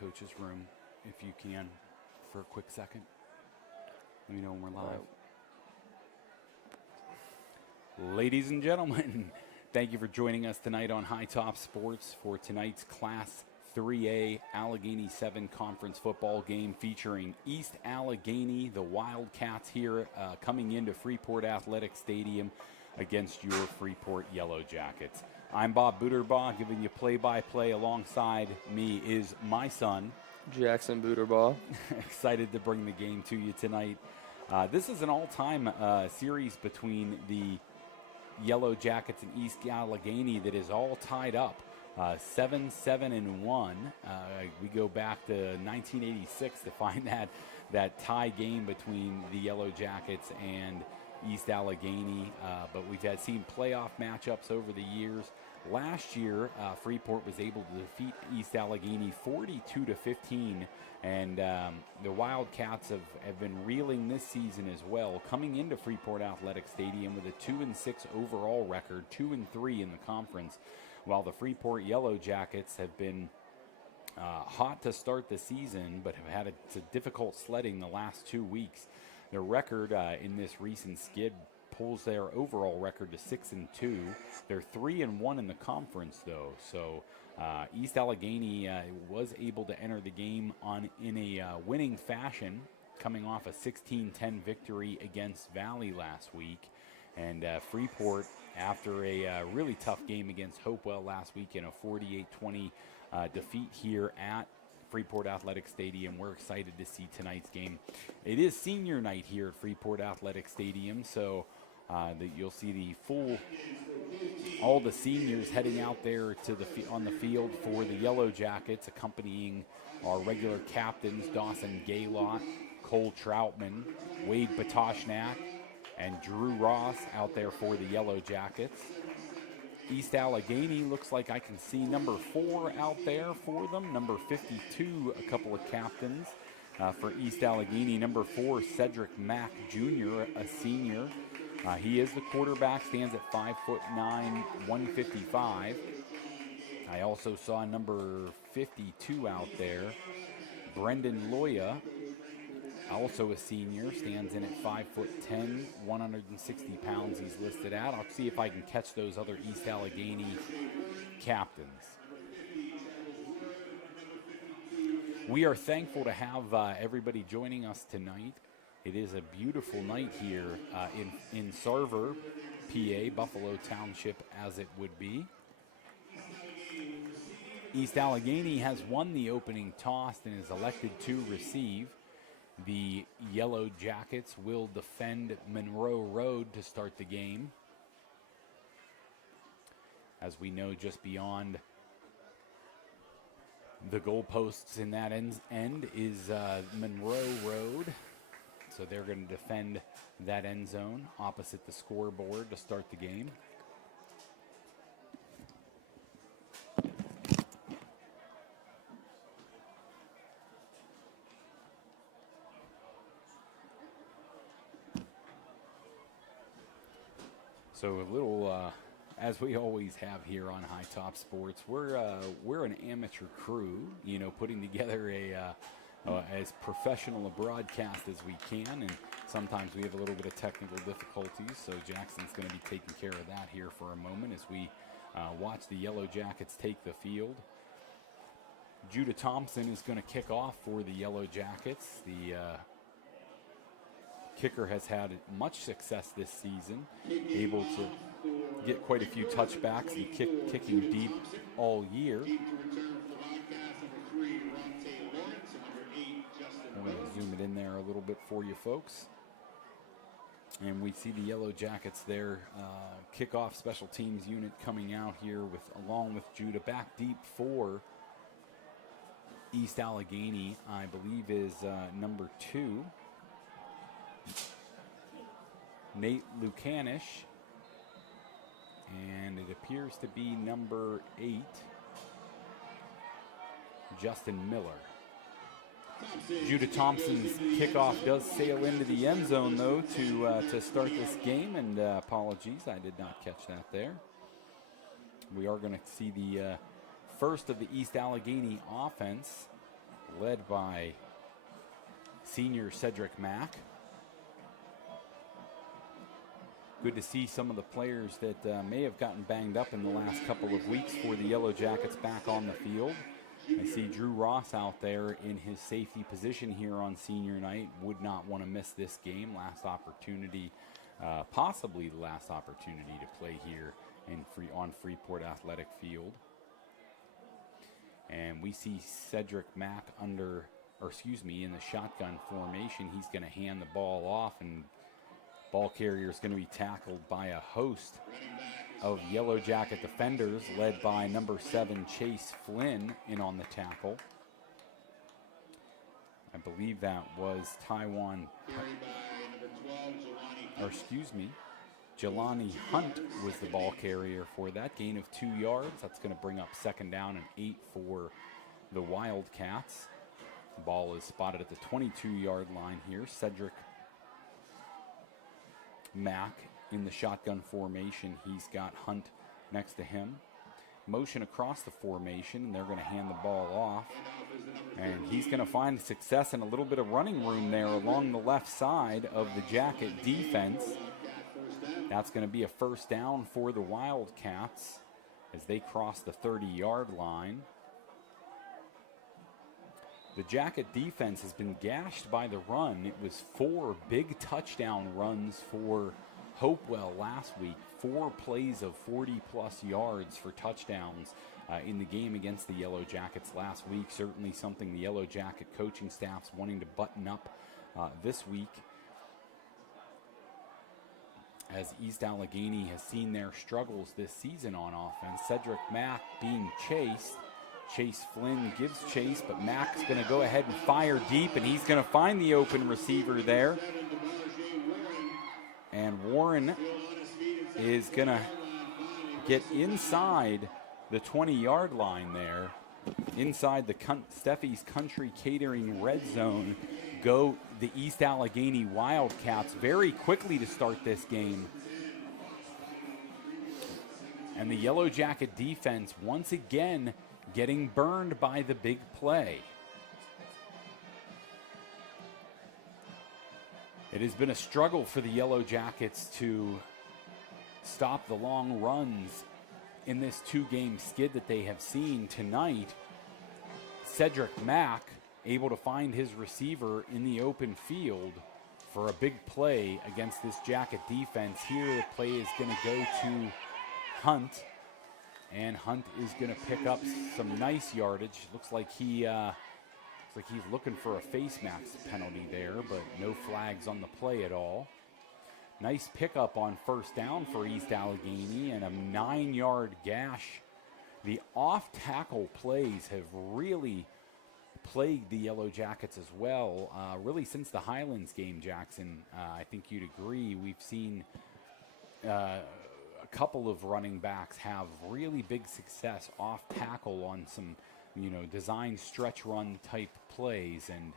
coach's room if you can for a quick second. Let me know when we're live. Ladies and gentlemen, thank you for joining us tonight on High Top Sports for tonight's Class 3A Allegheny 7 Conference football game featuring East Allegheny, the Wildcats here coming into Freeport Athletic Stadium against your Freeport Yellowjackets. I'm Bob Booterbaugh, giving you play-by-play. Alongside me is my son, Jackson Booterbaugh. Excited to bring the game to you tonight. This is an all-time series between the Yellowjackets and East Allegheny that is all tied up. 7-7-1. We go back to 1986 to find that tie game between the Yellowjackets and East Allegheny, but we've seen playoff matchups over the years. Last year, Freeport was able to defeat East Allegheny 42-15, and the Wildcats have been reeling this season as well, coming into Freeport Athletic Stadium with a 2-6 overall record, 2-3 in the conference, while the Freeport Yellowjackets have been hot to start the season, but have had a difficult sledding the last 2 weeks. Their record in this recent skid pulls their overall record to 6-2. They're 3-1 in the conference, though. So East Allegheny was able to enter the game in a winning fashion, coming off a 16-10 victory against Valley last week. And Freeport, after a really tough game against Hopewell last week in a 48-20 defeat here at Freeport Athletic Stadium. We're excited to see tonight's game. It is senior night here at Freeport Athletic Stadium, so you'll see all the seniors heading out there to on the field for the Yellowjackets, accompanying our regular captains Dawson Gaylott, Cole Troutman, Wade Patoshnak, and Drew Ross out there for the Yellowjackets. East Allegheny looks like I can see number 4 out there for them. Number 52, a couple of captains for East Allegheny. Number 4, Cedric Mack Jr., a senior. He is the quarterback, stands at 5'9", 155. I also saw number 52 out there, Brendan Loya, also a senior, stands in at 5'10", 160 pounds he's listed at. I'll see if I can catch those other East Allegheny captains. We are thankful to have everybody joining us tonight. It is a beautiful night here in Sarver, PA, Buffalo Township as it would be. East Allegheny has won the opening toss and is elected to receive. The Yellowjackets will defend Monroe Road to start the game. As we know, just beyond the goalposts in that end is Monroe Road. So they're going to defend that end zone opposite the scoreboard to start the game. So a little, as we always have here on High Top Sports, we're an amateur crew, putting together as professional a broadcast as we can, and sometimes we have a little bit of technical difficulties, so Jackson's going to be taking care of that here for a moment as we watch the Yellowjackets take the field. Judah Thompson is going to kick off for the Yellowjackets. The kicker has had much success this season, able to get quite a few touchbacks and kicking deep all year. I'm going to zoom it in there a little bit for you folks. And we see the Yellowjackets there, kickoff special teams unit coming out here along with Judah. Back deep for East Allegheny, I believe, is number 2. Nate Lucanish, and it appears to be number 8, Justin Miller. Judah Thompson's kickoff does sail into the end zone, though, to start this game, and apologies, I did not catch that there. We are going to see the first of the East Allegheny offense led by senior Cedric Mack. Good to see some of the players that may have gotten banged up in the last couple of weeks for the Yellowjackets back on the field. I see Drew Ross out there in his safety position here on senior night. Would not want to miss this game. Last opportunity, possibly the last opportunity to play here on Freeport Athletic Field. And we see Cedric Mack in the shotgun formation. He's going to hand the ball off, and ball carrier is going to be tackled by a host of Yellow Jacket defenders, led by number 7 Chase Flynn in on the tackle. I believe that was Jelani Hunt was the ball carrier for that. Gain of 2 yards. That's going to bring up 2nd down and 8 for the Wildcats. The ball is spotted at the 22-yard line here. Cedric Mack in the shotgun formation. He's got Hunt next to him. Motion across the formation, and they're going to hand the ball off. And he's going to find success and a little bit of running room there along the left side of the Jacket defense. That's going to be a 1st down for the Wildcats as they cross the 30-yard line. The Jacket defense has been gashed by the run. It was 4 big touchdown runs for Hopewell last week. 4 plays of 40-plus yards for touchdowns in the game against the Yellow Jackets last week. Certainly something the Yellow Jacket coaching staff's wanting to button up this week, as East Allegheny has seen their struggles this season on offense. Cedric Mack being chased. Chase Flynn gives chase, but Mack's going to go ahead and fire deep, and he's going to find the open receiver there. And Warren is going to get inside the 20-yard line there, inside the Steffi's Country Catering red zone. Go the East Allegheny Wildcats very quickly to start this game. And the Yellow Jacket defense once again getting burned by the big play. It has been a struggle for the Yellow Jackets to stop the long runs in this 2-game skid that they have seen tonight. Cedric Mack able to find his receiver in the open field for a big play against this Jacket defense. Here the play is going to go to Hunt, and Hunt is going to pick up some nice yardage. Looks like he's looking for a face mask penalty there, but no flags on the play at all. Nice pickup on 1st down for East Allegheny and a 9-yard gash. The off-tackle plays have really plagued the Yellow Jackets as well. Really since the Highlands game, Jackson, I think you'd agree, we've seen a couple of running backs have really big success off tackle on some, design stretch run type plays, and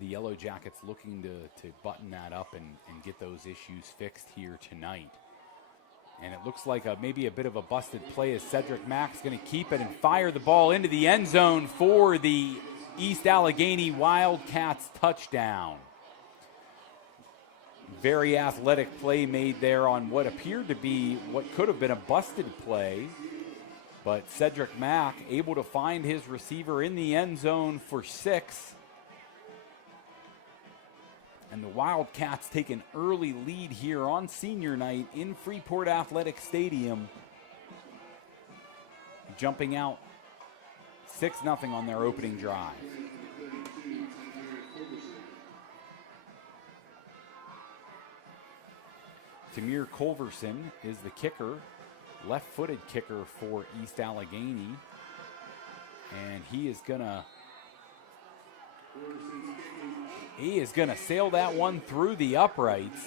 the Yellow Jackets looking to button that up and get those issues fixed here tonight. And it looks like maybe a bit of a busted play as Cedric Mack's going to keep it and fire the ball into the end zone for the East Allegheny Wildcats touchdown. Very athletic play made there on what appeared to be what could have been a busted play. But Cedric Mack able to find his receiver in the end zone for 6. And the Wildcats take an early lead here on senior night in Freeport Athletic Stadium. Jumping out 6-0 on their opening drive. Tamir Culverson is the kicker, left-footed kicker for East Allegheny. And he is gonna sail that one through the uprights.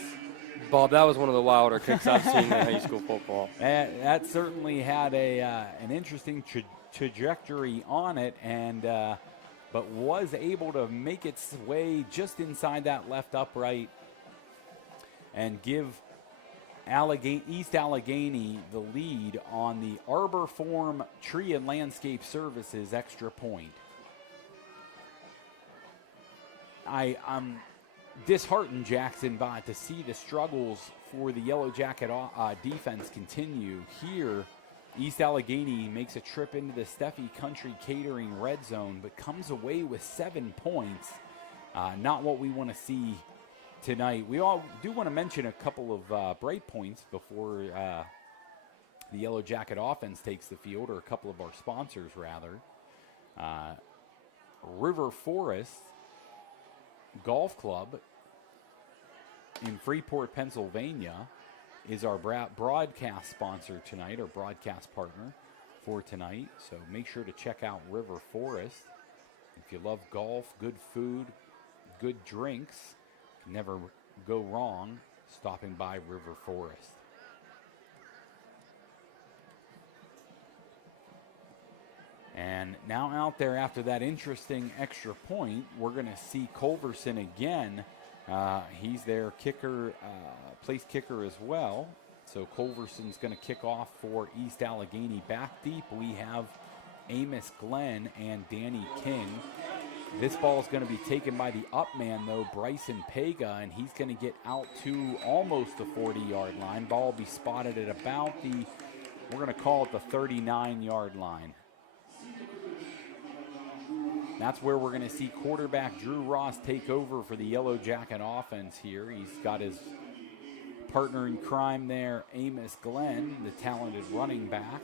Bob, that was one of the wilder kicks I've seen in high school football. That certainly had an interesting trajectory on it, and but was able to make its way just inside that left upright and give East Allegheny the lead on the Arbor Form Tree and Landscape Services extra point. I'm disheartened, Jackson, by to see the struggles for the Yellow Jacket defense continue. Here, East Allegheny makes a trip into the Steffi Country Catering red zone, but comes away with 7 points. Not what we want to see tonight. We all do want to mention a couple of bright points before the Yellow Jacket offense takes the field, or a couple of our sponsors, rather. River Forest Golf Club in Freeport, Pennsylvania, is our broadcast sponsor tonight, or broadcast partner for tonight. So make sure to check out River Forest. If you love golf, good food, good drinks, never go wrong stopping by River Forest. And now out there after that interesting extra point, we're going to see Culverson again. He's their kicker, place kicker as well. So Culverson's going to kick off for East Allegheny. Back deep, we have Amos Glenn and Danny King. This ball is going to be taken by the up man, though, Bryson Pega, and he's going to get out to almost the 40-yard line. Ball will be spotted at about we're going to call it the 39-yard line. That's where we're going to see quarterback Drew Ross take over for the Yellow Jacket offense here. He's got his partner in crime there, Amos Glenn, the talented running back.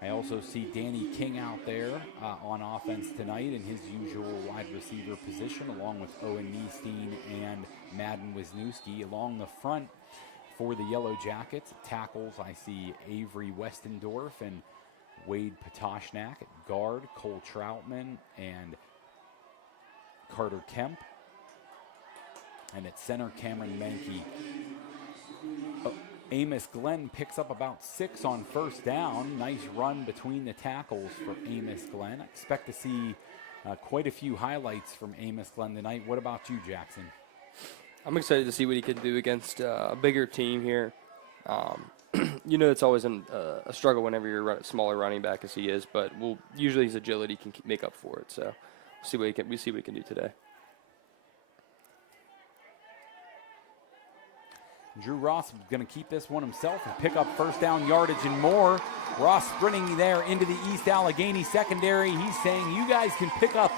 I also see Danny King out there on offense tonight in his usual wide receiver position, along with Owen Neesteen and Madden Wisniewski. Along the front for the Yellow Jackets, tackles, I see Avery Westendorf and Wade Patoshnak. At guard, Cole Troutman and Carter Kemp. And at center, Cameron Mankey. Amos Glenn picks up about 6 on first down. Nice run between the tackles for Amos Glenn. I expect to see quite a few highlights from Amos Glenn tonight. What about you, Jackson? I'm excited to see what he can do against a bigger team here. You know, it's always a struggle whenever you're a smaller running back as he is, but usually his agility can make up for it. So we see what he can do today. Drew Ross is going to keep this one himself and pick up first down yardage and more. Ross sprinting there into the East Allegheny secondary. He's saying, you guys can pick up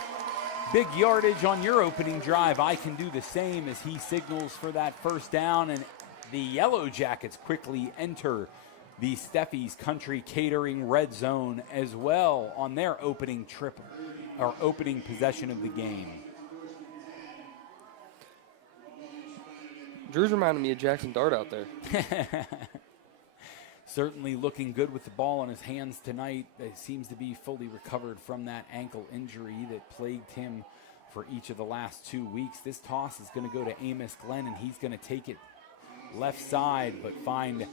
big yardage on your opening drive. I can do the same, as he signals for that first down. And the Yellow Jackets quickly enter the Steffi's Country Catering red zone as well on their opening trip, or opening possession of the game. Drew's reminding me of Jackson Dart out there. Certainly looking good with the ball in his hands tonight. He seems to be fully recovered from that ankle injury that plagued him for each of the last 2 weeks. This toss is going to go to Amos Glenn, and he's going to take it left side, but find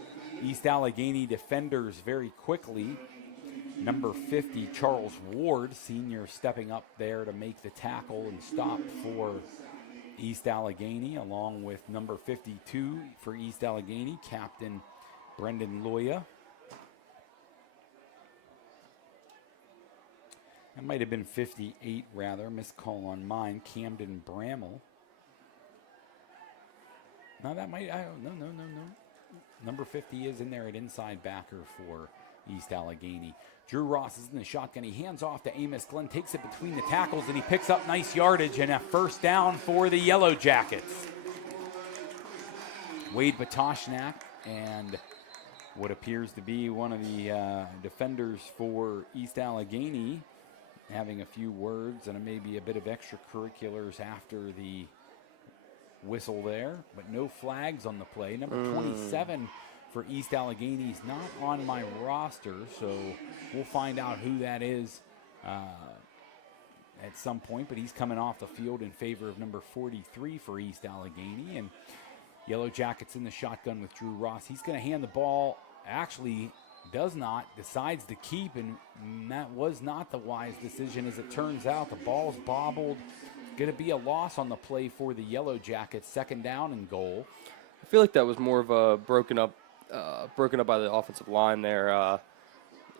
East Allegheny defenders very quickly. Number 50, Charles Ward, senior, stepping up there to make the tackle and stop for East Allegheny, along with number 52 for East Allegheny, Captain Brendan Loya. That might have been 58, rather. Missed call on mine. Camden Bramall. No, that might, no. Number 50 is in there at inside backer for East Allegheny. Drew Ross is in the shotgun. He hands off to Amos Glenn, takes it between the tackles, and he picks up nice yardage and a first down for the Yellow Jackets. Wade Patoshnak and what appears to be one of the defenders for East Allegheny having a few words and maybe a bit of extracurriculars after the whistle there, but no flags on the play. Number 27 for East Allegheny is not on my roster, so we'll find out who that is at some point, but he's coming off the field in favor of number 43 for East Allegheny. And Yellow Jackets in the shotgun with Drew Ross. He's going to hand the ball, actually does not, decides to keep, and that was not the wise decision. As it turns out, the ball's bobbled. Going to be a loss on the play for the Yellow Jackets, second down and goal. I feel like that was more of a broken up by the offensive line there.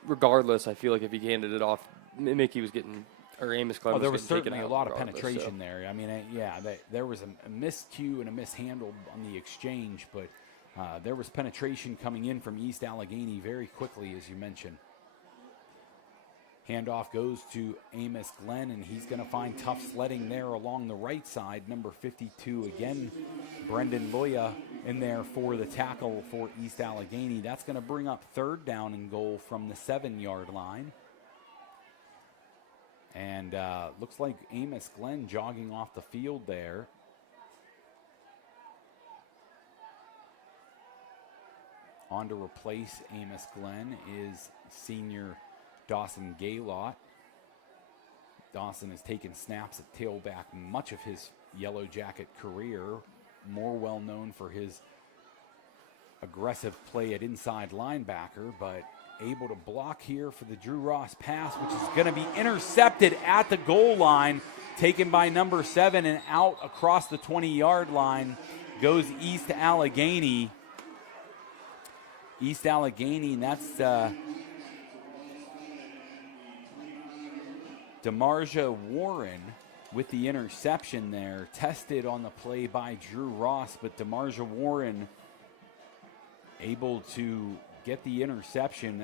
Regardless, I feel like if he handed it off, Mickey was getting or Amos Glenn. Oh, there was getting taken certainly a out lot of regardless, penetration so. there. I mean, there was a miscue and a mishandle on the exchange, but there was penetration coming in from East Allegheny very quickly, as you mentioned. Handoff goes to Amos Glenn, and he's going to find tough sledding there along the right side. Number 52 again, Brendan Loya in there for the tackle for East Allegheny. That's going to bring up 3rd down and goal from the 7-yard line. And looks like Amos Glenn jogging off the field there. On to replace Amos Glenn is senior Dawson Gaylott. Dawson has taken snaps at tailback much of his Yellow Jacket career, more well known for his aggressive play at inside linebacker, but able to block here for the Drew Ross pass, which is going to be intercepted at the goal line, taken by number 7, and out across the 20-yard line goes East Allegheny. East Allegheny, and that's DeMarja Warren with the interception there. Tested on the play by Drew Ross, but DeMarja Warren able to get the interception.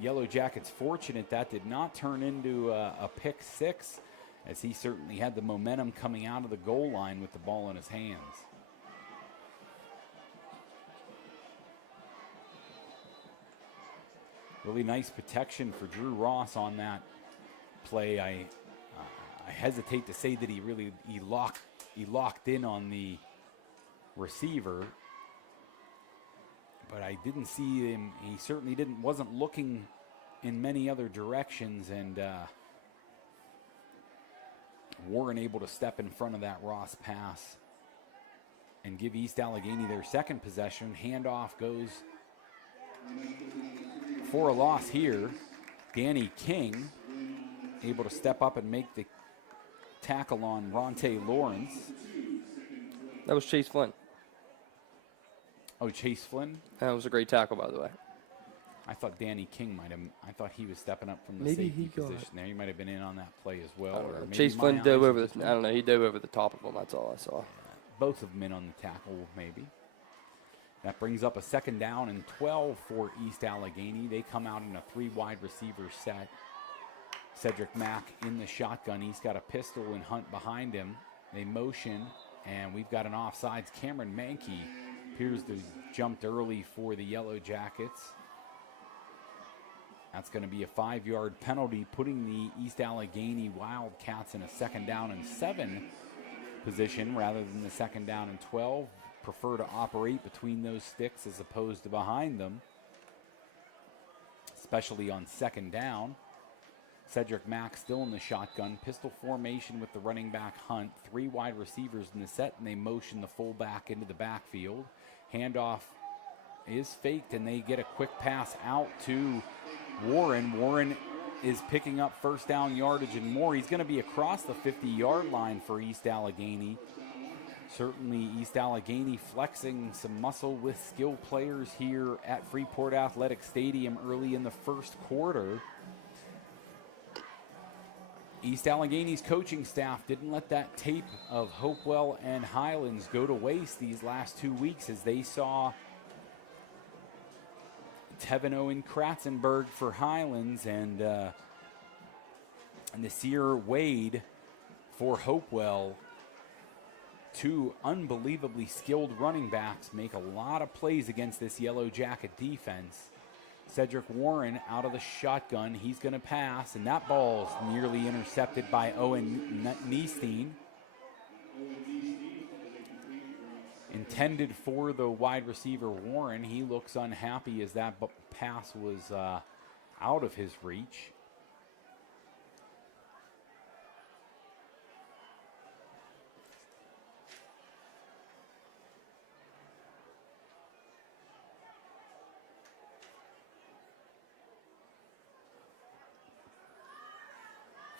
Yellow Jackets fortunate that did not turn into a pick 6, as he certainly had the momentum coming out of the goal line with the ball in his hands. Really nice protection for Drew Ross on that play. I hesitate to say that he locked in on the receiver, but I didn't see him. He certainly wasn't looking in many other directions, and Warren able to step in front of that Ross pass and give East Allegheny their second possession. Handoff goes for a loss here. Danny King able to step up and make the tackle on Ronte Lawrence. That was Chase Flynn. Oh, Chase Flynn? That was a great tackle, by the way. I thought Danny King might have. I thought he was stepping up from the Maybe safety he got position there. He might have been in on that play as well. Or maybe Chase Flynn dove over the. I don't know. He dove over the top of him. That's all I saw. Both of them in on the tackle, maybe. That brings up a 2nd down and 12 for East Allegheny. They come out in a 3 wide receiver set. Cedric Mack in the shotgun. He's got a pistol and Hunt behind him. They motion, and we've got an offsides. Cameron Mankey appears to have jumped early for the Yellow Jackets. That's going to be a 5-yard penalty, putting the East Allegheny Wildcats in a 2nd down and 7 position rather than the 2nd down and 12. Prefer to operate between those sticks as opposed to behind them, especially on 2nd down. Cedric Mack still in the shotgun. Pistol formation with the running back Hunt. 3 wide receivers in the set, and they motion the fullback into the backfield. Handoff is faked, and they get a quick pass out to Warren. Warren is picking up 1st down yardage and more. He's going to be across the 50-yard line for East Allegheny. Certainly East Allegheny flexing some muscle with skilled players here at Freeport Athletic Stadium early in the 1st quarter. East Allegheny's coaching staff didn't let that tape of Hopewell and Highlands go to waste these last 2 weeks, as they saw Tevin Owen Kratzenberg for Highlands and Nasir Wade for Hopewell. 2 unbelievably skilled running backs make a lot of plays against this Yellow Jacket defense. Cedric Warren out of the shotgun. He's going to pass, and that ball's nearly intercepted by Owen Niestein. Intended for the wide receiver Warren. He looks unhappy as that pass was out of his reach.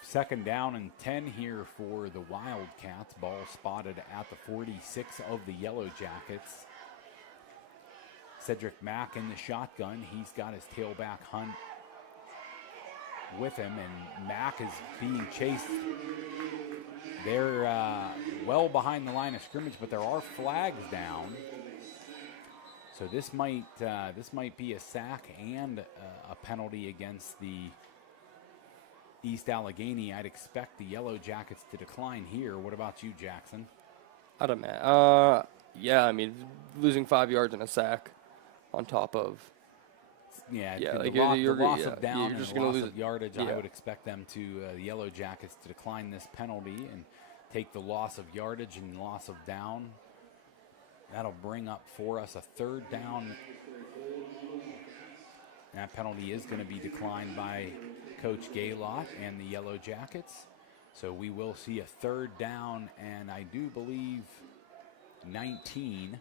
Second down and 10 here for the Wildcats. Ball spotted at the 46 of the Yellow Jackets. Cedric Mack in the shotgun. He's got his tailback Hunt with him, and Mack is being chased. They're well behind the line of scrimmage, but there are flags down. So this might be a sack and a penalty against the East Allegheny. I'd expect the Yellowjackets to decline here. What about you, Jackson? I don't know. Yeah, I mean, losing 5 yards and a sack on top of. Yeah, like the loss yeah, of down you're and just the gonna loss lose of yardage, yeah. I would expect them to, the Yellowjackets, to decline this penalty and take the loss of yardage and loss of down. That'll bring up for us a 3rd down. That penalty is going to be declined by Coach Gaylott and the Yellowjackets. So we will see a 3rd down, and I do believe 3rd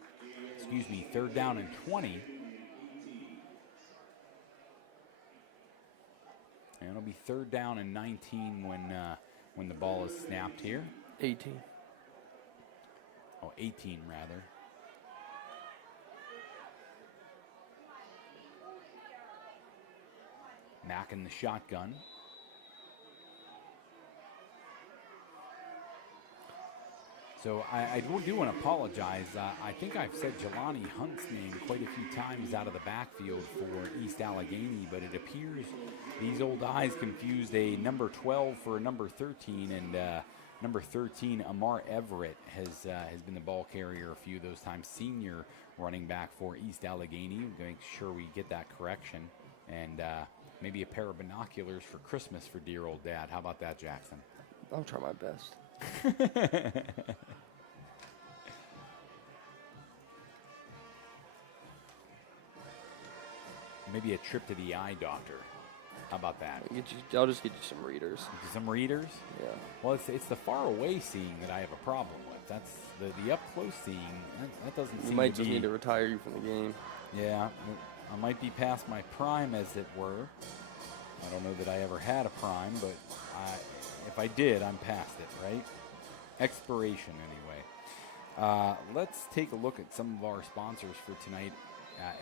down and 20. And it'll be 3rd down and 19 when the ball is snapped here. 18. Oh, 18 rather. Mack in the shotgun. So I do want to apologize. I think I've said Jelani Hunt's name quite a few times out of the backfield for East Allegheny, but it appears these old eyes confused a number 12 for a number 13, and number 13, Amar Everett, has been the ball carrier a few of those times. Senior running back for East Allegheny. We'll make sure we get that correction, and maybe a pair of binoculars for Christmas for dear old Dad. How about that, Jackson? I'll try my best. Maybe a trip to the eye doctor. How about that? I'll just get you some readers. Some readers? Yeah. Well, it's the far away seeing that I have a problem with. That's the up close seeing. That doesn't seem. We might just need to retire you from the game. Yeah, I might be past my prime, as it were. I don't know that I ever had a prime, but if I did, I'm past it, right? Expiration, anyway. Let's take a look at some of our sponsors for tonight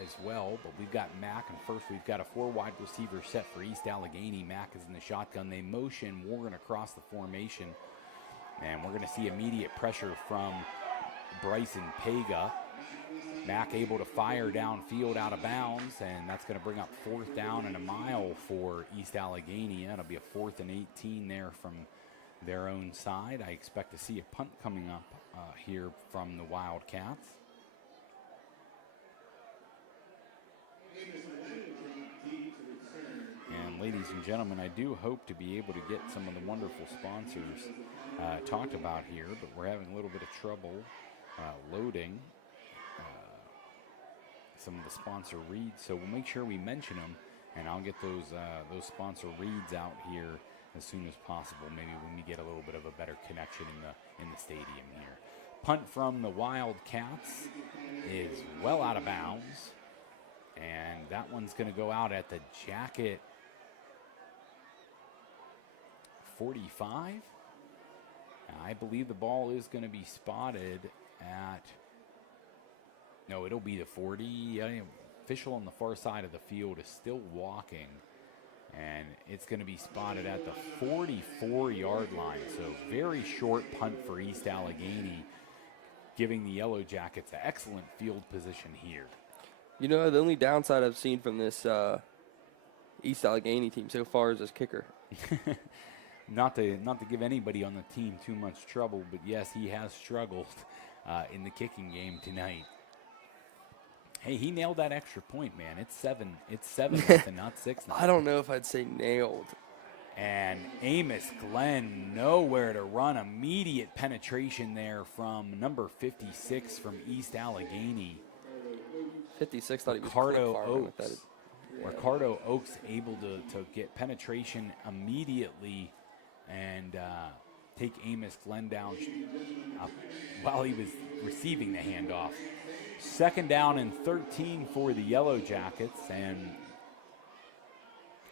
as well. But we've got Mack, and first we've got a 4 wide receiver set for East Allegheny. Mack is in the shotgun. They motion Morgan across the formation, and we're going to see immediate pressure from Bryson Pega. Mack able to fire downfield out of bounds, and that's going to bring up 4th down and a mile for East Allegheny. That'll be a 4th and 18 there from their own side. I expect to see a punt coming up here from the Wildcats. And ladies and gentlemen, I do hope to be able to get some of the wonderful sponsors talked about here, but we're having a little bit of trouble loading some of the sponsor reads, so we'll make sure we mention them, and I'll get those sponsor reads out here as soon as possible, maybe when we get a little bit of a better connection in the stadium here. Punt from the Wildcats is well out of bounds, and that one's going to go out at the Jacket 45. I believe the ball is going to be spotted at, no, it'll be the 40. Official on the far side of the field is still walking, and it's going to be spotted at the 44-yard line. So very short punt for East Allegheny, giving the Yellowjackets an excellent field position here. You know, the only downside I've seen from this East Allegheny team so far is this kicker. Not to give anybody on the team too much trouble, but yes, he has struggled in the kicking game tonight. Hey, he nailed that extra point, man. It's 7-0, not 6-0. I don't know if I'd say nailed. And Amos Glenn, nowhere to run. Immediate penetration there from number 56 from East Allegheny. 56 thought he was Ricardo Oaks. Oaks. Ricardo Oaks able to get penetration immediately and take Amos Glenn down while he was receiving the handoff. 2nd down and 13 for the Yellowjackets, and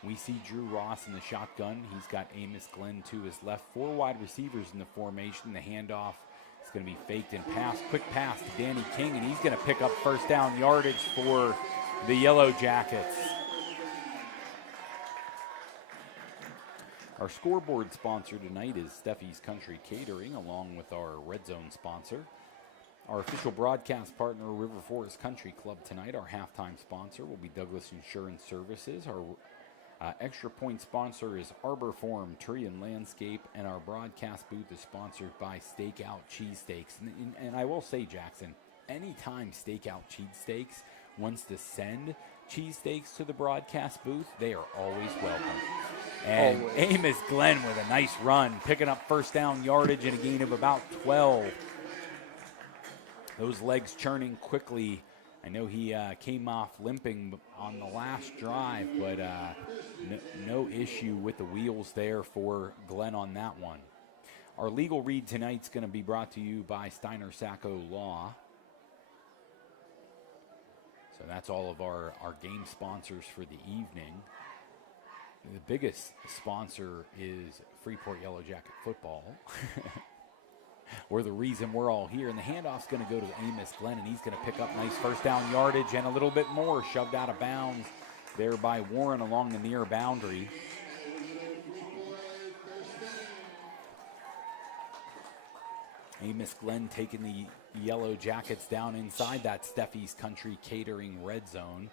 we see Drew Ross in the shotgun. He's got Amos Glenn to his left. 4 wide receivers in the formation. The handoff is going to be faked and passed. Quick pass to Danny King, and he's going to pick up 1st down yardage for the Yellowjackets. Our scoreboard sponsor tonight is Steffi's Country Catering, along with our Red Zone sponsor. Our official broadcast partner, River Forest Country Club tonight. Our halftime sponsor will be Douglas Insurance Services. Our extra point sponsor is Arbor Forum Tree and Landscape, and our broadcast booth is sponsored by Stakeout Cheesesteaks. And I will say, Jackson, anytime Stakeout Cheesesteaks wants to send cheesesteaks to the broadcast booth, they are always welcome. And Amos Glenn with a nice run, picking up first down yardage and a gain of about 12. Those legs churning quickly. I know he came off limping on the last drive, but no issue with the wheels there for Glenn on that one. Our legal read tonight's going to be brought to you by Steiner Sacco Law. So that's all of our game sponsors for the evening. The biggest sponsor is Freeport Yellowjacket Football. We're the reason we're all here. And the handoff's going to go to Amos Glenn, and he's going to pick up nice first down yardage and a little bit more, shoved out of bounds there by Warren along the near boundary. Amos Glenn taking the Yellowjackets down inside that Steffi's Country Catering red zone.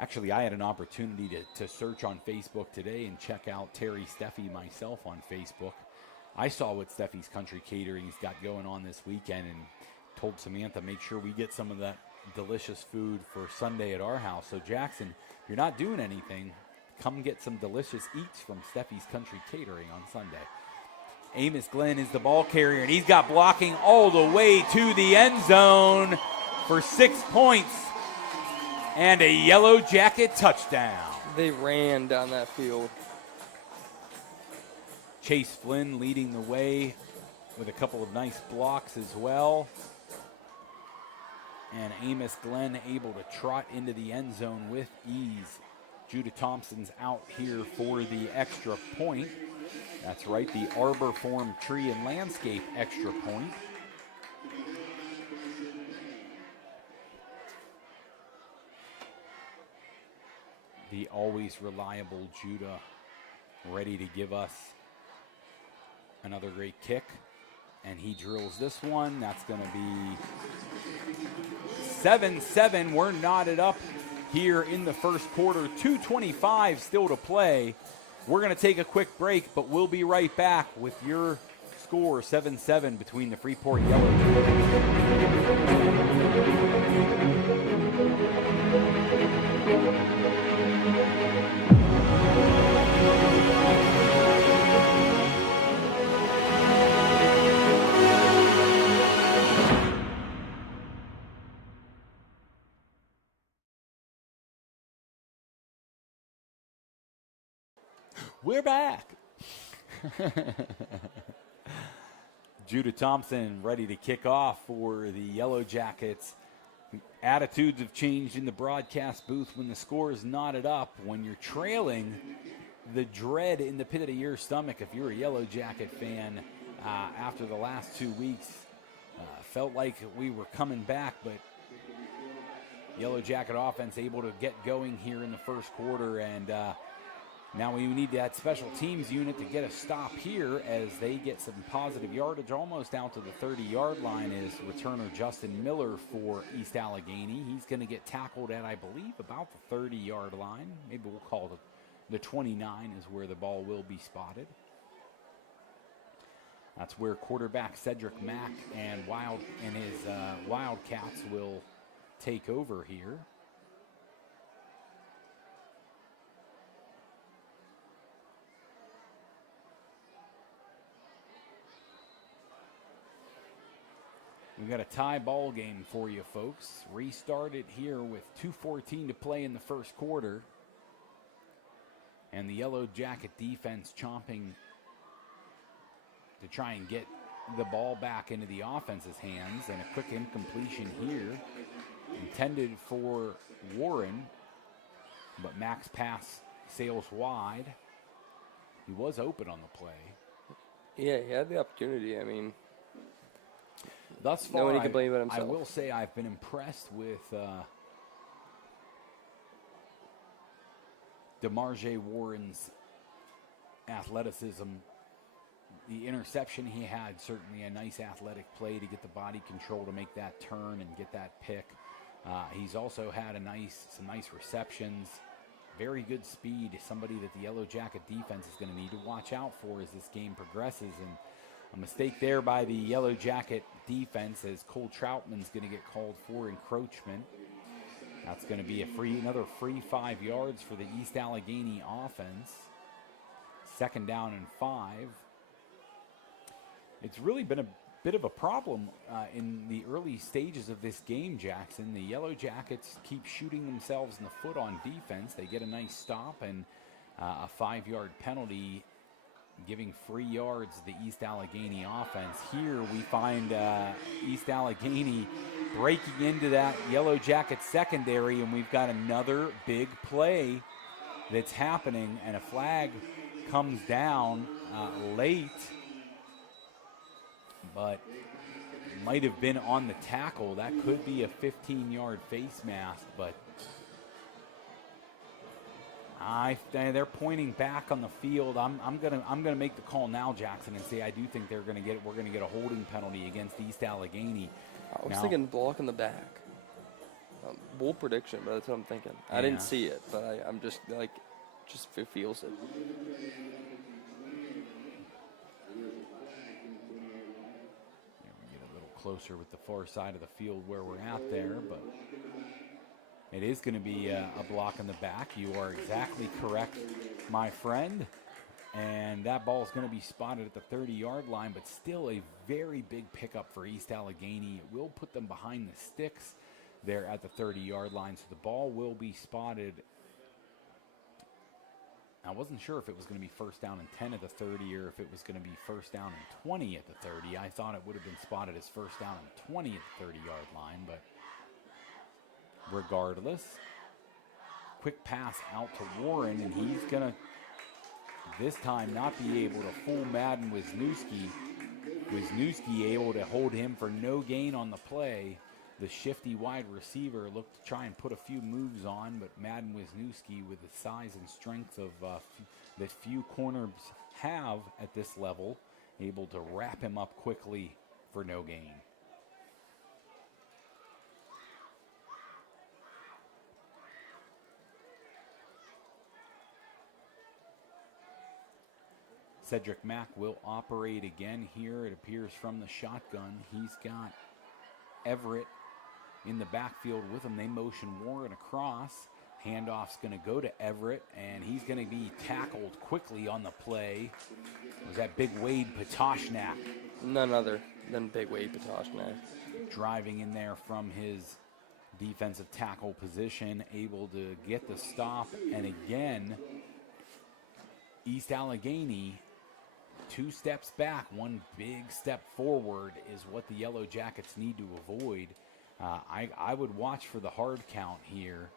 Actually, I had an opportunity to search on Facebook today and check out Terry Steffi myself on Facebook. I saw what Steffi's Country Catering's got going on this weekend and told Samantha, make sure we get some of that delicious food for Sunday at our house. So, Jackson, if you're not doing anything, come get some delicious eats from Steffi's Country Catering on Sunday. Amos Glenn is the ball carrier, and he's got blocking all the way to the end zone for 6 points. And a Yellowjacket touchdown. They ran down that field. Chase Flynn leading the way with a couple of nice blocks as well. And Amos Glenn able to trot into the end zone with ease. Judah Thompson's out here for the extra point. That's right, the Arbor Forum Tree and Landscape extra point. The always reliable Judah ready to give us another great kick. And he drills this one. That's going to be 7-7. We're knotted up here in the first quarter. 2:25 still to play. We're going to take a quick break, but we'll be right back with your score, 7-7 between the Freeport Yellowjackets. We're back. Judah Thompson ready to kick off for the Yellowjackets. Attitudes have changed in the broadcast booth when the score is knotted up. When you're trailing, the dread in the pit of your stomach, if you're a Yellowjacket fan, after the last 2 weeks, felt like we were coming back, but Yellowjacket offense able to get going here in the first quarter, and now we need that special teams unit to get a stop here as they get some positive yardage almost out to the 30-yard line is returner Justin Miller for East Allegheny. He's going to get tackled at, I believe, about the 30-yard line. Maybe we'll call it the 29 is where the ball will be spotted. That's where quarterback Cedric Mack and his Wildcats will take over here. We got a tie ball game for you folks. Restarted here with 2:14 to play in the first quarter. And the Yellowjacket defense chomping to try and get the ball back into the offense's hands. And a quick incompletion here intended for Warren. But Mack's pass sails wide. He was open on the play. Yeah, he had the opportunity. I mean, thus far, nobody can blame but himself. I will say I've been impressed with DeMarge Warren's athleticism. The interception he had, certainly a nice athletic play to get the body control to make that turn and get that pick. He's also had some nice receptions, very good speed, somebody that the Yellow Jacket defense is going to need to watch out for as this game progresses. And a mistake there by the Yellow Jacket defense as Cole Troutman's going to get called for encroachment. That's going to be another free 5 yards for the East Allegheny offense. 2nd down and 5. It's really been a bit of a problem in the early stages of this game, Jackson. The Yellow Jackets keep shooting themselves in the foot on defense. They get a nice stop and a 5-yard penalty, giving 3 yards to the East Allegheny offense. Here we find East Allegheny breaking into that Yellow Jacket secondary, and we've got another big play that's happening, and a flag comes down late, but might have been on the tackle. That could be a 15-yard face mask, but they're pointing back on the field. I'm gonna make the call now, Jackson, and say I do think we're gonna get a holding penalty against East Allegheny. I was thinking block in the back. Bold prediction, but that's what I'm thinking. I didn't see it, but I'm just like, just feels it. Closer with the far side of the field where we're at there, but it is going to be a block in the back. You are exactly correct, my friend. And that ball is going to be spotted at the 30-yard line, but still a very big pickup for East Allegheny. It will put them behind the sticks there at the 30-yard line, so the ball will be spotted. I wasn't sure if it was going to be 1st down and 10 at the 30 or if it was going to be 1st down and 20 at the 30. I thought it would have been spotted as 1st down and 20 at the 30-yard line, but regardless, quick pass out to Warren, and he's going to this time not be able to fool Madden Wisniewski. Wisniewski able to hold him for no gain on the play. The shifty wide receiver looked to try and put a few moves on, but Madden Wisniewski, with the size and strength of that few corners have at this level, able to wrap him up quickly for no gain. Cedric Mack will operate again here. It appears from the shotgun. He's got Everett in the backfield with him. They motion Warren across. Handoff's going to go to Everett, and he's going to be tackled quickly on the play. Was that Big Wade Patoshnak? None other than Big Wade Patoshnak. Driving in there from his defensive tackle position, able to get the stop. And again, East Allegheny, 2 steps back, 1 big step forward is what the Yellow Jackets need to avoid. I would watch for the hard count here.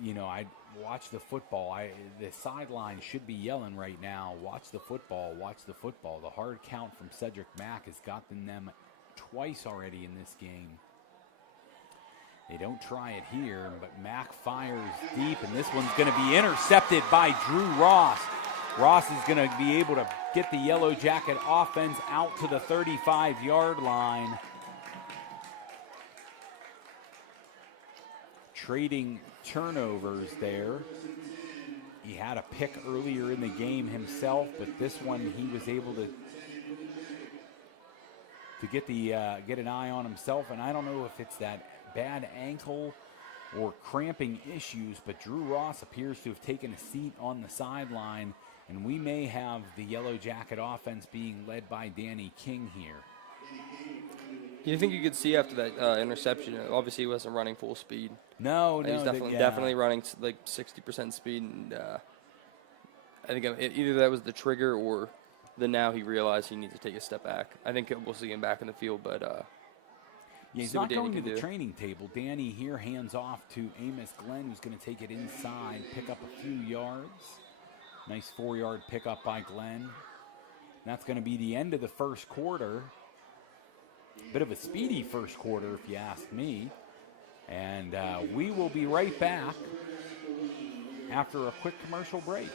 I'd watch the football. The sideline should be yelling right now, watch the football, watch the football. The hard count from Cedric Mack has gotten them twice already in this game. They don't try it here, but Mack fires deep, and this one's going to be intercepted by Drew Ross. Ross is going to be able to get the Yellow Jacket offense out to the 35-yard line. Trading turnovers there. He had a pick earlier in the game himself, but this one he was able to get an eye on himself, and I don't know if it's that bad ankle or cramping issues, but Drew Ross appears to have taken a seat on the sideline, and we may have the Yellow Jacket offense being led by Danny King here. Do you think you could see after that interception? Obviously, he wasn't running full speed. No, he's definitely running like 60% speed, and I think either that was the trigger or now he realized he needs to take a step back. I think we'll see him back in the field, but he's not going to the training table. Danny here hands off to Amos Glenn, who's going to take it inside, pick up a few yards. Nice 4-yard pickup by Glenn. That's going to be the end of the first quarter. Bit of a speedy first quarter, if you ask me. And we will be right back after a quick commercial break.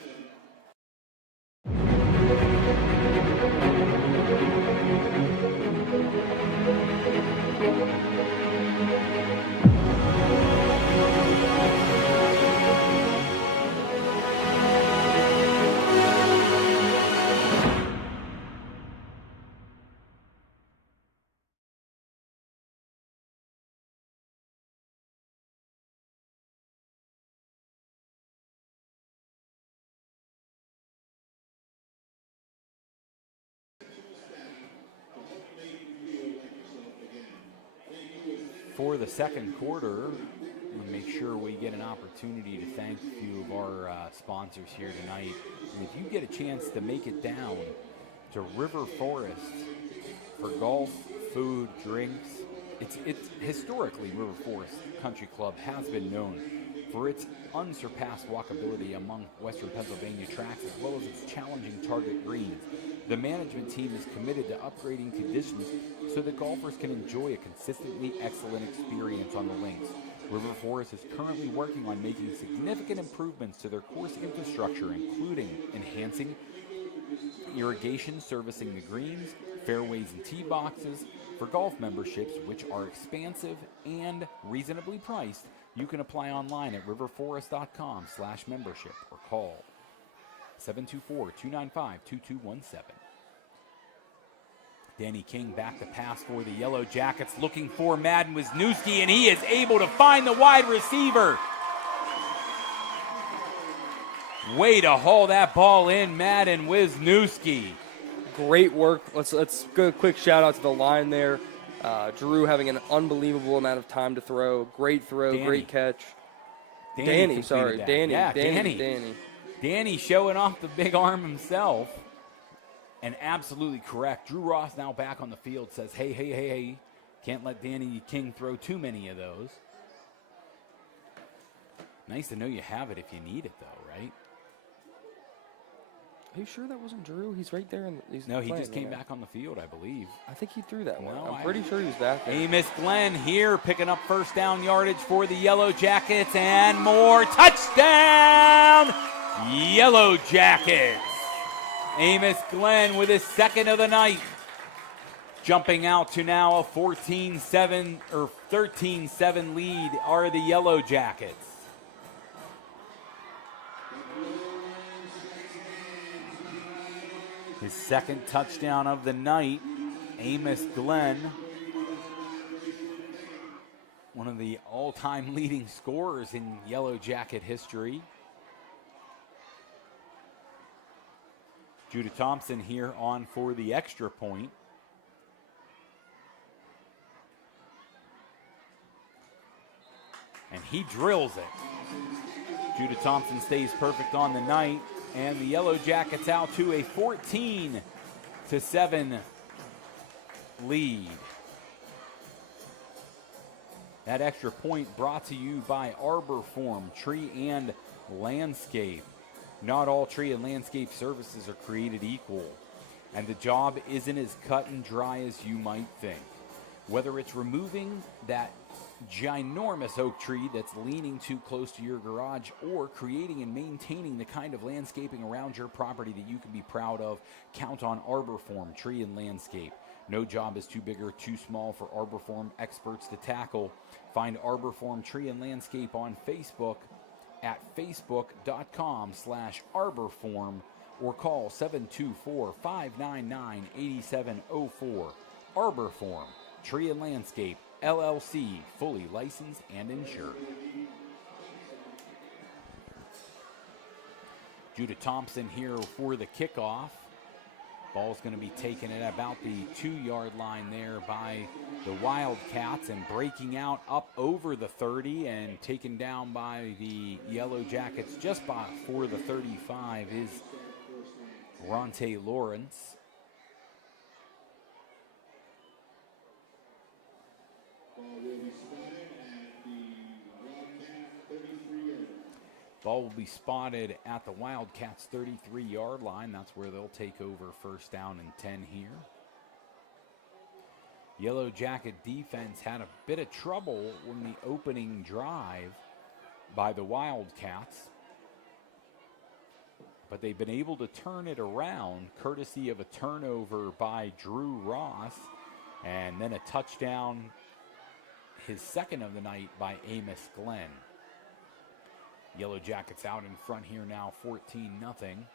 for the second quarter. We'll make sure we get an opportunity to thank a few of our sponsors here tonight. And if you get a chance to make it down to River Forest for golf, food, drinks, it's historically River Forest Country Club has been known for its unsurpassed walkability among Western Pennsylvania tracks, as well as its challenging target greens. The management team is committed to upgrading conditions so that golfers can enjoy a consistently excellent experience on the links. River Forest is currently working on making significant improvements to their course infrastructure, including enhancing irrigation servicing the greens, fairways, and tee boxes. For golf memberships, which are expansive and reasonably priced, you can apply online at riverforest.com/membership or call 724-295-2217. Danny King back to pass for the Yellowjackets, looking for Madden Wisniewski, and he is able to find the wide receiver. Way to haul that ball in, Madden Wisniewski. Great work. Let's go a quick shout out to the line there. Drew having an unbelievable amount of time to throw. Great throw, Danny. Great catch. Danny showing off the big arm himself. And absolutely correct. Drew Ross now back on the field, says, hey. Can't let Danny King throw too many of those. Nice to know you have it if you need it, though, right? Are you sure that wasn't Drew? He's right there. No, he just came back on the field, I believe. I think he threw that one. No, I'm pretty sure he was back there. Amos Glenn here picking up first down yardage for the Yellowjackets, and more. Touchdown, Yellowjackets. Amos Glenn with his second of the night. Jumping out to now a 14-7 or 13-7 lead are the Yellowjackets. His second touchdown of the night, Amos Glenn, one of the all-time leading scorers in Yellowjacket history. Judah Thompson here on for the extra point. And he drills it. Judah Thompson stays perfect on the night. And the Yellowjackets out to a 14-7 lead. That extra point brought to you by Arbor Form Tree and Landscape. Not all tree and landscape services are created equal, and the job isn't as cut and dry as you might think. Whether it's removing that ginormous oak tree that's leaning too close to your garage, or creating and maintaining the kind of landscaping around your property that you can be proud of, count on Arbor Form Tree and Landscape. No job is too big or too small for Arbor Form experts to tackle. Find Arbor Form Tree and Landscape on Facebook at facebook.com/arborform or call 724-599-8704. Arbor Form Tree and Landscape LLC, fully licensed and insured. Judah Thompson here for the kickoff. Ball's going to be taken at about the 2-yard line there by the Wildcats, and breaking out up over the 30 and taken down by the Yellowjackets just before the 35 is Ronte Lawrence. Ball will be spotted at the Wildcats' 33-yard line. That's where they'll take over first down and 10 here. Yellowjacket defense had a bit of trouble in the opening drive by the Wildcats, but they've been able to turn it around courtesy of a turnover by Drew Ross, and then a touchdown, his second of the night, by Amos Glenn. Yellowjackets out in front here now, 14-0.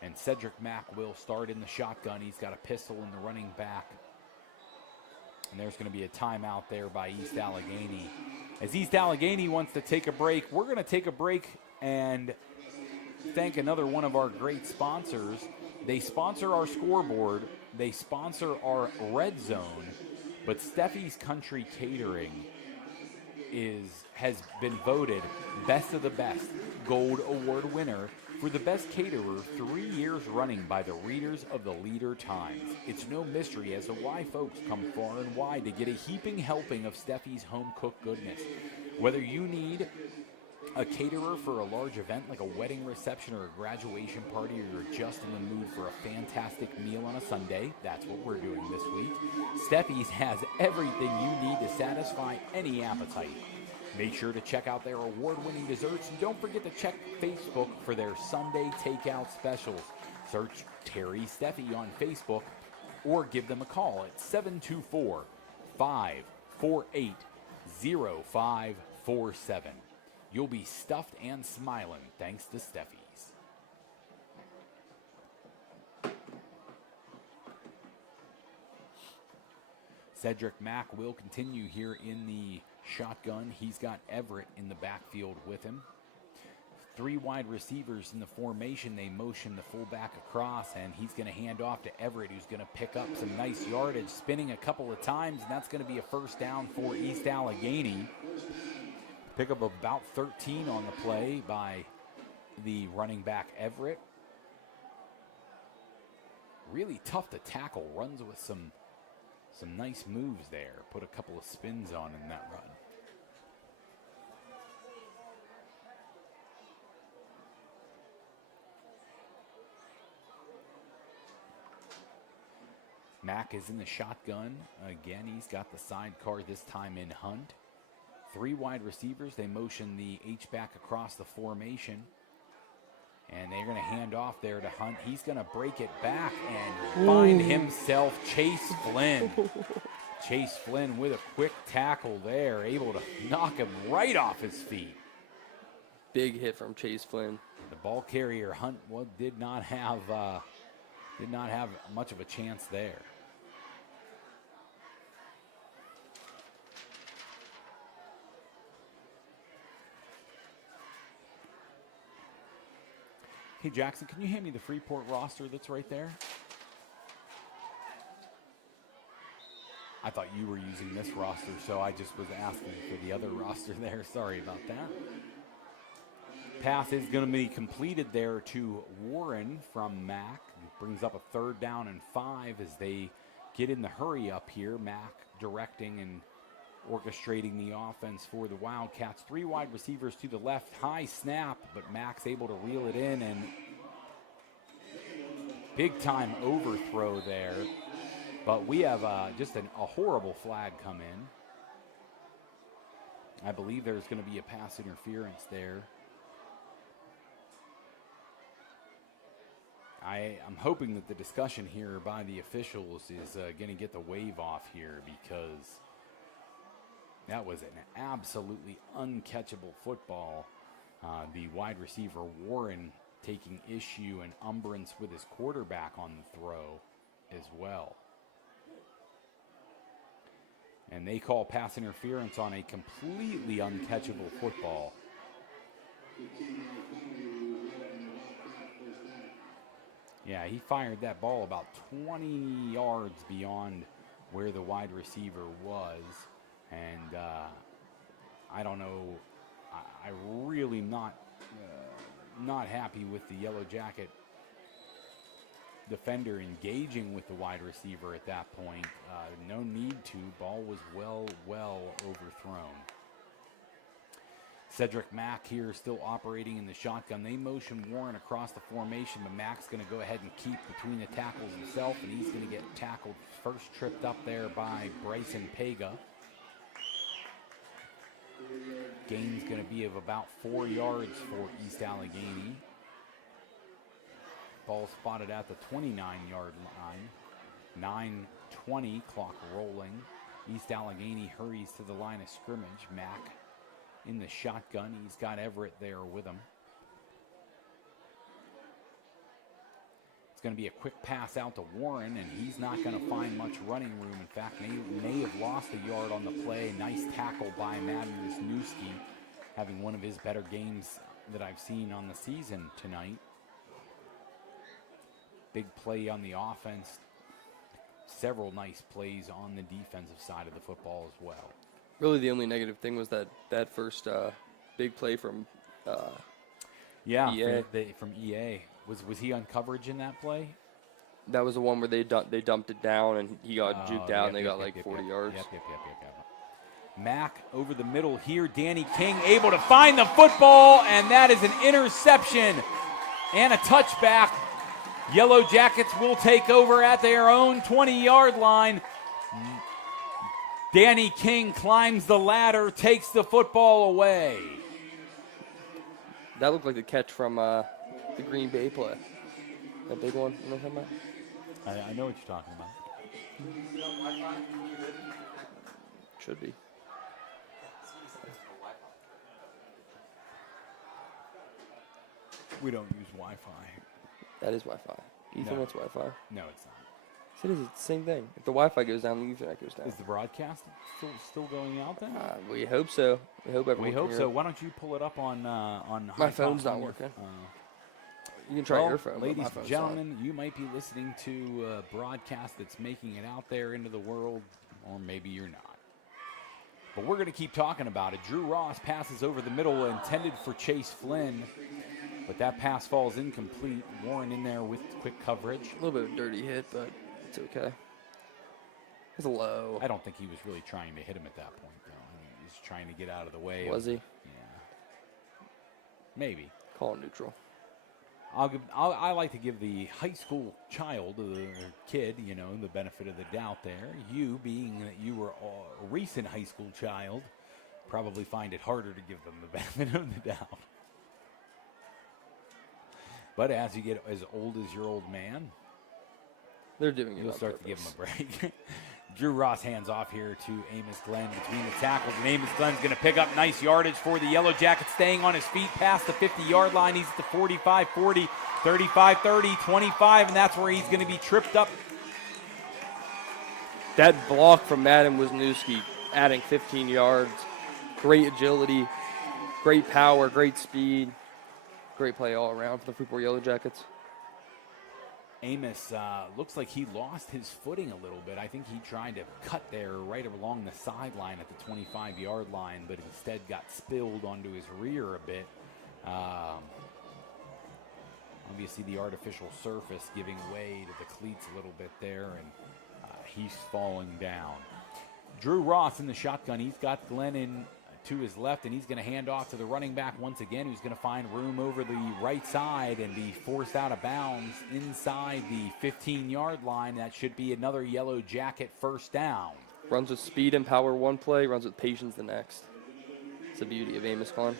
And Cedric Mack will start in the shotgun. He's got a pistol in the running back. And there's going to be a timeout there by East Allegheny. As East Allegheny wants to take a break, we're going to take a break and thank another one of our great sponsors. They sponsor our scoreboard. They sponsor our red zone. But Steffi's Country Catering has been voted Best of the Best Gold Award winner for the best caterer 3 years running by the readers of the Leader Times. It's no mystery as to why folks come far and wide to get a heaping helping of Steffi's home-cooked goodness. Whether you need a caterer for a large event like a wedding reception or a graduation party, or you're just in the mood for a fantastic meal on a Sunday, that's what we're doing this week. Steffi's has everything you need to satisfy any appetite. Make sure to check out their award-winning desserts, and don't forget to check Facebook for their Sunday takeout specials. Search Terry Steffi on Facebook or give them a call at 724-548-0547. You'll be stuffed and smiling thanks to Steffi's. Cedric Mack will continue here in the shotgun. He's got Everett in the backfield with him. 3 wide receivers in the formation. They motion the fullback across, and he's going to hand off to Everett, who's going to pick up some nice yardage, spinning a couple of times, and that's going to be a first down for East Allegheny. Pick up about 13 on the play by the running back Everett. Really tough to tackle. Runs with some nice moves there. Put a couple of spins on in that run. Mack is in the shotgun. Again, he's got the sidecar, this time in Hunt. 3 wide receivers. They motion the H-back across the formation. And they're going to hand off there to Hunt. He's going to break it back and find himself Chase Flynn. Chase Flynn with a quick tackle there, able to knock him right off his feet. Big hit from Chase Flynn. The ball carrier Hunt did not have much of a chance there. Hey, Jackson, can you hand me the Freeport roster that's right there? I thought you were using this roster, so I just was asking for the other roster there. Sorry about that. Pass is going to be completed there to Warren from Mack. Brings up a 3rd down and 5 as they get in the hurry up here. Mack directing and orchestrating the offense for the Wildcats. 3 wide receivers to the left. High snap, but Mack's able to reel it in, and big time overthrow there. But we have just a horrible flag come in. I believe there's going to be a pass interference there. I'm hoping that the discussion here by the officials is going to get the wave off here, because that was an absolutely uncatchable football. The wide receiver Warren taking issue and umbrance with his quarterback on the throw as well. And they call pass interference on a completely uncatchable football. Yeah, he fired that ball about 20 yards beyond where the wide receiver was. And I don't know, I really not happy with the Yellowjacket defender engaging with the wide receiver at that point. No need to. Ball was well overthrown. Cedric Mack here still operating in the shotgun. They motion Warren across the formation, but Mack's going to go ahead and keep between the tackles himself, and he's going to get tackled first, tripped up there by Bryson Pega. Gain's going to be of about 4 yards for East Allegheny. Ball spotted at the 29-yard line. 9:20, clock rolling. East Allegheny hurries to the line of scrimmage. Mack in the shotgun. He's got Everett there with him. It's going to be a quick pass out to Warren, and he's not going to find much running room. In fact, may have lost a yard on the play. Nice tackle by Madden Wisniewski, having one of his better games that I've seen on the season tonight. Big play on the offense. several nice plays on the defensive side of the football as well. Really, the only negative thing was that first big play from EA. From EA. Was he on coverage in that play? That was the one where they dumped it down, and he got juked out, and they got 40 yards. Yep. Mack over the middle here. Danny King able to find the football, and that is an interception and a touchback. Yellowjackets will take over at their own 20-yard line. Danny King climbs the ladder, takes the football away. That looked like the catch from the Green Bay play. That big one, you know what I'm talking about? I know what you're talking about. Should be. We don't use Wi-Fi. That is Wi-Fi. Ethernet's Wi-Fi. No, it's not. It is. It's the same thing. If the Wi-Fi goes down, the Ethernet goes down. Is the broadcast still going out then? We hope so. We hope everyone. We hope can so. hear. Why don't you pull it up on My phone's not working. You can try your phone. Ladies and gentlemen, you might be listening to a broadcast that's making it out there into the world, or maybe you're not. But we're going to keep talking about it. Drew Ross passes over the middle, intended for Chase Flynn, but that pass falls incomplete. Warren in there with quick coverage. A little bit of a dirty hit, but it's okay. It's low. I don't think he was really trying to hit him at that point, though. I mean, he was trying to get out of the way. Was he? Yeah. Maybe. Call it neutral. I like to give the high school child, the kid, the benefit of the doubt there. You, being that you were a recent high school child, probably find it harder to give them the benefit of the doubt. But as you get as old as your old man, they're doing it. You'll start to give them a break. Drew Ross hands off here to Amos Glenn between the tackles, and Amos Glenn's going to pick up nice yardage for the Yellowjackets, staying on his feet past the 50-yard line. He's at the 45, 40, 35, 30, 25, and that's where he's going to be tripped up. That block from Adam Wisniewski, adding 15 yards. Great agility, great power, great speed. Great play all around for the Freeport Yellowjackets. Amos looks like he lost his footing a little bit. I think he tried to cut there right along the sideline at the 25-yard line, but instead got spilled onto his rear a bit. Obviously, the artificial surface giving way to the cleats a little bit there, and he's falling down. Drew Ross in the shotgun. He's got Glenn in to his left, and he's going to hand off to the running back once again, who's going to find room over the right side and be forced out of bounds inside the 15-yard line. That should be another Yellowjacket first down. Runs with speed and power one play, runs with patience the next. It's the beauty of Amos Glenn.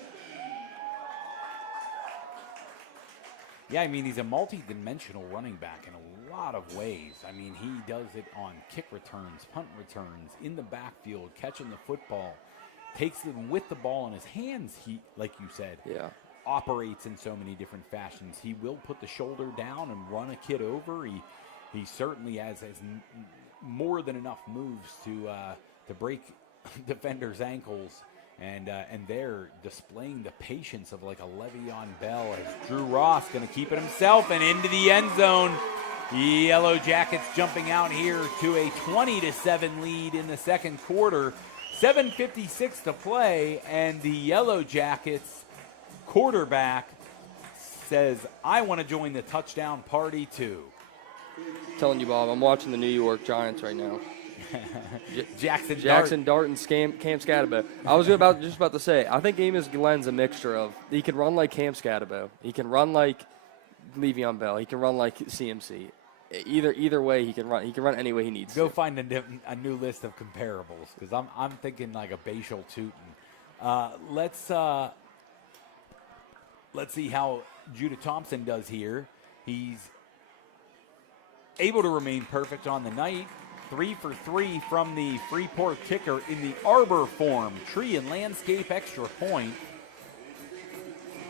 Yeah, I mean, he's a multi-dimensional running back in a lot of ways. I mean, he does it on kick returns, punt returns, in the backfield, catching the football. Takes them with the ball in his hands. He, like you said, operates in so many different fashions. He will put the shoulder down and run a kid over. He certainly has more than enough moves to break defenders' ankles. And they're displaying the patience of like a Le'Veon Bell as Drew Ross going to keep it himself and into the end zone. The Yellowjackets jumping out here to a 20-7 lead in the second quarter. 7:56 to play, and the Yellowjackets quarterback says, I want to join the touchdown party too. I'm telling you, Bob, I'm watching the New York Giants right now. Jackson Dart and Cam Scatabo. I was just about to say, I think Amos Glenn's a mixture of, he can run like Cam Scatabo. He can run like Le'Veon Bell. He can run like CMC. Either way, he can run. He can run any way he needs. Go find a new list of comparables, because I'm thinking like a Bashal Tootin. Let's see how Judah Thompson does here. He's able to remain perfect on the night. 3 for 3 from the Freeport kicker in the Arbor form. Tree and landscape extra point.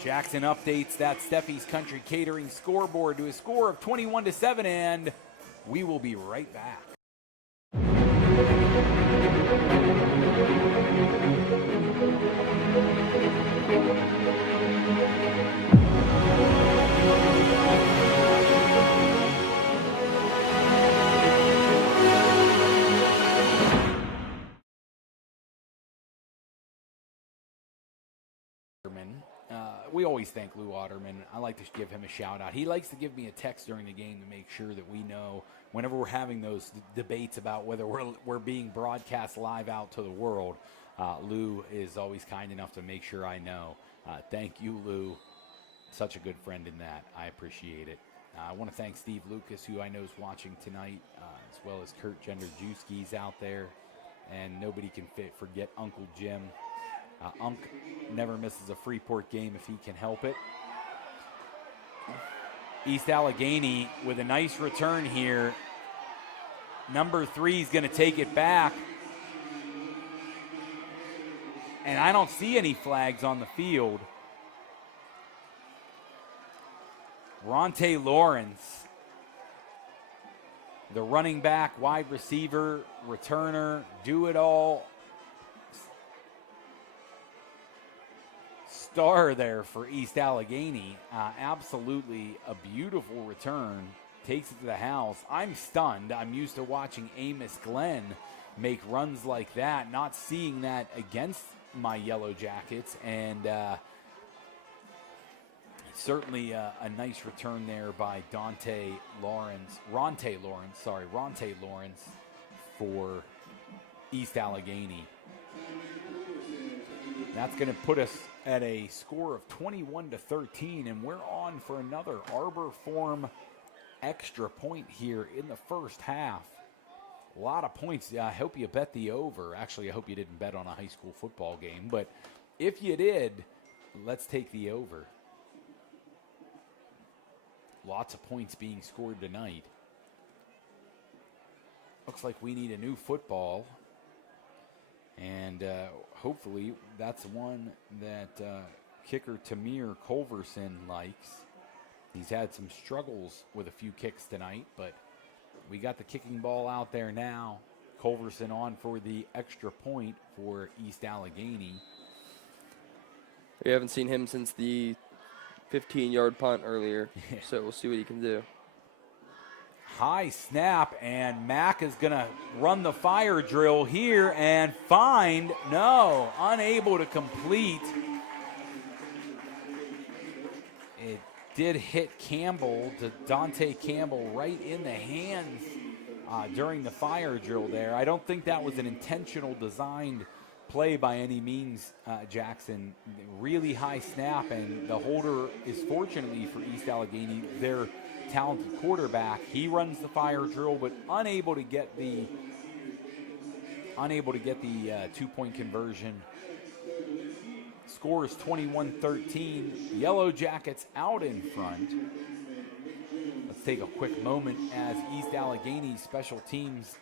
Jackson updates that Steffi's Country Catering scoreboard to a score of 21-7, and we will be right back. we always thank Lou Otterman. I like to give him a shout out. He likes to give me a text during the game to make sure that we know whenever we're having those debates about whether we're being broadcast live out to the world. Lou is always kind enough to make sure I know. Thank you, Lou. Such a good friend in that. I appreciate it. I want to thank Steve Lucas, who I know is watching tonight, as well as Kurt Gender-Juski's out there. And nobody can forget Uncle Jim. Unc never misses a Freeport game if he can help it. East Allegheny with a nice return here. Number 3 is going to take it back. And I don't see any flags on the field. Ronte Lawrence, the running back, wide receiver, returner, do-it-all star there for East Allegheny. Absolutely a beautiful return. Takes it to the house. I'm stunned. I'm used to watching Amos Glenn make runs like that, not seeing that against my Yellowjackets, and certainly a nice return there by Ronte Lawrence for East Allegheny. That's going to put us at a score of 21-13, and we're on for another Arbor Form extra point here in the first half. A lot of points. I hope you bet the over. Actually, I hope you didn't bet on a high school football game, but if you did, let's take the over. Lots of points being scored tonight. Looks like we need a new football. And hopefully that's one that kicker Tamir Culverson likes. He's had some struggles with a few kicks tonight, but we got the kicking ball out there now. Culverson on for the extra point for East Allegheny. We haven't seen him since the 15-yard punt earlier, so we'll see what he can do. High snap, and Mack is going to run the fire drill here and unable to complete. It did hit Campbell, to Dante Campbell, right in the hands during the fire drill there. I don't think that was an intentional designed play by any means, Jackson. Really high snap, and the holder is, fortunately for East Allegheny, their talented quarterback. He runs the fire drill, but unable to get the 2-point conversion. Score is 21-13. Yellowjackets out in front. Let's take a quick moment as East Allegheny special teams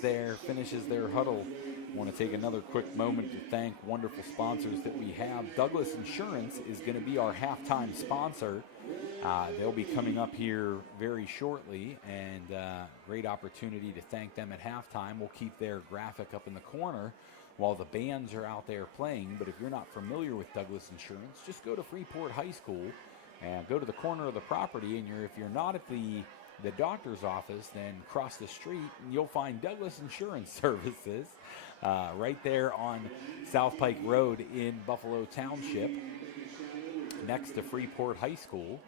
there finishes their huddle. I want to take another quick moment to thank wonderful sponsors that we have. Douglas Insurance is going to be our halftime sponsor. They'll be coming up here very shortly, and great opportunity to thank them at halftime. We'll keep their graphic up in the corner while the bands are out there playing. But if you're not familiar with Douglas Insurance, just go to Freeport High School and go to the corner of the property, and if you're not at the doctor's office, then cross the street and you'll find Douglas Insurance Services right there on South Pike Road in Buffalo Township, next to Freeport High School.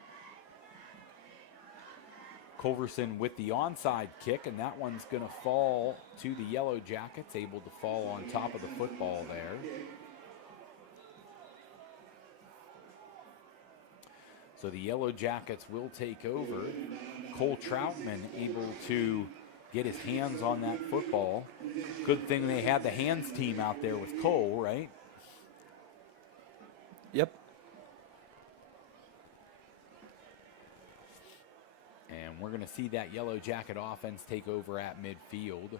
Culverson with the onside kick, and that one's going to fall to the Yellowjackets, able to fall on top of the football there. So the Yellowjackets will take over. Cole Troutman able to get his hands on that football. Good thing they had the hands team out there with Cole, right? Yep. And we're going to see that Yellowjacket offense take over at midfield.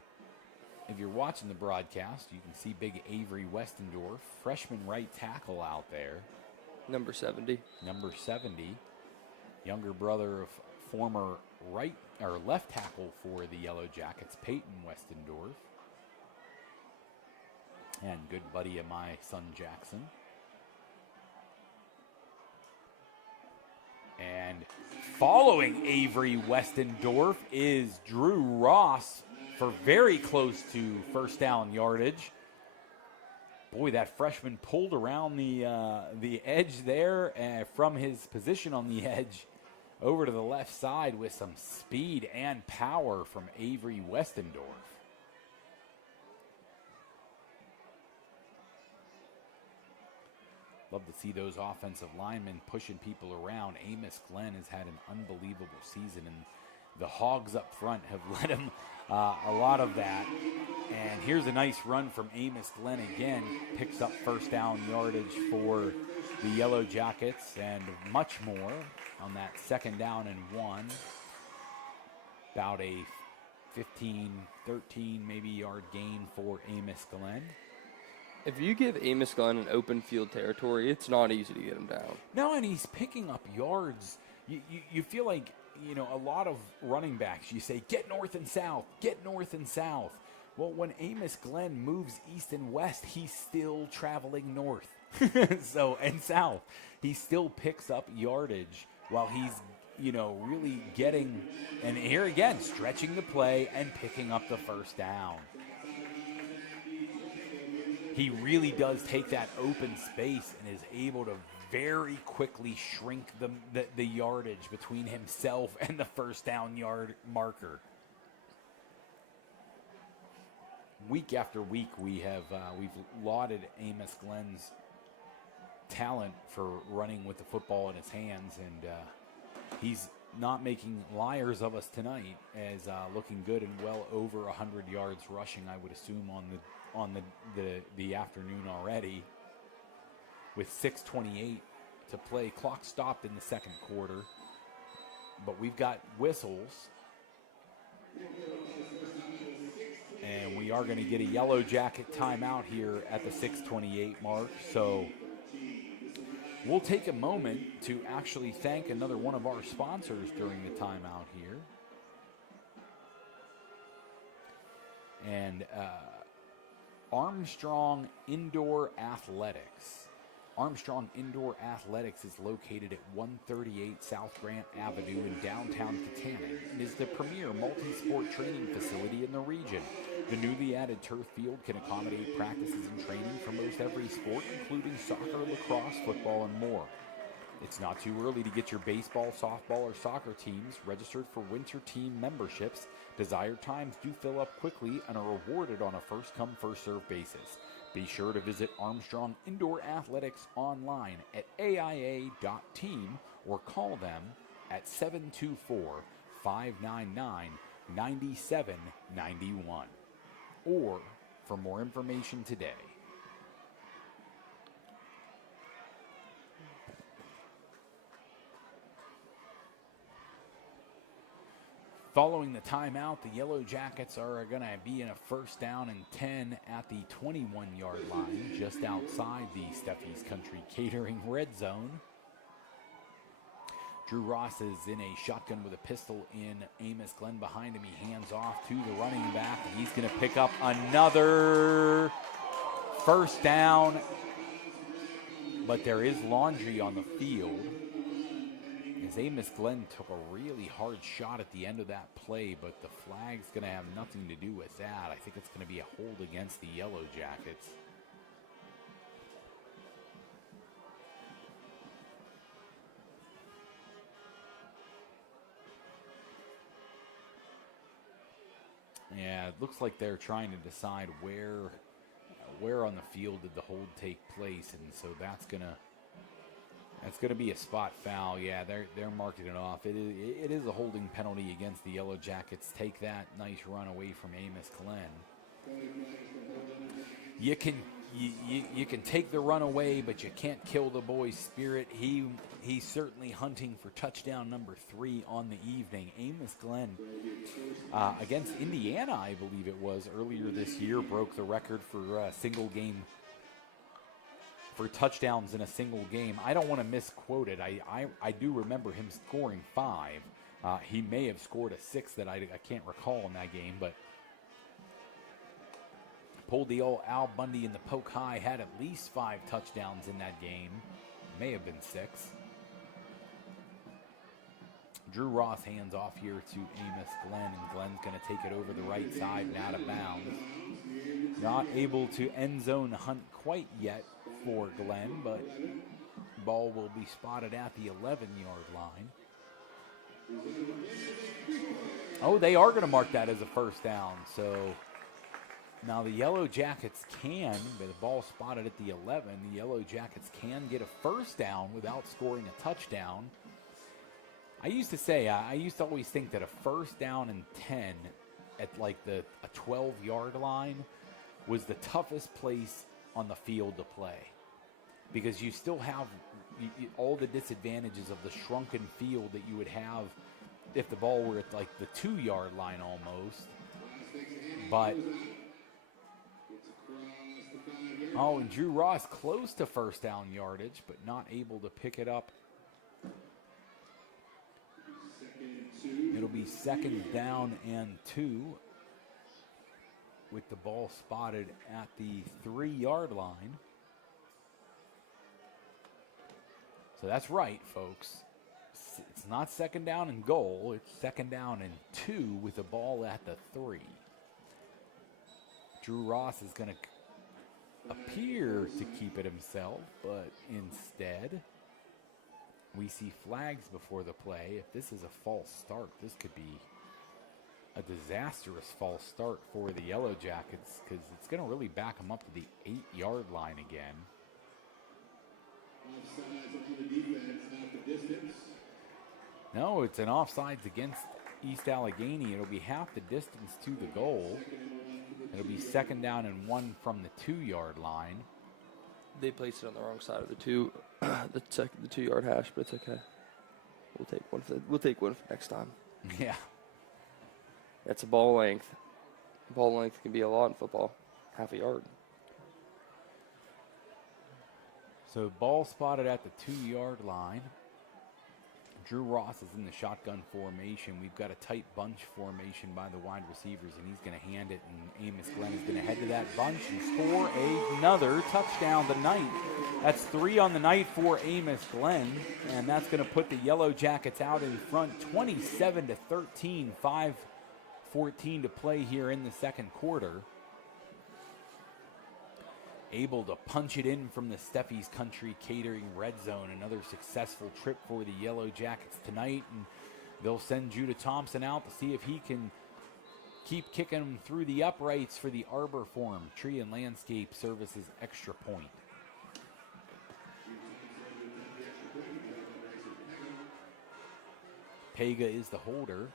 If you're watching the broadcast, you can see big Avery Westendorf, freshman right tackle out there. Number 70. Number 70. Younger brother of former right or left tackle for the Yellowjackets, Peyton Westendorf. And good buddy of my son Jackson. And following Avery Westendorf is Drew Ross for very close to first down yardage. Boy, that freshman pulled around the edge there from his position on the edge over to the left side with some speed and power from Avery Westendorf. Love to see those offensive linemen pushing people around. Amos Glenn has had an unbelievable season, and the Hogs up front have let him a lot of that. And here's a nice run from Amos Glenn again. Picks up first down yardage for the Yellowjackets and much more on that second down and 1. About a 15, 13 maybe yard gain for Amos Glenn. If you give Amos Glenn an open field territory, it's not easy to get him down. No, and he's picking up yards. You feel like, a lot of running backs, you say, get north and south, get north and south. Well, when Amos Glenn moves east and west, he's still traveling north and south. He still picks up yardage while he's, really getting, and here again, stretching the play and picking up the first down. He really does take that open space and is able to very quickly shrink the yardage between himself and the first down yard marker. Week after week, we've lauded Amos Glenn's talent for running with the football in his hands, and he's not making liars of us tonight, as looking good and well over 100 yards rushing, I would assume, on the afternoon already, with 6:28 to play. Clock stopped in the second quarter, but we've got whistles, and we are going to get a Yellow Jacket timeout here at the 6:28 mark. So we'll take a moment to actually thank another one of our sponsors during the timeout here. And Armstrong Indoor Athletics. Armstrong Indoor Athletics is located at 138 South Grant Avenue in downtown Kittanning and is the premier multi-sport training facility in the region. The newly added turf field can accommodate practices and training for most every sport, including soccer, lacrosse, football, and more. It's not too early to get your baseball, softball, or soccer teams registered for winter team memberships. Desired times do fill up quickly and are awarded on a first-come, first-served basis. Be sure to visit Armstrong Indoor Athletics online at aia.team or call them at 724-599-9791. Or for more information today. Following the timeout, the Yellowjackets are going to be in a first down and 10 at the 21-yard line, just outside the Steffi's Country Catering red zone. Drew Ross is in a shotgun with a pistol in. Amos Glenn behind him. He hands off to the running back, and he's going to pick up another first down. But there is laundry on the field, as Amos Glenn took a really hard shot at the end of that play, but the flag's going to have nothing to do with that. I think it's going to be a hold against the Yellowjackets. Yeah, it looks like they're trying to decide where on the field did the hold take place, and so that's gonna be a spot foul. Yeah, they're marking it off. It is a holding penalty against the Yellowjackets. Take that nice run away from Amos Glenn. You can take the run away, but you can't kill the boy's spirit. He's certainly hunting for touchdown number 3 on the evening. Amos Glenn, against Indiana, I believe it was, earlier this year, broke the record for a single game, for touchdowns in a single game. I don't want to misquote it. I do remember him scoring 5. He may have scored a 6 that I can't recall in that game, but pulled the old Al Bundy in the poke high, had at least 5 touchdowns in that game. May have been 6. Drew Ross hands off here to Amos Glenn, and Glenn's going to take it over the right side and out of bounds. Not able to end zone hunt quite yet for Glenn, but ball will be spotted at the 11-yard line. Oh, they are going to mark that as a first down. So now the Yellowjackets can, with the ball spotted at the 11, the Yellowjackets can get a first down without scoring a touchdown. I used to always think that a first down and 10 at like a 12-yard line was the toughest place on the field to play, because you still have all the disadvantages of the shrunken field that you would have if the ball were at like the 2-yard line almost. But and Drew Ross close to first down yardage, but not able to pick it up. It'll be second down and 2 with the ball spotted at the 3-yard line. So that's right, folks. It's not second down and goal. It's second down and 2 with the ball at the 3. Drew Ross is going to appear to keep it himself, but instead we see flags before the play. If this is a false start, this could be a disastrous false start for the Yellowjackets, because it's going to really back them up to the 8-yard line again. No, it's an offsides against East Allegheny. It'll be half the distance to the goal. It'll be second down and 1 from the 2-yard line. They placed it on the wrong side of the 2-yard hash, but it's okay. We'll take one for next time. Yeah. That's a ball length. Ball length can be a lot in football. Half a yard. So ball spotted at the 2-yard line. Drew Ross is in the shotgun formation. We've got a tight bunch formation by the wide receivers, and he's going to hand it, and Amos Glenn is going to head to that bunch and score another touchdown tonight. That's 3 on the night for Amos Glenn, and that's going to put the Yellowjackets out in front 27-13, 5:14 to play here in the second quarter. Able to punch it in from the Steffi's Country Catering red zone. Another successful trip for the Yellowjackets tonight, and they'll send Judah Thompson out to see if he can keep kicking them through the uprights for the Arbor Form Tree and Landscape Services extra point. Pega is the holder.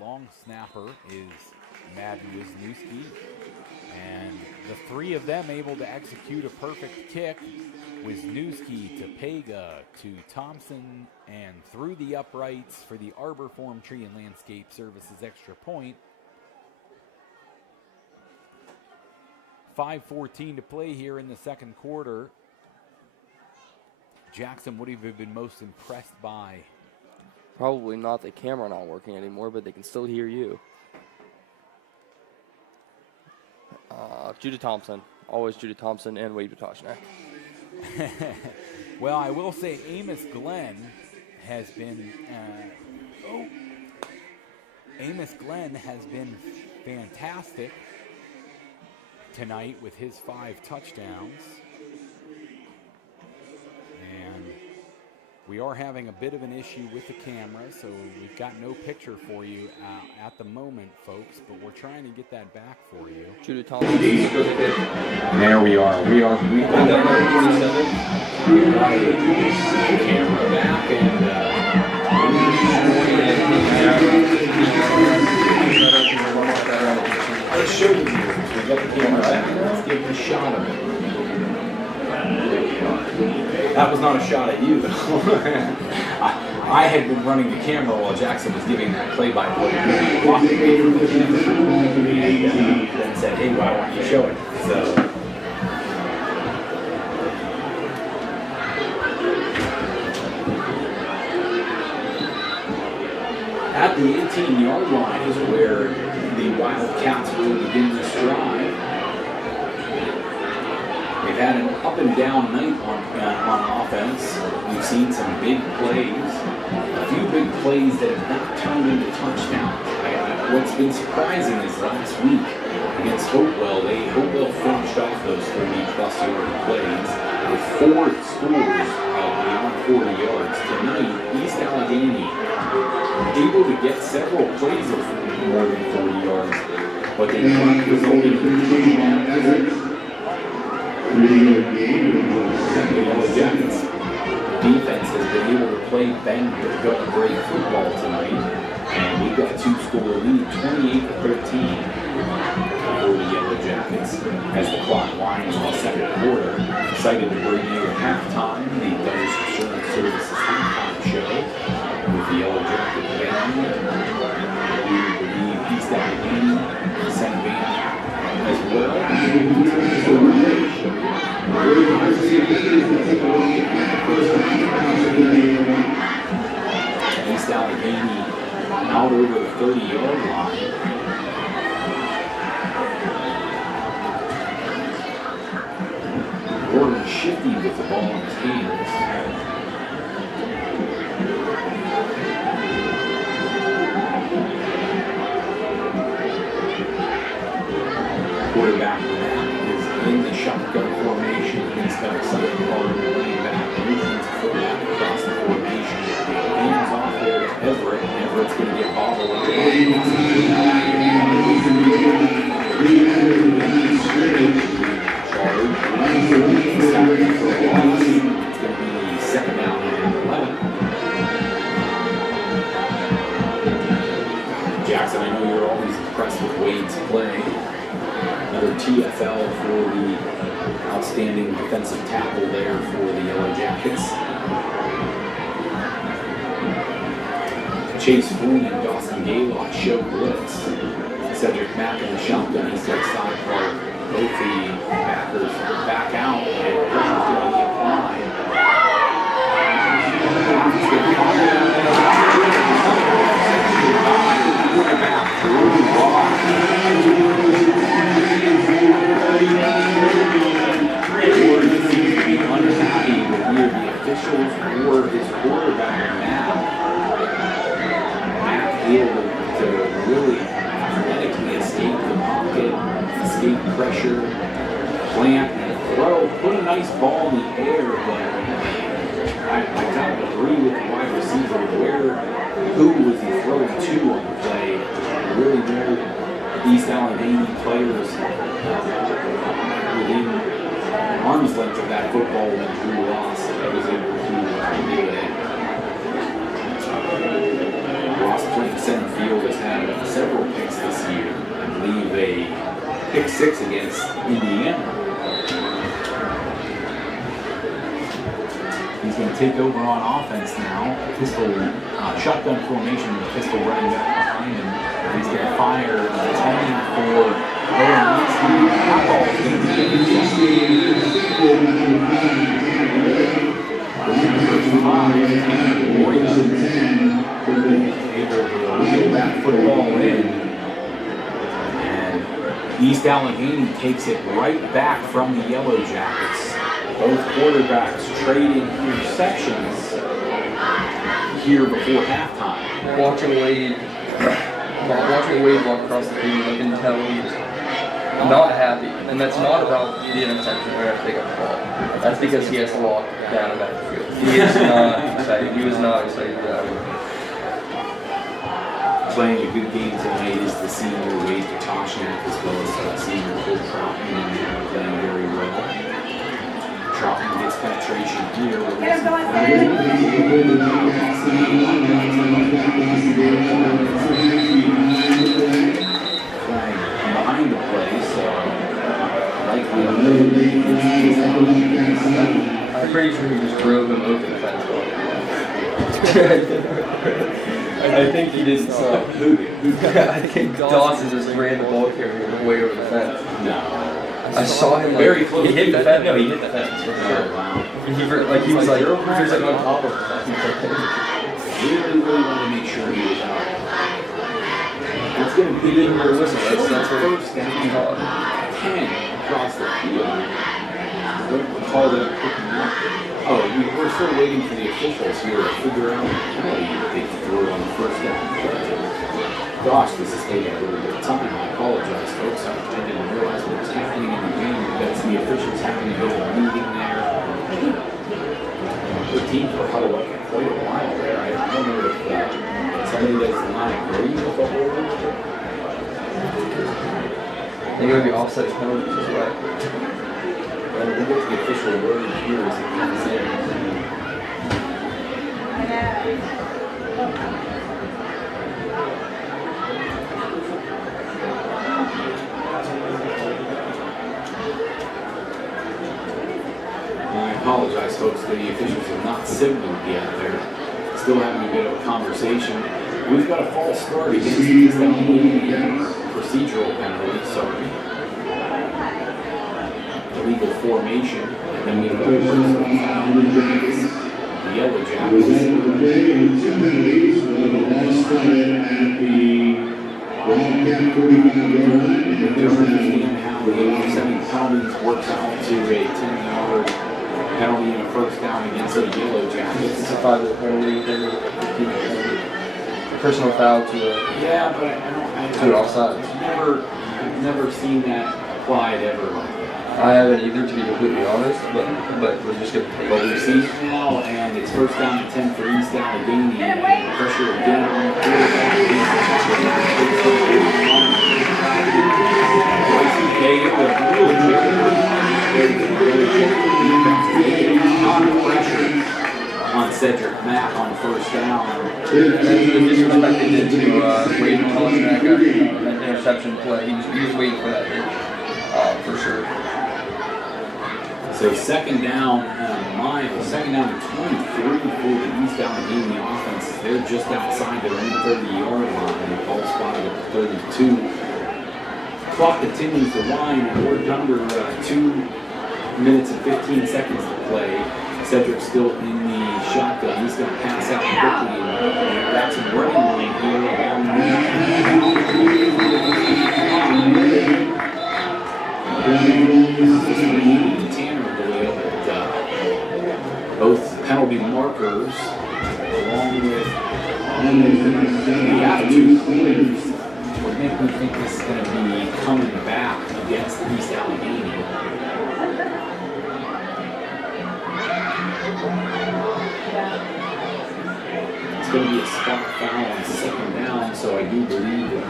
Long snapper is Madden Wisniewski, and the 3 of them able to execute a perfect kick. Wisniewski to Pega to Thompson and through the uprights for the Arbor Form Tree and Landscape Services extra point. 5:14 to play here in the second quarter. Jackson, what have you been most impressed by? Probably not the camera not working anymore, but they can still hear you. Judah Thompson. Always Judah Thompson and Wade Batoshnak. Well, I will say Amos Glenn has been fantastic tonight with his 5 touchdowns. And we are having a bit of an issue with the camera, so we've got no picture for you at the moment, folks, but we're trying to get that back for you. Judah Thompson. There we are. We got the camera back, and let's show the viewers. We got the camera back. Let's give a shot of it. That was not a shot at you, though. I had been running the camera while Jackson was giving that play-by-play. He walked away from the camera and then said, "Hey, why don't you show it?" So at the 18-yard line is where the Wildcats will begin to stride. They They've had an up and down night on offense. We've seen some big plays, a few big plays that have not turned into touchdowns. What's been surprising is last week against Hopewell finished off those 30-plus yard plays with 4 scores beyond 40 yards. Tonight, East Allegheny able to get several plays of more than 40 yards, but they weren't resulting in touchdowns. The Yellowjackets defense has been able to play great football tonight, and we've got a 2-score lead, 28-13 for the Yellowjackets as the clock winds in the second quarter. Excited to bring you at halftime the Dutchess Insurance Services halftime show with the Yellowjacket band. We believe East Allegheny sent band as well. East Allegheny out over the 30-yard line. Gordon Shifty with the ball in his hands. Quarterback is in the shotgun formation. He's got a second part of the running back. Movements fullback across the formation. Hands off there to Everett. Everett's going to get all the way. It's going to be second down and 11. Jackson, I know you're always impressed with Wade's play. Another TFL for the outstanding defensive tackle there for the Yellowjackets. Chase Boone and Dawson Gaylock show blitz. Cedric Mack in the shotgun. He's got side part. Both the backers back out, and pressure's going to be applied. Quarterback Drew Ross. Unhappy with either the officials or his quarterback now. Matt able to really athletically escape the pocket, escape pressure, plant and throw, put a nice ball in the air, but I kind of agree with the wide receiver who was he throwing to on the play. Really no East Allegheny players within arm's length of that football when Drew Ross was able to do it. Ross playing center field has had several picks this year. I believe a pick 6 against Indiana. He's going to take over on offense now. Pistol shotgun formation with pistol running back behind him. He's going to fire 10 for Owen Weesley. That ball is going to be able to wheel that football in. And East Allegheny takes it right back from the Yellowjackets. Both quarterbacks trading interceptions here before halftime. Watching Wade walk across the field, I can tell he's not happy. And that's not about the interception or if they got the ball. That's because he has to walk down and back the field. He is not excited. He was not excited that way. Playing a good game tonight is the senior Wade Katashnak as well as senior Cole Troutman, and they're playing very well. Troutman gets penetration here. Flag behind the play, so likely I'm pretty sure he just drove him over the fence. I think he didn't stop. I think Dawson just ran the ball carrier way over the fence. No. I saw him very close. He hit the fence. No, he hit the fence. For sure. Wow. He was like on top of it. Really want to make sure he was out. It's going to be He didn't whistle. That's first down 10 across the field. call that kicking out. Oh, we're still waiting for the officials here to figure out how they threw on the first down. Gosh, this is taking a little bit of time. I apologize, folks. I didn't realize what was happening in the game. That's the officials having a little meeting there. The teams were huddled up for quite a while there. I don't know if somebody does not agree with the whole. I think it would be offset penalties as well. Well, we'll get to the official word here as it comes in. I apologize, folks. The officials have not signaled yet. They're still having a bit of a conversation. We've got a false start against the procedural penalty, sorry. Illegal formation, and then we have the Yellowjackets. Works out to a 10-yard penalty and a first down against the Yellowjackets. It's a 5-yard penalty, personal foul to a offside. I've never seen that applied ever like that. I haven't either, to be completely honest, but we're just going to take But we've seen it now, and it's first down and 10 for East Allegheny. Pressure again on the quarterback. They get the really pressure on Cedric Mack on first down. That's the disrespect they did to Wade McCullough after that interception play. He was waiting for that for sure. So second down second down and 23 for the East Allegheny offense. They're just outside their own 30-yard line. Ball spotted at 32. Clock continues to wind, and we're under 2 minutes and 15 seconds to play. Cedric's still in the shotgun. He's going to pass out quickly, and got some running lane here around Tanner, I believe, but both penalty markers, along with the attitude players, would make me think this is going to be coming back against East Allegheny. It's going to be a spot foul on second down, so I do believe that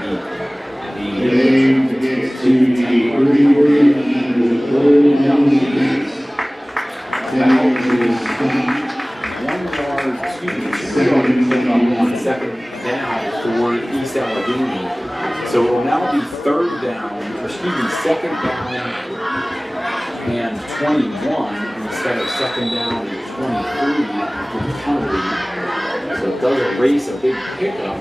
the second down for East Allegheny. So it will now be second down and 21 instead of second down and 23 after the penalty. So it does erase a big pickup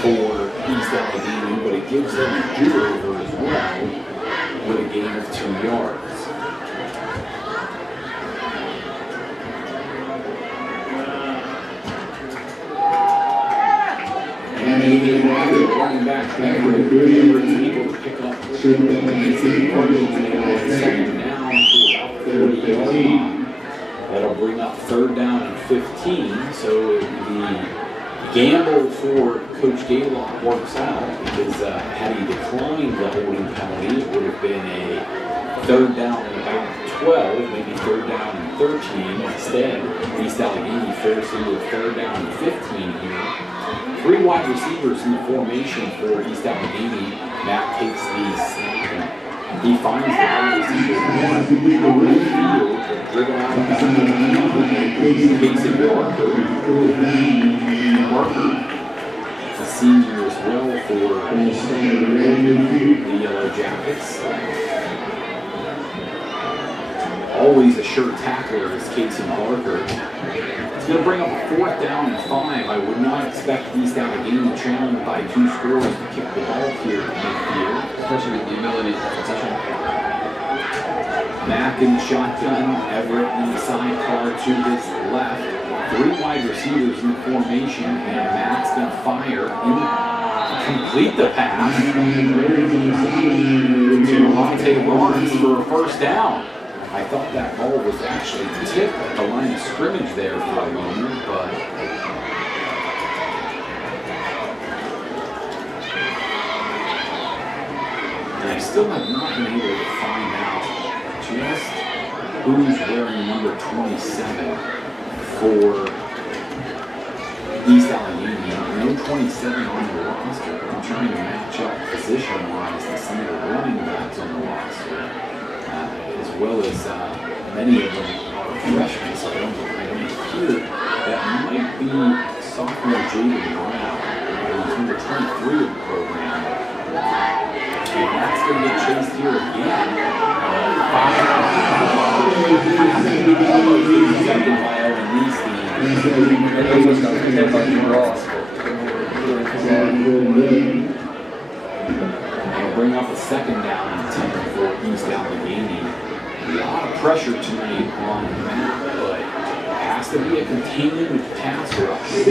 for East Allegheny, but it gives them a do-over as well with a gain of 2 yards. And running back there, able to pick up second down to about 30 yards. That'll bring up third down and 15. So the gamble for Coach Gaylock works out because had he declined the holding penalty, it would have been a third down and about 12, maybe third down and 13. Instead, East Allegheny fares into a third down and 15 here. 3 wide receivers in the formation for East Allegheny. Matt takes the snap and he finds the wide receiver one over the field, driven out of Casey Marker, a senior as well for the Yellowjackets. Always a sure tackler is Casey Barker. It's going to bring up a fourth down and 5. I would not expect East Allegheny trailing by 2 scores to kick the ball here at midfield. Especially with the ability to position. Mack in the shotgun, Everett in the sidecar to his left. 3 wide receivers in the formation, and Mack's going to fire and complete the pass to Monte Lawrence for a first down. I thought that ball was actually tipped at the line of scrimmage there for a moment, but and I still have not been able to find out just who's wearing number 27 for East Allegheny. No 27 on the roster. I'm trying to match up position-wise to some of the running backs on the roster, as well as many of them are freshmen, so I don't hear that might be sophomore Jaden Brown, who's number 23 in the program. And that's going to get chased here again. Second by Owen Leasty. They'll bring up a second down and 10 for East Allegheny. A lot of pressure tonight on Matt, but it has to be a continued pass rush. He's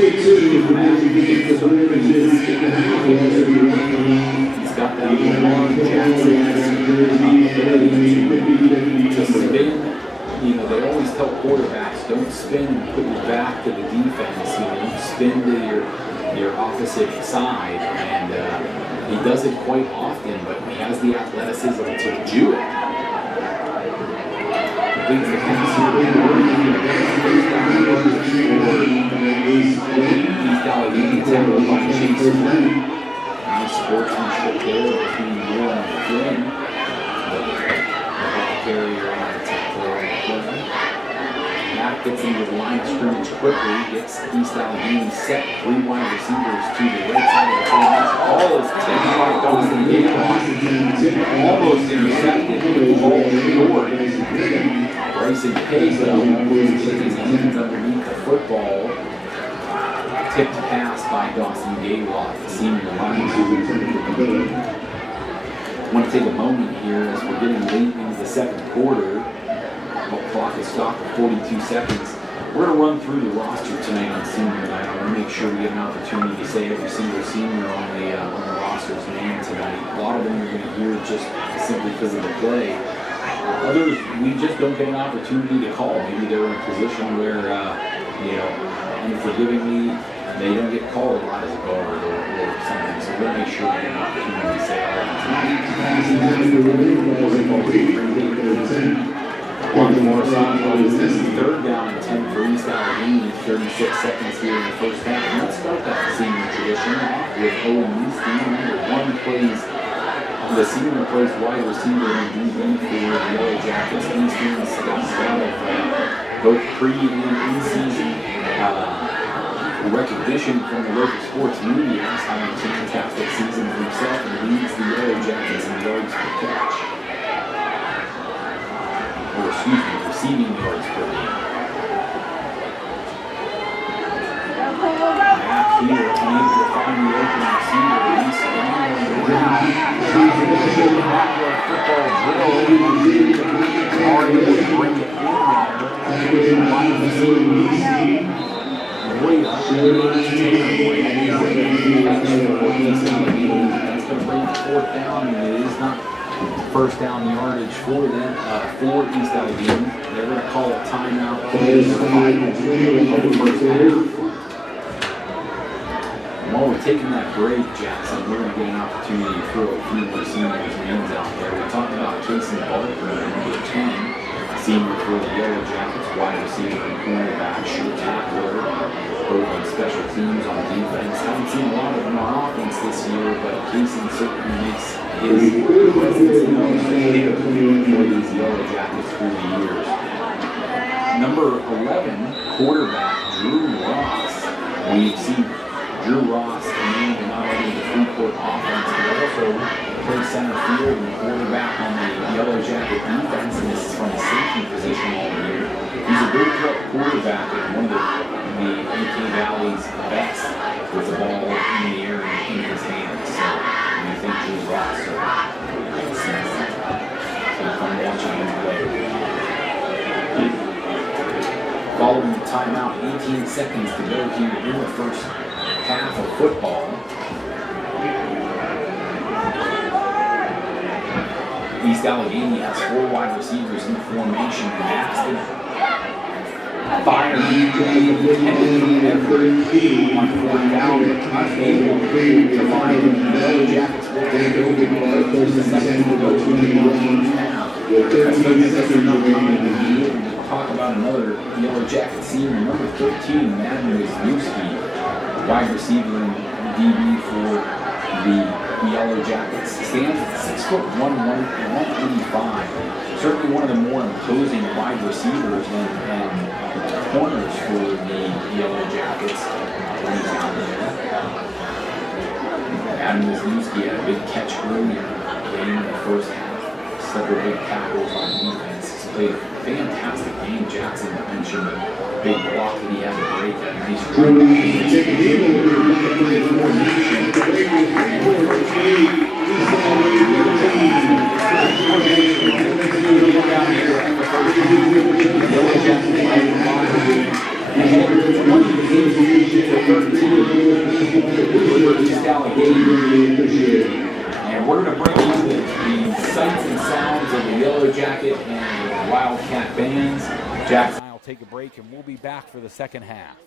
got that long Jackson to spin. You know, they always tell quarterbacks, don't spin and put your back to the defense. You know, don't spin to your opposite side, and he does it quite often, but he has the athleticism to do it. Leads the pass here. East Allegheny tackled by Chase. Nice sportsmanship there between Moore and Flynn. The ball carrier on the tackle on the play. Matt gets into the line of scrimmage quickly, gets East Allegheny set, 3 wide receivers to the right side of the field. All is taken by Dawson Gaylock. Almost intercepted, ball short. Bryson Page, though, gets his hands underneath the football. Tipped pass by Dawson Gaylock, the senior lineman. I want to take a moment here as we're getting late into the second quarter. The clock is stopped at 42 seconds. We're going to run through the roster tonight on senior night. I want to make sure we get an opportunity to say every single senior on the roster's name tonight. A lot of them you're going to hear just simply because of the play. Others, we just don't get an opportunity to call. Maybe they're in a position where, unforgivingly, they don't get called a lot as a guard or something. So we'll make sure we get an opportunity to say all that tonight. On the more side, this is third down and 10 for East Allegheny, 36 seconds here in the first half. And let's start that senior tradition with Owen Leasty. Number 1 plays, the senior plays wide receiver and DB for the Yellowjackets. Leasty's got a lot of both pre- and in-season recognition from the local sports media. He's having a fantastic season for himself and leads the Yellowjackets in yards per catch. Receiving yards per game. Back here, unable to find the open receiver. He's down on the ground. Backyard football drill. Hard to bring it in there. Wide receiver. Way up. That's going to bring it 4th down, and it is not first down yardage for them, for East Allegheny. They're going to call a timeout for the final of the first half. While we're taking that break, Jackson, we're going to get an opportunity to throw a few more seniors' names out there. We talked about Jason Barker, number 10, senior for the Yellowjackets, wide receiver and cornerback, sure tackler, both on special teams, on defense. Haven't seen a lot of them on offense this year, but Jason certainly makes his presence known for these Yellowjackets through the years. Number 11, quarterback Drew Ross. We've seen Drew Ross command not only the Freeport offense, but also play center field and quarterback on the Yellowjacket defense, and this is from a safety position all year. He's a good quarterback and one of the UK Valley's best with the ball in the air and in his hands. So I think Drew Ross makes sense. So fun watching him play. Following the timeout, 18 seconds to go here in the first half of football. East Allegheny has 4 wide receivers in formation. Max fire on 4th down, unable to find the Yellowjackets. The second will go to the half. Talk about another Yellowjacket senior, number 13, Madden Wisniewski, wide receiver and DB for the Yellowjackets. Stands at 6'1", 185. Certainly one of the more imposing wide receivers and corners for the Yellowjackets when he's out there. Madden Wisniewski had a big catch earlier in the first half. Several big tackles on defense. He's played a fantastic game. Jackson mentioned the big block that he had to break. A nice run. And we're going to bring you the sights and sounds of the Yellowjacket and the Wildcat bands. Jackson and I will take a break, and we'll be back for the second half.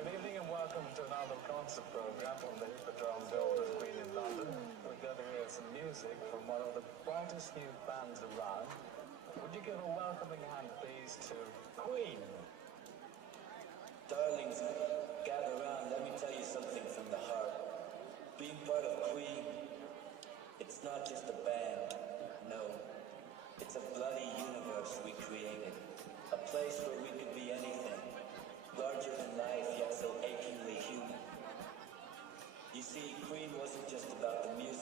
Good evening and welcome to another concert program from the Hippodrome Golders Green in London. We're going to hear some music from one of the brightest new bands around. Would you give a welcoming hand, please, to Queen? Darlings, gather round, let me tell you something from the heart. Being part of Queen, it's not just a band, no. It's a bloody universe we created. A place where we could be anything. Larger than life, yet so achingly human. You see, Queen wasn't just about the music.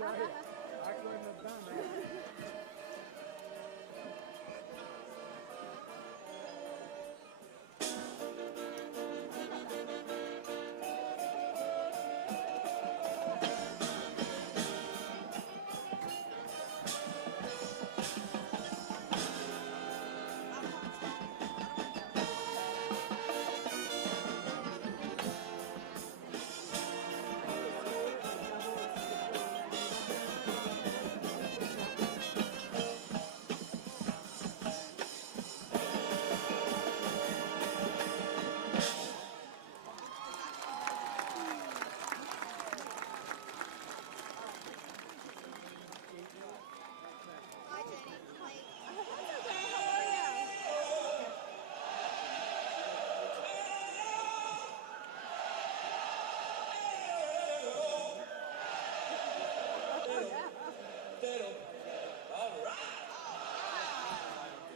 try it. I couldn't have done that.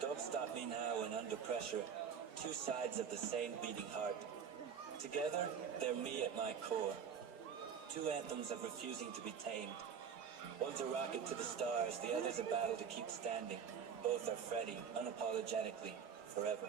Don't stop me now when under pressure. Two sides of the same beating heart. Together, they're me at my core. Two anthems of refusing to be tamed. One's a rocket to the stars, the other's a battle to keep standing. Both are Freddy, unapologetically, forever.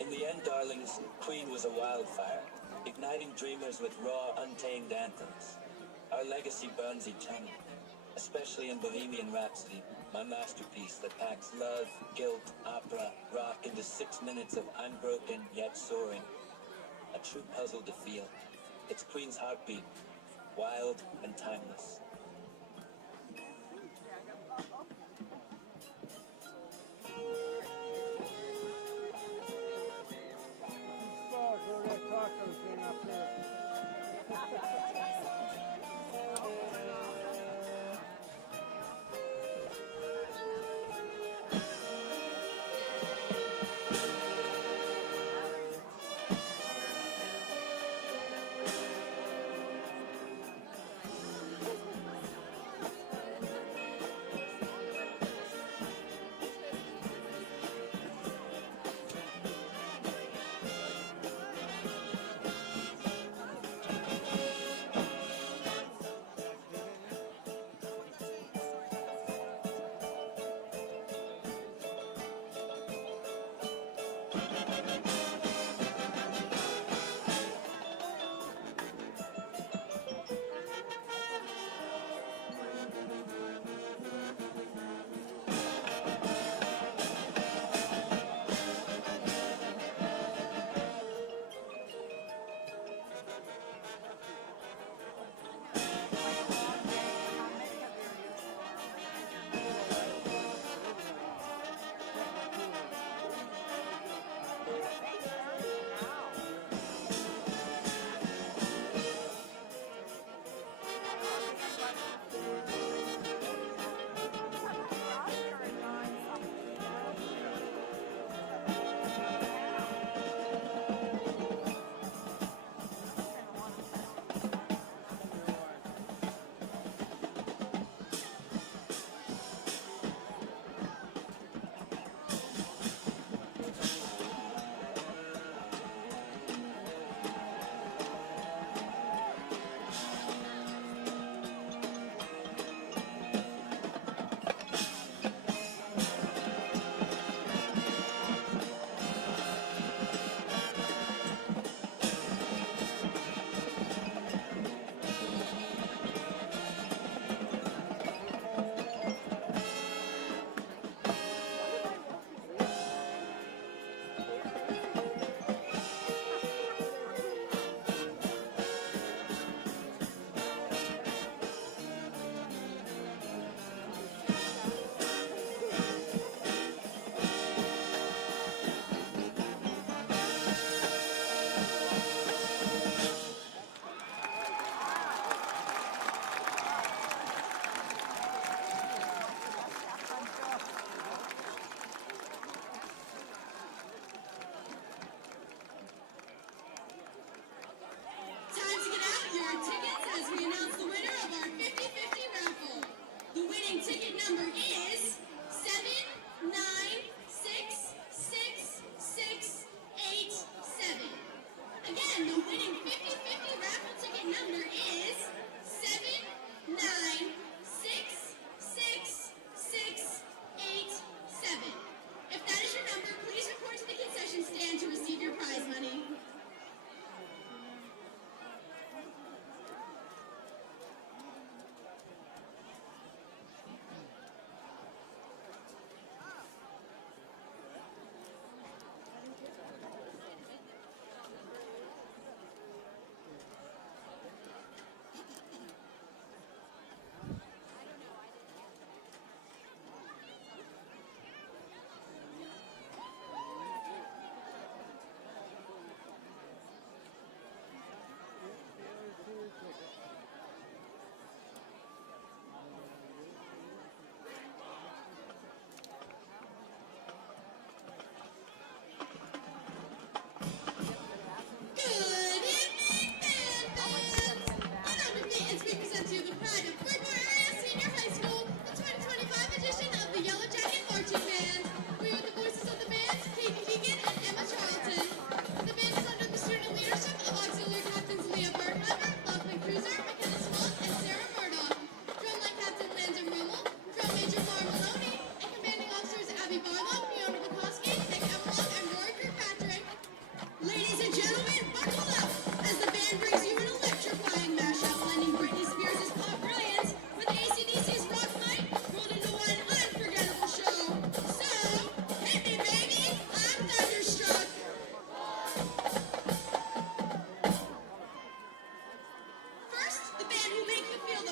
In the end, darlings, Queen was a wildfire, igniting dreamers with raw, untamed anthems. Our legacy burns eternal, especially in Bohemian Rhapsody, my masterpiece that packs love, guilt, opera, rock into 6 minutes of unbroken yet soaring. A true puzzle to feel. It's Queen's heartbeat, wild and timeless.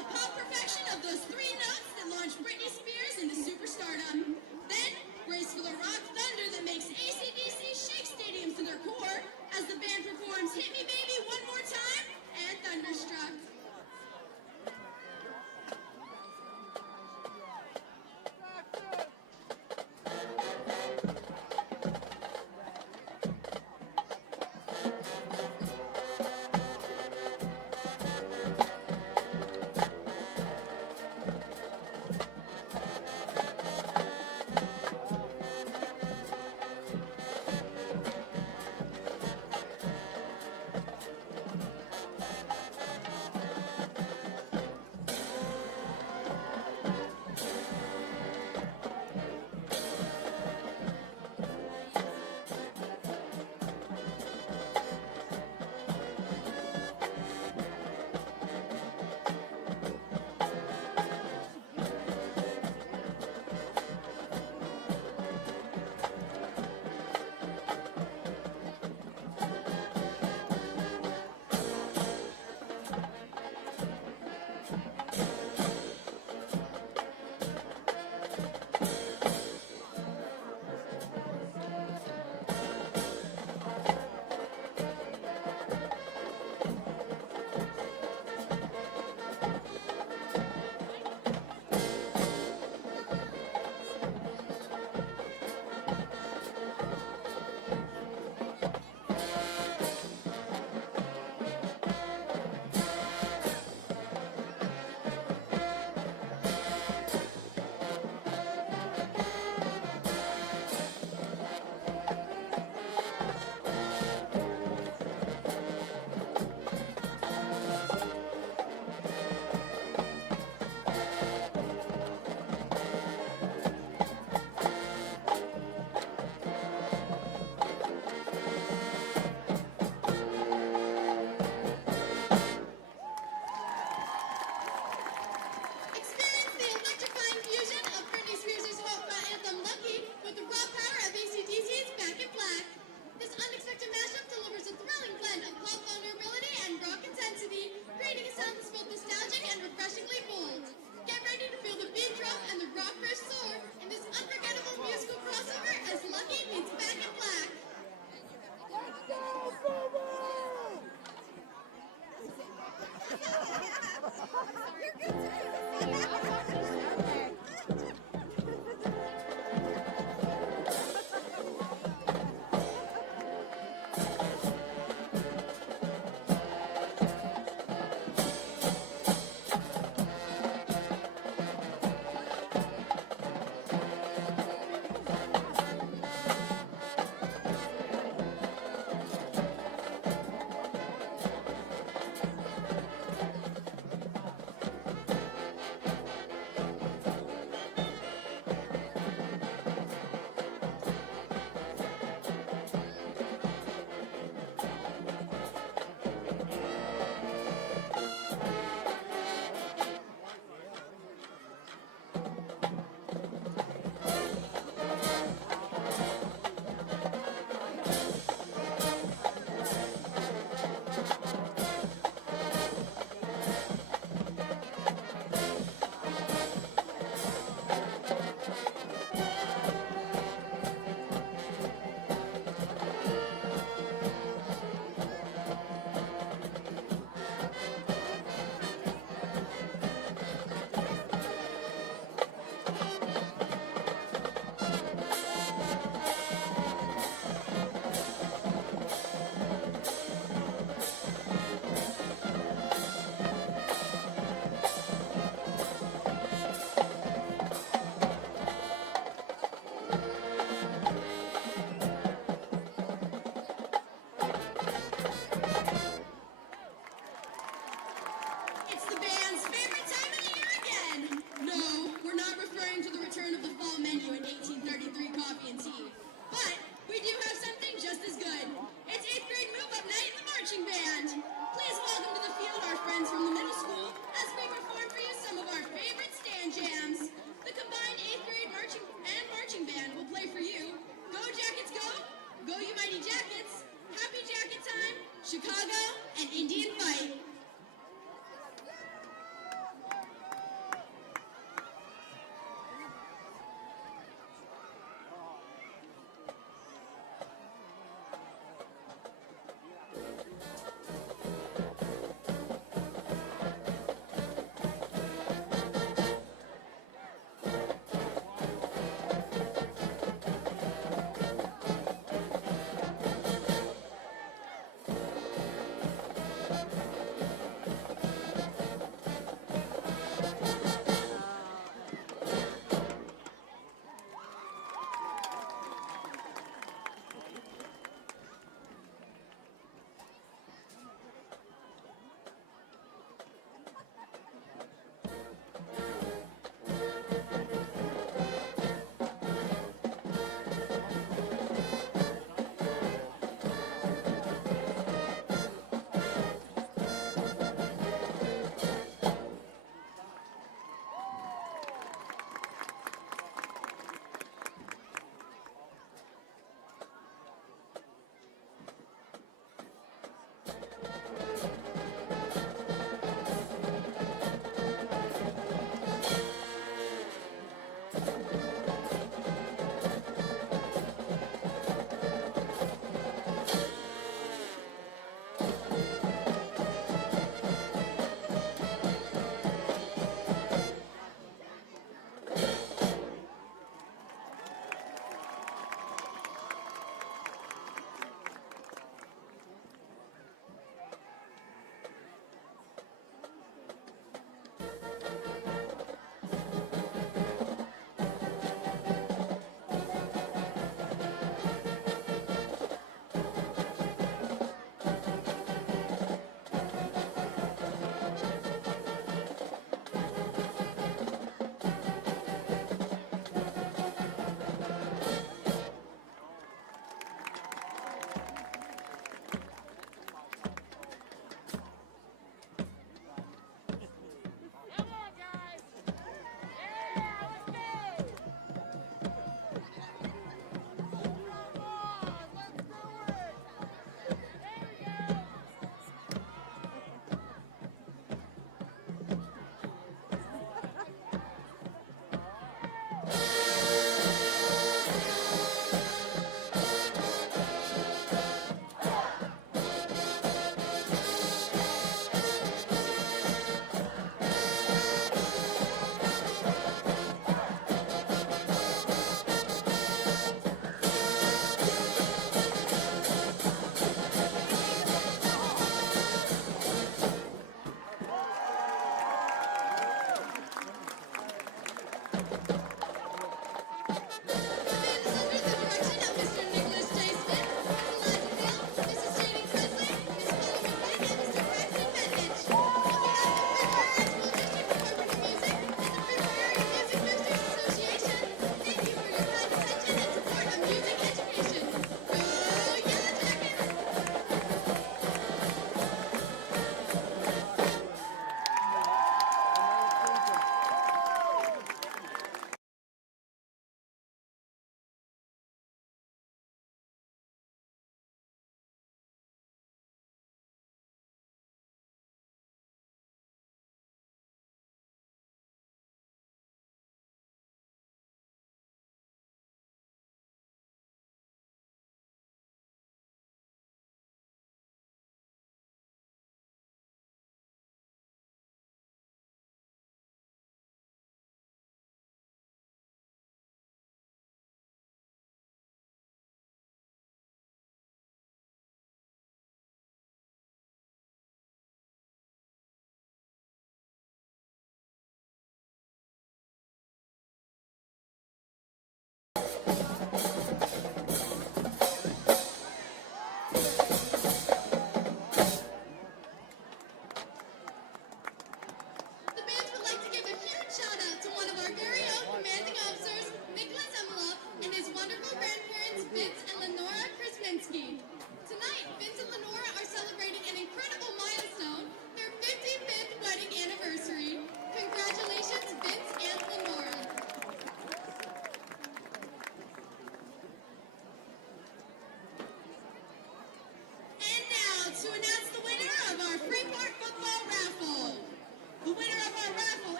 the pop perfection of those three notes that launched Britney Spears into superstardom. Then, brace for the rock thunder that makes AC/DC shake stadiums to their core as the band performs Hit Me Baby One More Time and Thunderstruck. Experience the electrifying fusion of Britney Spears' folk anthem Lucky with the raw power of AC/DC's Back in Black. This unexpected mashup delivers a thrilling blend of pop vulnerability and rock intensity, creating a sound that's both nostalgic and refreshingly bold. Get ready to feel the beat drop and the rock fresh soar in this unforgettable musical crossover as Lucky meets Back in Black. It's the band's favorite time of the year again. No, we're not referring to the return of the fall menu at 1833 Coffee and Tea. But we do have something just as good. It's 8th grade move-up night in the marching band. Please welcome to the field our friends from the middle school as we perform for you some of our favorite stand jams. The combined 8th grade marching band will play for you Go Jackets Go, Go You Mighty Jackets, Happy Jacket Time, Chicago, and Indian Fight.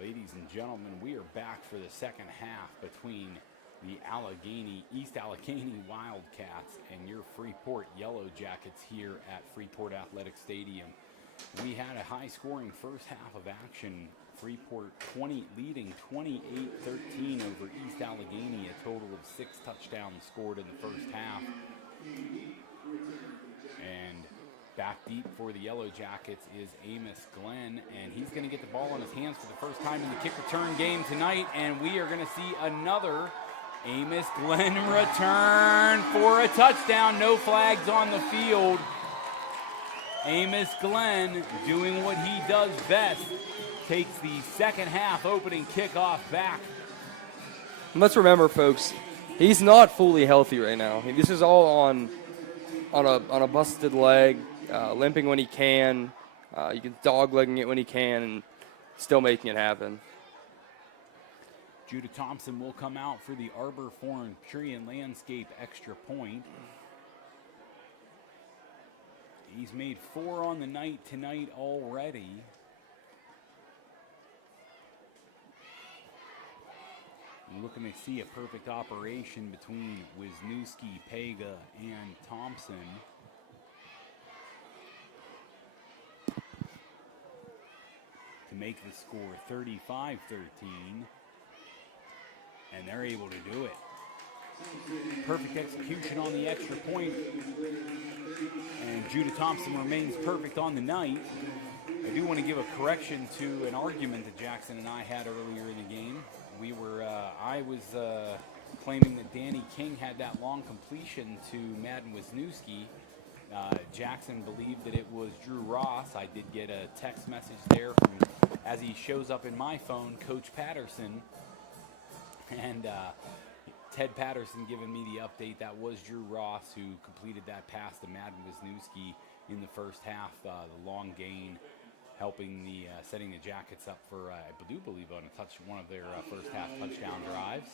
Ladies and gentlemen, we are back for the second half between the East Allegheny Wildcats and your Freeport Yellowjackets here at Freeport Athletic Stadium. We had a high-scoring first half of action. Freeport leading 28-13 over East Allegheny, a total of 6 touchdowns scored in the first half. And back deep for the Yellowjackets is Amos Glenn, and he's going to get the ball in his hands for the first time in the kick return game tonight, and we are going to see another Amos Glenn return for a touchdown. No flags on the field. Amos Glenn doing what he does best, takes the second half opening kickoff back. Let's remember, folks, he's not fully healthy right now. This is all on a busted leg, limping when he can. You can dog-legging it when he can, and still making it happen. Judah Thompson will come out for the Arbor Foreign Tree and Landscape extra point. He's made 4 on the night tonight already. You're looking to see a perfect operation between Wisniewski, Pega, and Thompson. To make the score 35-13. And they're able to do it. Perfect execution on the extra point. And Judah Thompson remains perfect on the night. I do want to give a correction to an argument that Jackson and I had earlier in the game. I was claiming that Danny King had that long completion to Madden Wisniewski. Jackson believed that it was Drew Ross. I did get a text message there from, as he shows up in my phone, Coach Patterson. And Ted Patterson giving me the update. That was Drew Ross who completed that pass to Madden Wisniewski in the first half. The long gain helping setting the Jackets up for, I do believe, on one of their first half touchdown drives.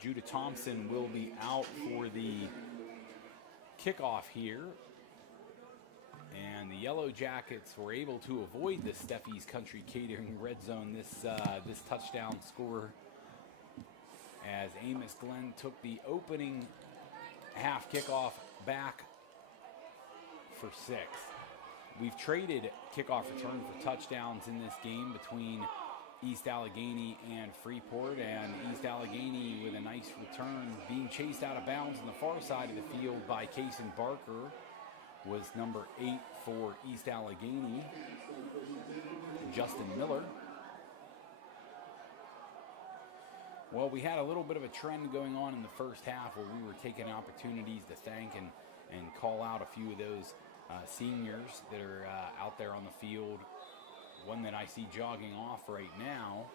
Judah Thompson will be out for the kickoff here. And the Yellowjackets were able to avoid the Steffi's Country Catering red zone this touchdown score, as Amos Glenn took the opening half kickoff back for 6. We've traded kickoff return for touchdowns in this game between East Allegheny and Freeport, and East Allegheny with a nice return being chased out of bounds on the far side of the field by Kason Barker was number 8 for East Allegheny, Justin Miller. Well, we had a little bit of a trend going on in the first half where we were taking opportunities to thank and call out a few of those seniors that are out there on the field. One that I see jogging off right now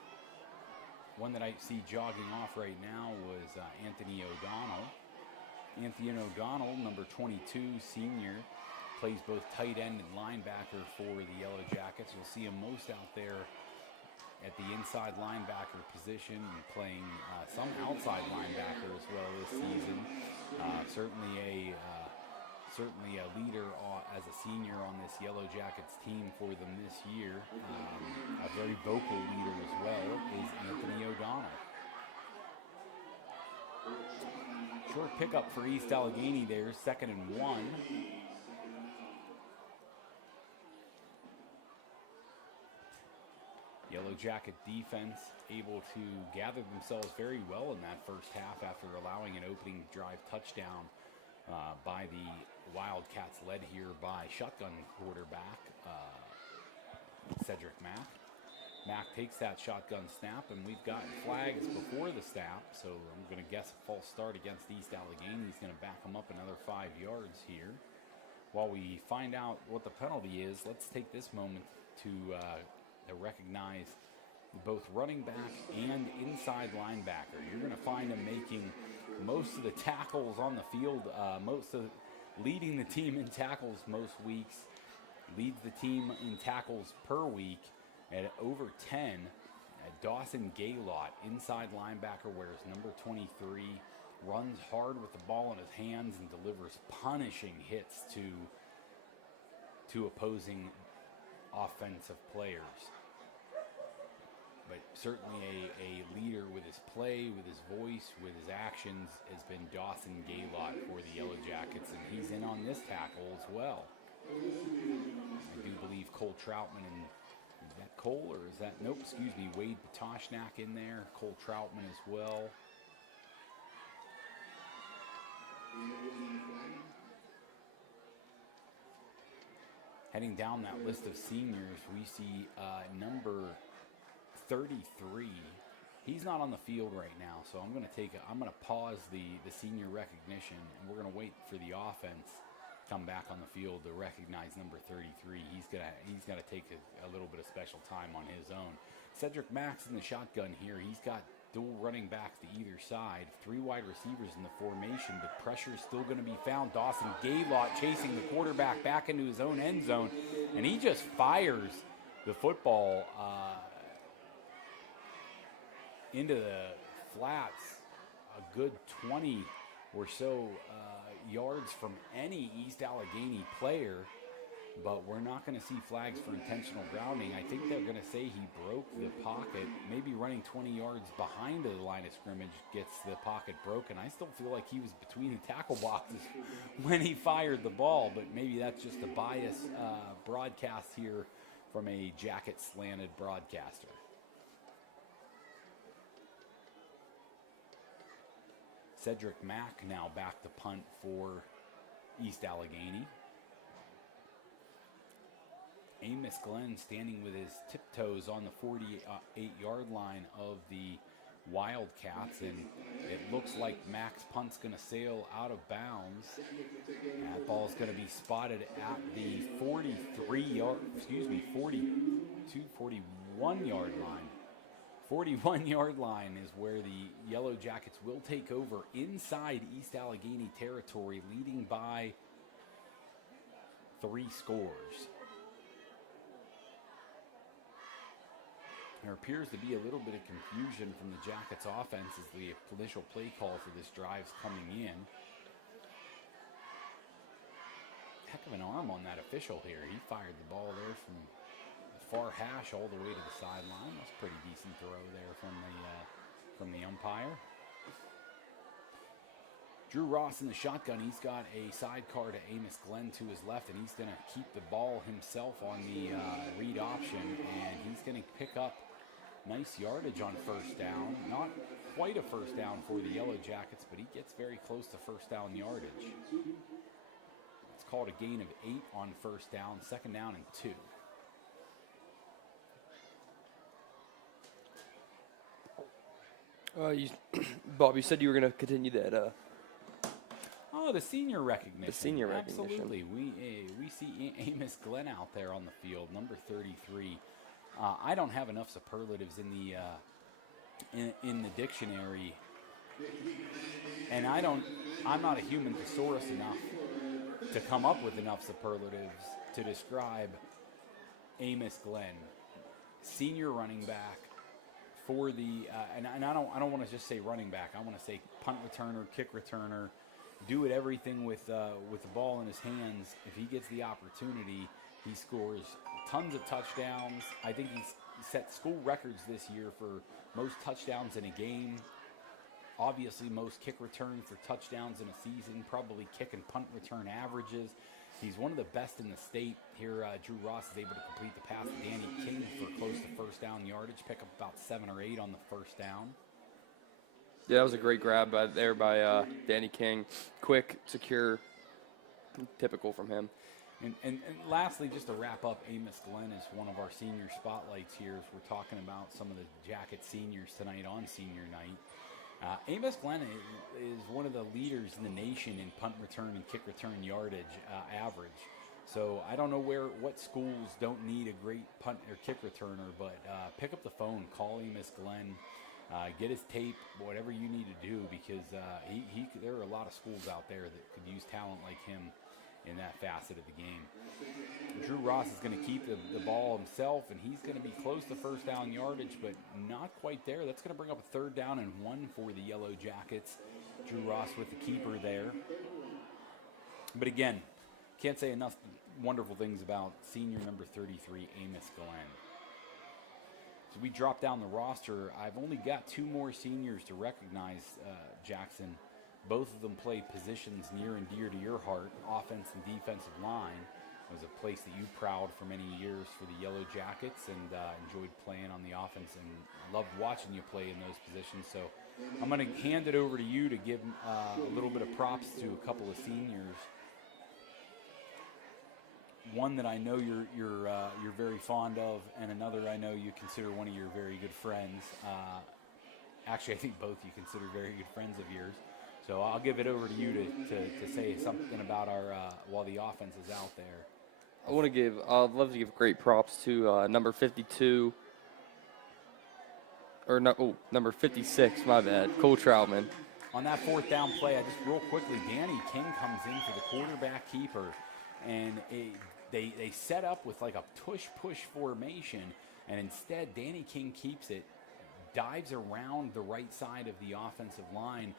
was Anthony O'Donnell. Anthony O'Donnell, number 22, senior, plays both tight end and linebacker for the Yellowjackets. You'll see him most out there at the inside linebacker position and playing some outside linebacker as well this season. Certainly a leader as a senior on this Yellowjackets team for them this year. A very vocal leader as well is Anthony O'Donnell. Short pickup for East Allegheny there, 2nd and 1. Yellowjacket defense able to gather themselves very well in that first half after allowing an opening drive touchdown by the Wildcats, led here by shotgun quarterback Cedric Mack. Mack takes that shotgun snap, and we've got flags before the snap, so I'm going to guess a false start against East Allegheny. He's going to back them up another 5 yards here. While we find out what the penalty is, let's take this moment to recognize both running back and inside linebacker. You're going to find him making most of the tackles on the field, leading the team in tackles most weeks, leads the team in tackles per week at over 10. Dawson Gaylott, inside linebacker, wears number 23, runs hard with the ball in his hands and delivers punishing hits to opposing offensive players. but certainly a leader with his play, with his voice, with his actions has been Dawson Gaylott for the Yellowjackets, and he's in on this tackle as well. I do believe Cole Troutman and is that Cole or is that, nope, excuse me, Wade Patoshnak in there, Cole Troutman as well. Heading down that list of seniors, we see number 33. He's not on the field right now, so I'm going to pause the senior recognition, and we're going to wait for the offense to come back on the field to recognize number 33. He's got to take a little bit of special time on his own. Cedric Max in the shotgun here. He's got dual running backs to either side, 3 wide receivers in the formation, but pressure is still going to be found. Dawson Gaylott chasing the quarterback back into his own end zone, and he just fires the football into the flats a good 20 or so yards from any East Allegheny player. But we're not going to see flags for intentional grounding. I think they're going to say he broke the pocket, maybe running 20 yards behind the line of scrimmage gets the pocket broken. I still feel like he was between the tackle boxes when he fired the ball, but maybe that's just a biased broadcast here from a jacket slanted broadcaster. Cedric Mack now back to punt for East Allegheny. Amos Glenn standing with his tiptoes on the 48-yard line of the Wildcats, and it looks like Mack's punt's going to sail out of bounds. That ball's going to be spotted at the 41-yard line. 41-yard line is where the Yellowjackets will take over inside East Allegheny territory, leading by 3 scores. There appears to be a little bit of confusion from the Jackets offense as the initial play call for this drive's coming in. Heck of an arm on that official here. He fired the ball there from the far hash all the way to the sideline. That's a pretty decent throw there from the umpire. Drew Ross in the shotgun. He's got a sidecar to Amos Glenn to his left, and he's going to keep the ball himself on the read option, and he's going to pick up nice yardage on first down. Not quite a first down for the Yellowjackets, but he gets very close to first down yardage. It's called a gain of 8 on first down, 2nd down and 2. Bob, you said you were going to continue that. Oh, the senior recognition. The senior recognition. Absolutely. We see Amos Glenn out there on the field, number 33. I don't have enough superlatives in the dictionary, and I'm not a human thesaurus enough to come up with enough superlatives to describe Amos Glenn, senior running back for the and I don't want to just say running back. I want to say punt returner, kick returner. Do it everything with the ball in his hands. If he gets the opportunity, he scores tons of touchdowns. I think he's set school records this year for most touchdowns in a game. Obviously, most kick returns for touchdowns in a season, probably kick and punt return averages. He's one of the best in the state. Here, Drew Ross is able to complete the pass to Danny King for close to first down yardage, pick up about 7 or 8 on the first down. Yeah, that was a great grab by Danny King. Quick, secure, typical from him. And lastly, just to wrap up, Amos Glenn is one of our senior spotlights here as we're talking about some of the Jacket seniors tonight on senior night. Amos Glenn is one of the leaders in the nation in punt return and kick return yardage average. So I don't know what schools don't need a great punt or kick returner, but pick up the phone, call Amos Glenn, get his tape, whatever you need to do, because there are a lot of schools out there that could use talent like him in that facet of the game. Drew Ross is going to keep the ball himself, and he's going to be close to first down yardage, but not quite there. That's going to bring up a 3rd down and 1 for the Yellowjackets. Drew Ross with the keeper there. But again, can't say enough wonderful things about senior number 33, Amos Glenn. we drop down the roster, I've only got 2 more seniors to recognize, Jackson. Both of them play positions near and dear to your heart, offense and defensive line. It was a place that you prowled for many years for the Yellowjackets, and enjoyed playing on the offense, and loved watching you play in those positions. So I'm going to hand it over to you to give a little bit of props to a couple of seniors. One that I know you're very fond of, and another I know you consider one of your very good friends. Actually, I think both you consider very good friends of yours. So I'll give it over to you to say something about our while the offense is out there. I'd love to give great props to number 52, or no, number 56, my bad, Cole Troutman. On that 4th down play, I just real quickly, Danny King comes in for the quarterback keeper, and they set up with like a push formation, and instead Danny King keeps it, dives around the right side of the offensive line,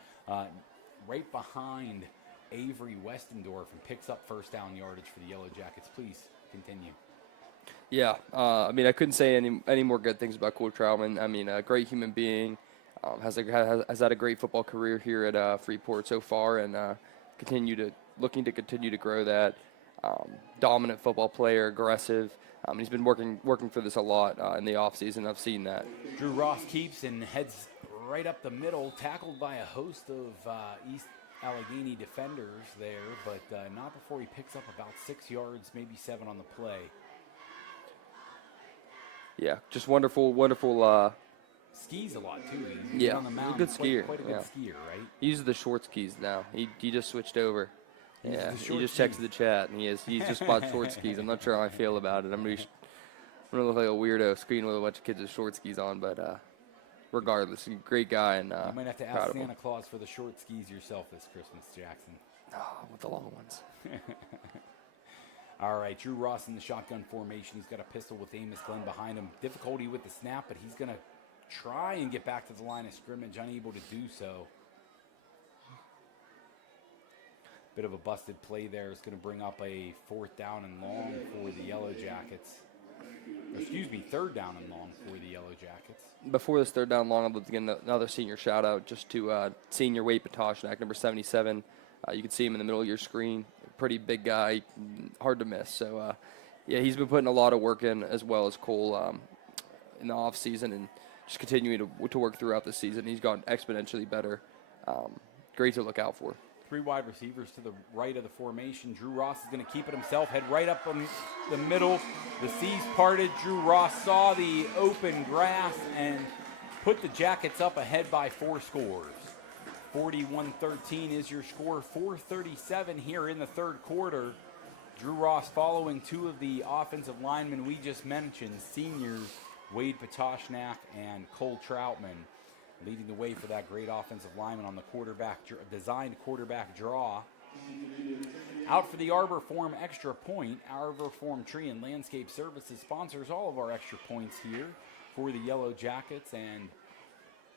right behind Avery Westendorf, and picks up 1st down yardage for the Yellowjackets. Please continue. Yeah, I mean, I couldn't say any more good things about Cole Troutman. I mean, a great human being, has had a great football career here at Freeport so far, and looking to continue to grow that. Dominant football player, aggressive. He's been working for this a lot in the offseason. I've seen that. Drew Ross keeps and heads right up the middle, tackled by a host of East Allegheny defenders there, but not before he picks up about 6 yards, maybe 7 on the play. Yeah, just wonderful. Skis a lot too. He's on the mound. He's a good skier. Quite a good skier, right? He uses the short skis now. He just switched over. He just skis. texted the chat, and he's just bought short skis. I'm not sure how I feel about it. I'm gonna look like a weirdo screen with a bunch of kids with short skis on, but regardless, he's a great guy, and you might have to ask Santa Claus for the short skis yourself this Christmas, Jackson. With the long ones. All right, Drew Ross in the shotgun formation. He's got a pistol with Amos Glenn behind him. Difficulty with the snap, but he's going to try and get back to the line of scrimmage, unable to do so. Bit of a busted play there. It's going to bring up a 4th down and long for the Yellowjackets. Excuse me, 3rd down and long for the Yellowjackets. Before this 3rd down long, I'd love to give another senior shout out just to senior Wade Patoshnak, number 77. You can see him in the middle of your screen. Pretty big guy, hard to miss. So, yeah, he's been putting a lot of work in, as well as Cole, in the off season, and just continuing to work throughout the season. He's gotten exponentially better. Great to look out for. 3 wide receivers to the right of the formation. Drew Ross is going to keep it himself, head right up in the middle. The seas parted. Drew Ross saw the open grass and put the Jackets up ahead by 4 scores. 41-13 is your score. 4:37 here in the 3rd quarter. Drew Ross following 2 of the offensive linemen we just mentioned, seniors Wade Patoshnak and Cole Troutman, leading the way for that great offensive lineman on the designed quarterback draw. Out for the Arbor Form Extra Point. Arbor Form Tree and Landscape Services sponsors all of our extra points here for the Yellowjackets, and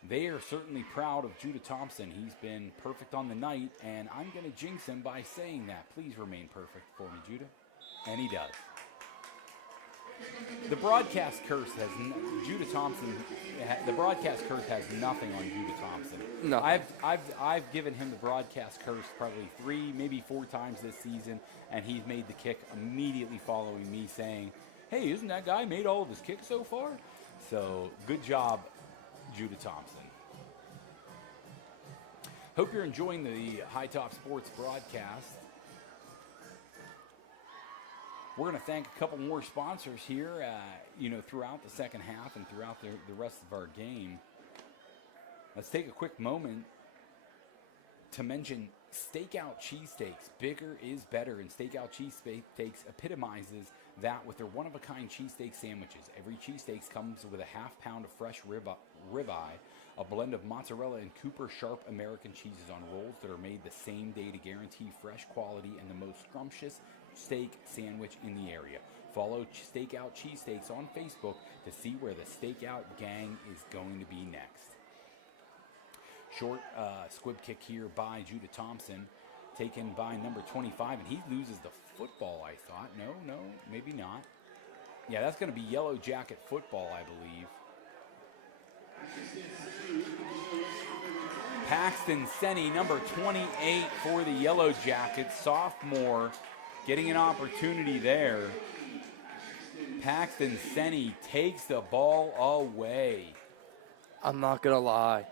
they are certainly proud of Judah Thompson. He's been perfect on the night, and I'm going to jinx him by saying that. Please remain perfect for me, Judah. And he does. The broadcast curse has Judah Thompson. The broadcast curse has nothing on Judah Thompson. No, I've given him the broadcast curse probably 3, maybe 4 times this season, and he's made the kick immediately following me saying, "Hey, isn't that guy made all of his kicks so far?" So good job, Judah Thompson. Hope you're enjoying the High Top Sports broadcast. We're going to thank a couple more sponsors here, throughout the second half and throughout the rest of our game. Let's take a quick moment to mention Stakeout Cheesesteaks. Bigger is better, and Stakeout Cheesesteaks epitomizes that with their one-of-a-kind cheesesteak sandwiches. Every cheesesteak comes with a half pound of fresh ribeye, a blend of mozzarella and Cooper Sharp American cheeses on rolls that are made the same day to guarantee fresh quality and the most scrumptious steak sandwich in the area. Follow Stakeout Cheesesteaks on Facebook to see where the Stakeout gang is going to be next. Short squib kick here by Judah Thompson, taken by number 25, and he loses the football, I thought. No, maybe not. Yeah, that's going to be Yellow Jacket football, I believe. Paxton Senni, number 28 for the Yellowjackets, sophomore, getting an opportunity there. Paxton Senni takes the ball away. I'm not going to lie.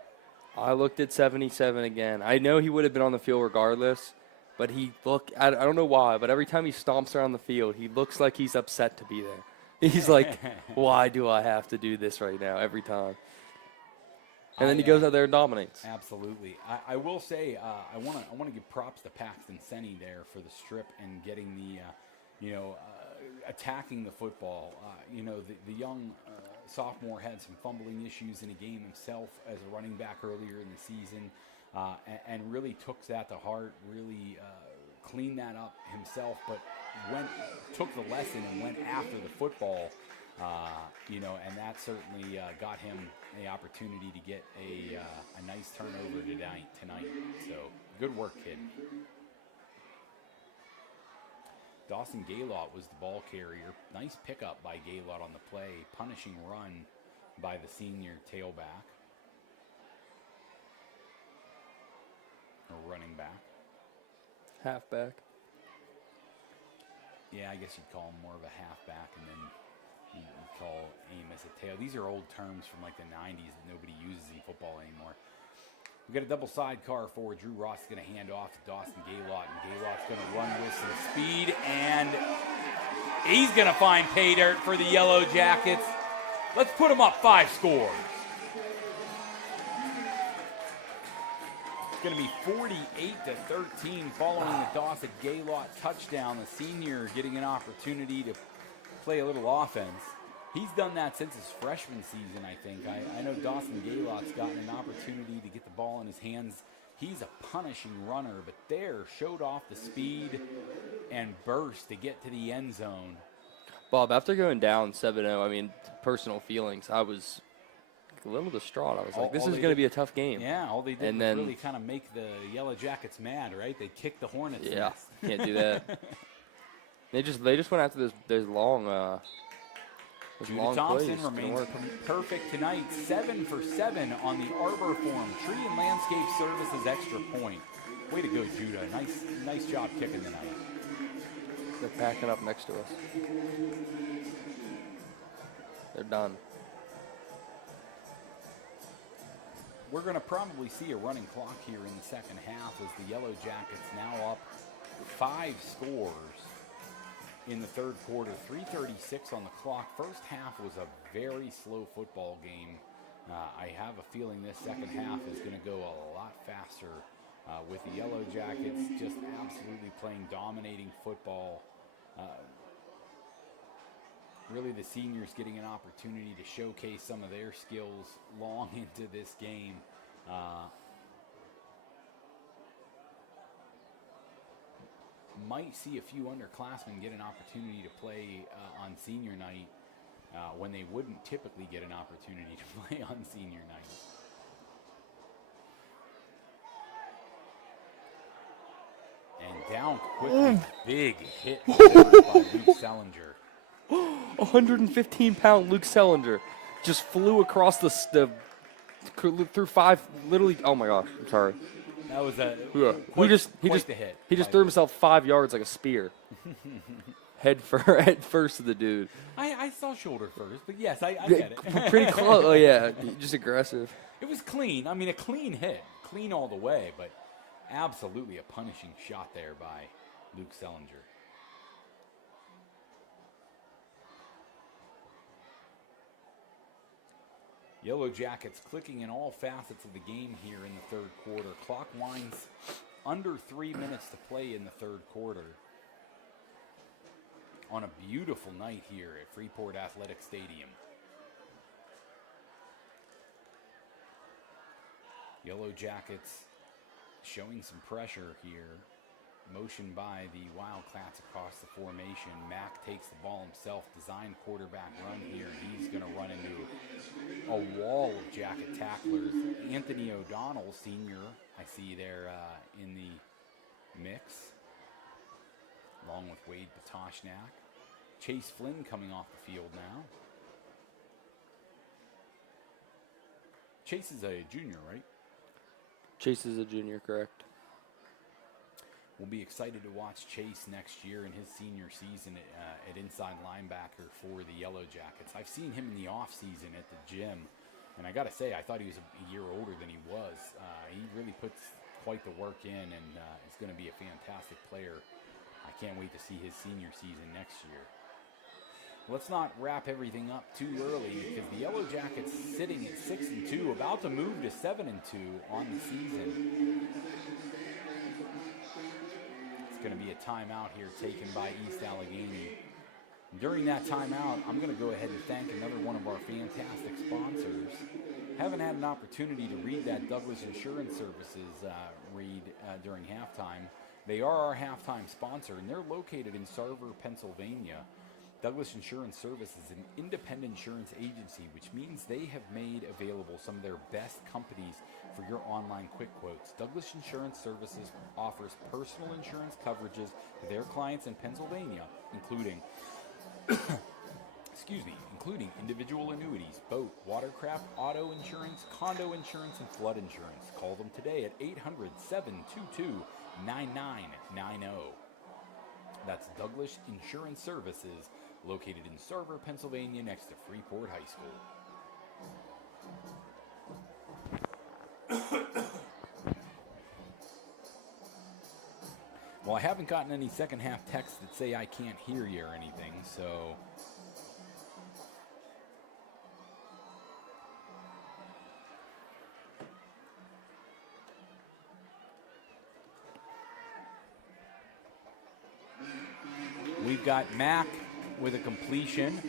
I looked at 77 again. I know he would have been on the field regardless, but I don't know why, but every time he stomps around the field, he looks like he's upset to be there. He's like, why do I have to do this right now every time? And then he goes out there and dominates. Absolutely. I will say I want to give props to Paxton Senni there for the strip and getting the, attacking the football. The young sophomore had some fumbling issues in a game himself as a running back earlier in the season, and really took that to heart, really cleaned that up himself, but took the lesson and went after the football, and that certainly got him the opportunity to get a nice turnover tonight. So good work, kid. Dawson Gaylott was the ball carrier. Nice pickup by Gaylott on the play. Punishing run by the senior tailback. Or running back. Halfback. Yeah, I guess you'd call him more of a halfback, and then you'd call Amos a tail. These are old terms from like the 90s that nobody uses in football anymore. We got a double sidecar forward. Drew Ross is going to hand off to Dawson Gaylott, and Gaylott's going to run with some speed, and he's going to find pay dirt for the Yellowjackets. Let's put him up 5 scores. It's going to be 48-13 following the Dawson Gaylott touchdown. The senior getting an opportunity to play a little offense. He's done that since his freshman season, I think. I know Dawson Gaylott's gotten an opportunity to get the ball in his hands. He's a punishing runner, but there showed off the speed and burst to get to the end zone. Bob, after going down 7-0, personal feelings, I was a little distraught. I was like, this is going to be a tough game. Yeah, all they did was really kind of make the Yellowjackets mad, right? They kicked the Hornets. Yeah, can't do that. They just went after those long Judah Thompson remains perfect tonight, 7 for 7 on the Arbor Form Tree and Landscape Services extra point. Way to go, Judah. Nice job kicking tonight. They're packing up next to us. They're done. We're going to probably see a running clock here in the second half as the Yellowjackets now up 5 scores. In the third quarter, 3:36 on the clock. First half was a very slow football game. I have a feeling this second half is going to go a lot faster with the Yellowjackets just absolutely playing dominating football. Really the seniors getting an opportunity to showcase some of their skills long into this game. Might see a few underclassmen get an opportunity to play on senior night when they wouldn't typically get an opportunity to play on senior night. And down quickly, big hit by Luke Sellinger. 115-pound Luke Sellinger just flew across through 5, literally. Oh my gosh, I'm sorry. That was a hit. He just threw himself 5 yards like a spear. head first to the dude. I saw shoulder first, but yes, I get it. Pretty close. Oh yeah, just aggressive. It was clean. A clean hit, clean all the way, but absolutely a punishing shot there by Luke Sellinger. Yellowjackets clicking in all facets of the game here in the third quarter. Clock winds under 3 minutes to play in the third quarter. On a beautiful night here at Freeport Athletic Stadium. Yellowjackets showing some pressure here. Motion by the Wildcats across the formation. Mack takes the ball himself. Designed quarterback run here. He's going to run into a wall of Jacket tacklers. Anthony O'Donnell, senior, I see there in the mix, along with Wade Patoshnak. Chase Flynn coming off the field now. Chase is a junior, right? Chase is a junior, correct? We'll be excited to watch Chase next year in his senior season at inside linebacker for the Yellowjackets. I've seen him in the offseason at the gym, and I got to say, I thought he was a year older than he was. He really puts quite the work in, and is going to be a fantastic player. I can't wait to see his senior season next year. Let's not wrap everything up too early, because the Yellowjackets sitting at 6-2, about to move to 7-2 on the season. It's going to be a timeout here taken by East Allegheny. During that timeout, I'm going to go ahead and thank another one of our fantastic sponsors. Haven't had an opportunity to read that Douglas Insurance Services read during halftime. They are our halftime sponsor, and they're located in Sarver, Pennsylvania. Douglas Insurance Service is an independent insurance agency, which means they have made available some of their best companies for your online quick quotes. Douglas Insurance Services offers personal insurance coverages to their clients in Pennsylvania, including including individual annuities, boat, watercraft, auto insurance, condo insurance, and flood insurance. Call them today at 800-722-9990. That's Douglas Insurance Services, located in Sarver, Pennsylvania, next to Freeport High School. Well, I haven't gotten any second half texts that say I can't hear you or anything, so we've got Mack with a completion,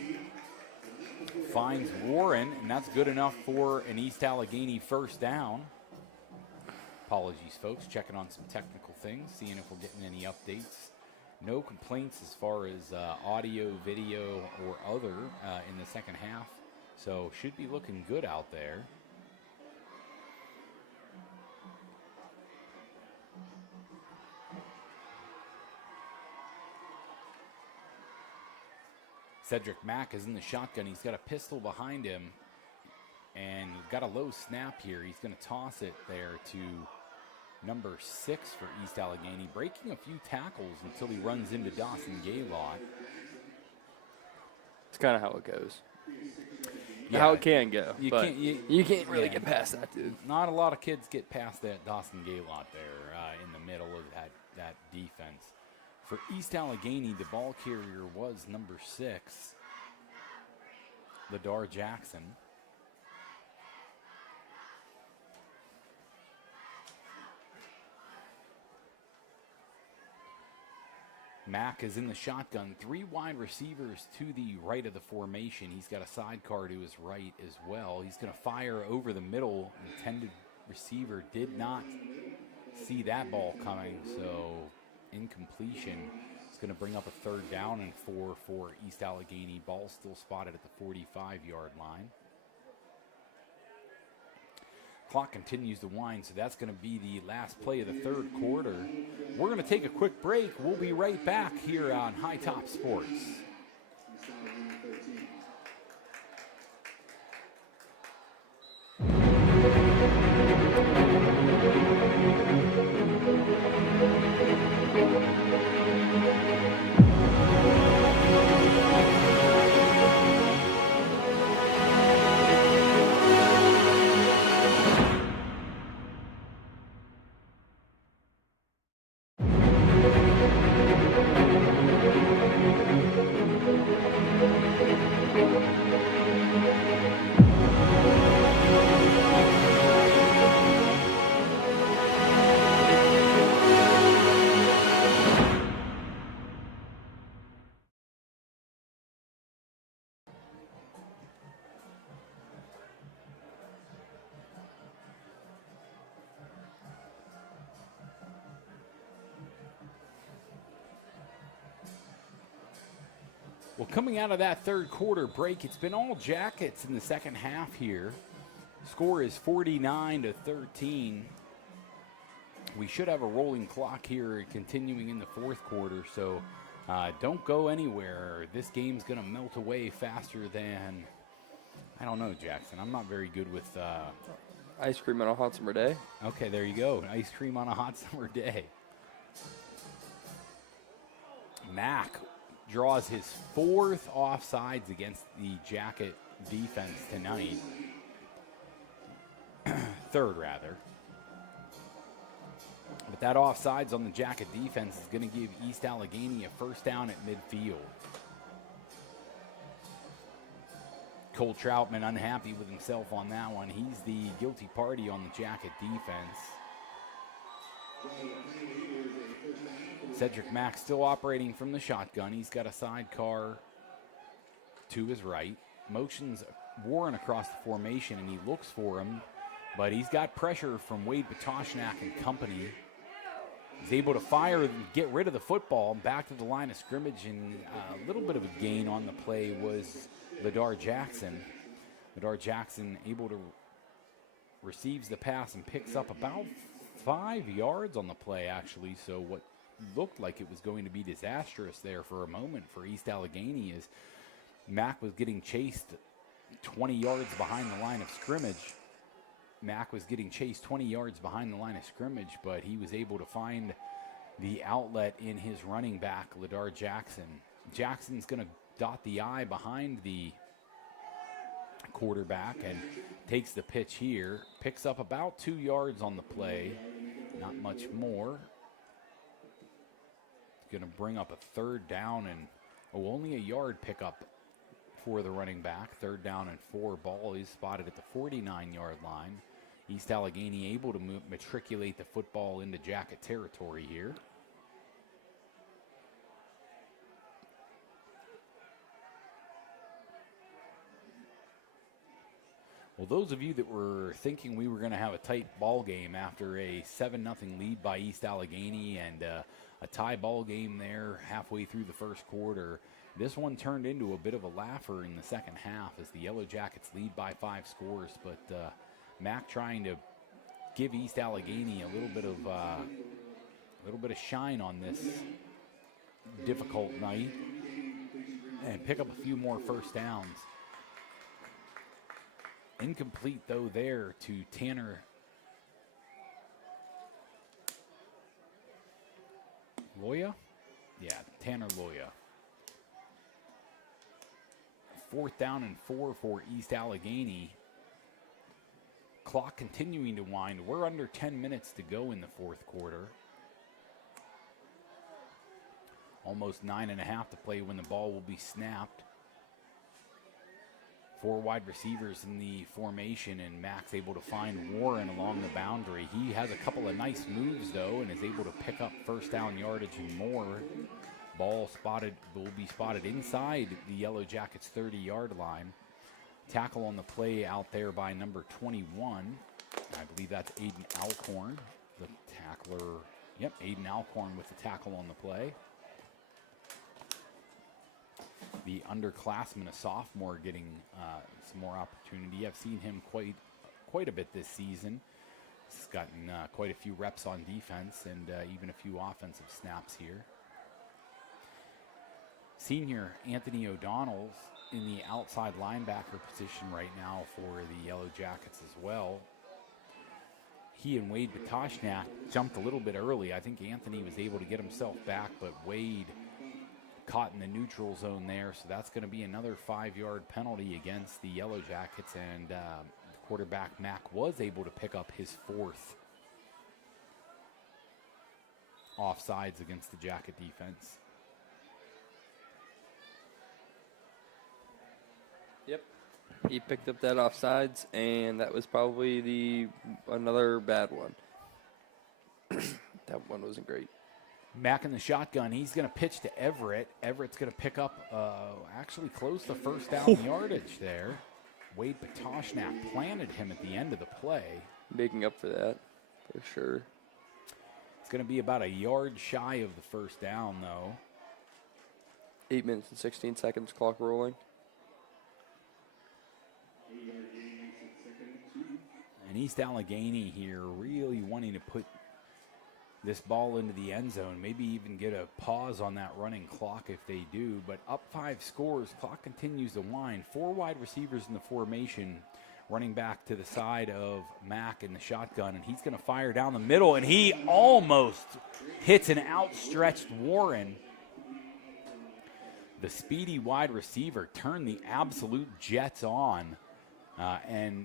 finds Warren, and that's good enough for an East Allegheny first down. Apologies, folks, checking on some technical things, seeing if we're getting any updates. No complaints as far as audio, video, or other in the second half, so should be looking good out there. Cedric Mack is in the shotgun. He's got a pistol behind him and got a low snap here. He's going to toss it there to number 6 for East Allegheny, breaking a few tackles until he runs into Dawson Gaylott. It's kind of how it goes. Yeah, how it can go. You but can't, you can't really get past that, dude. Not a lot of kids get past that Dawson Gaylott there in the middle of that defense. For East Allegheny, the ball carrier was number 6, Ladar Jackson. Mack is in the shotgun. 3 wide receivers to the right of the formation. He's got a sidecar to his right as well. He's going to fire over the middle. Intended receiver did not see that ball coming, so incompletion. It's going to bring up a third down and 4 for East Allegheny. Ball still spotted at the 45-yard line. Clock continues to wind, so that's going to be the last play of the third quarter. We're going to take a quick break. We'll be right back here on High Top Sports. Well, coming out of that third quarter break, it's been all Jackets in the second half here. Score is 49-13. We should have a rolling clock here continuing in the fourth quarter, so don't go anywhere. This game's going to melt away faster than, I don't know, Jackson. I'm not very good with Ice cream on a hot summer day. Okay, there you go. Ice cream on a hot summer day. Mack draws his 4th offsides against the Jacket defense tonight. 3rd, rather. But that offsides on the Jacket defense is going to give East Allegheny a first down at midfield. Cole Troutman unhappy with himself on that one. He's the guilty party on the Jacket defense. Cedric Mack still operating from the shotgun. He's got a sidecar to his right. Motions Warren across the formation, and he looks for him. But he's got pressure from Wade Patoshnak and company. He's able to fire and get rid of the football back to the line of scrimmage, and a little bit of a gain on the play was Ladar Jackson. Ladar Jackson able to receives the pass and picks up about 5 yards on the play, actually. So what looked like it was going to be disastrous there for a moment for East Allegheny is Mack was getting chased 20 yards behind the line of scrimmage. Mack was getting chased 20 yards behind the line of scrimmage, but he was able to find the outlet in his running back, Ladar Jackson. Jackson's going to dot the I behind the quarterback and takes the pitch here. Picks up about 2 yards on the play, not much more. It's going to bring up a 3rd down and only a yard pickup for the running back. 3rd down and 4. Ball is spotted at the 49-yard line. East Allegheny able to matriculate the football into Jacket territory here. Well, those of you that were thinking we were going to have a tight ball game after a 7-0 lead by East Allegheny and a tie ball game there halfway through the first quarter, this one turned into a bit of a laugher in the second half as the Yellowjackets lead by 5 scores. But Mack trying to give East Allegheny a little bit of shine on this difficult night and pick up a few more first downs. Incomplete, though, there to Tanner Loya? Yeah, Tanner Loya. 4th down and 4 for East Allegheny. Clock continuing to wind. We're under 10 minutes to go in the 4th quarter. Almost 9.5 to play when the ball will be snapped. 4 wide receivers in the formation, and Mack's able to find Warren along the boundary. He has a couple of nice moves, though, and is able to pick up first down yardage and more. Ball spotted, will be spotted inside the Yellowjackets' 30-yard line. Tackle on the play out there by number 21. I believe that's Aiden Alcorn, the tackler. Yep, Aiden Alcorn with the tackle on the play. The underclassman, a sophomore, getting some more opportunity. I've seen him quite a bit this season. He's gotten quite a few reps on defense and even a few offensive snaps here. Senior Anthony O'Donnell's in the outside linebacker position right now for the Yellowjackets as well. He and Wade Patoshnak jumped a little bit early. I think Anthony was able to get himself back, but Wade caught in the neutral zone there, so that's going to be another 5-yard penalty against the Yellowjackets, and quarterback Mack was able to pick up his 4th offsides against the Jacket defense. Yep. He picked up that offsides, and that was probably another bad one. That one wasn't great. Mack in the shotgun. He's going to pitch to Everett. Everett's going to pick up actually close to first down yardage there. Wade Patoshnak planted him at the end of the play. Making up for that, for sure. It's going to be about a yard shy of the first down, though. 8 minutes and 16 seconds, clock rolling. And East Allegheny here really wanting to put this ball into the end zone, maybe even get a pause on that running clock if they do. But up 5 scores, clock continues to wind. 4 wide receivers in the formation. running back to the side of Mack in the shotgun, and he's going to fire down the middle, and he almost hits an outstretched Warren. The speedy wide receiver turned the absolute jets on, and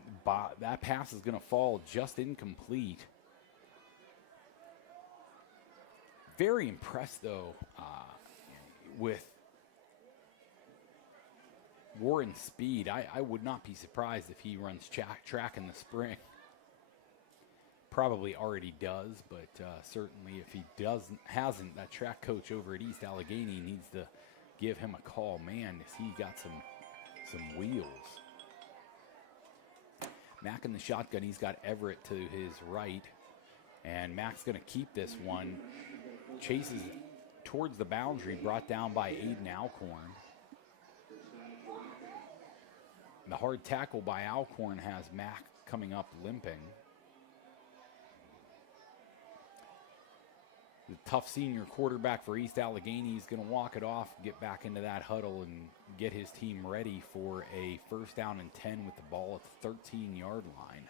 that pass is going to fall just incomplete. Very impressed, though, with Warren's speed. I would not be surprised if he runs track in the spring. Probably already does, but certainly if he hasn't, that track coach over at East Allegheny needs to give him a call. Man, he got some wheels. Mack in the shotgun, he's got Everett to his right, and Mack's going to keep this one. Chases towards the boundary, brought down by Aiden Alcorn. The hard tackle by Alcorn has Mack coming up limping. The tough senior quarterback for East Allegheny is going to walk it off, get back into that huddle, and get his team ready for a 1st down and 10 with the ball at the 13-yard line.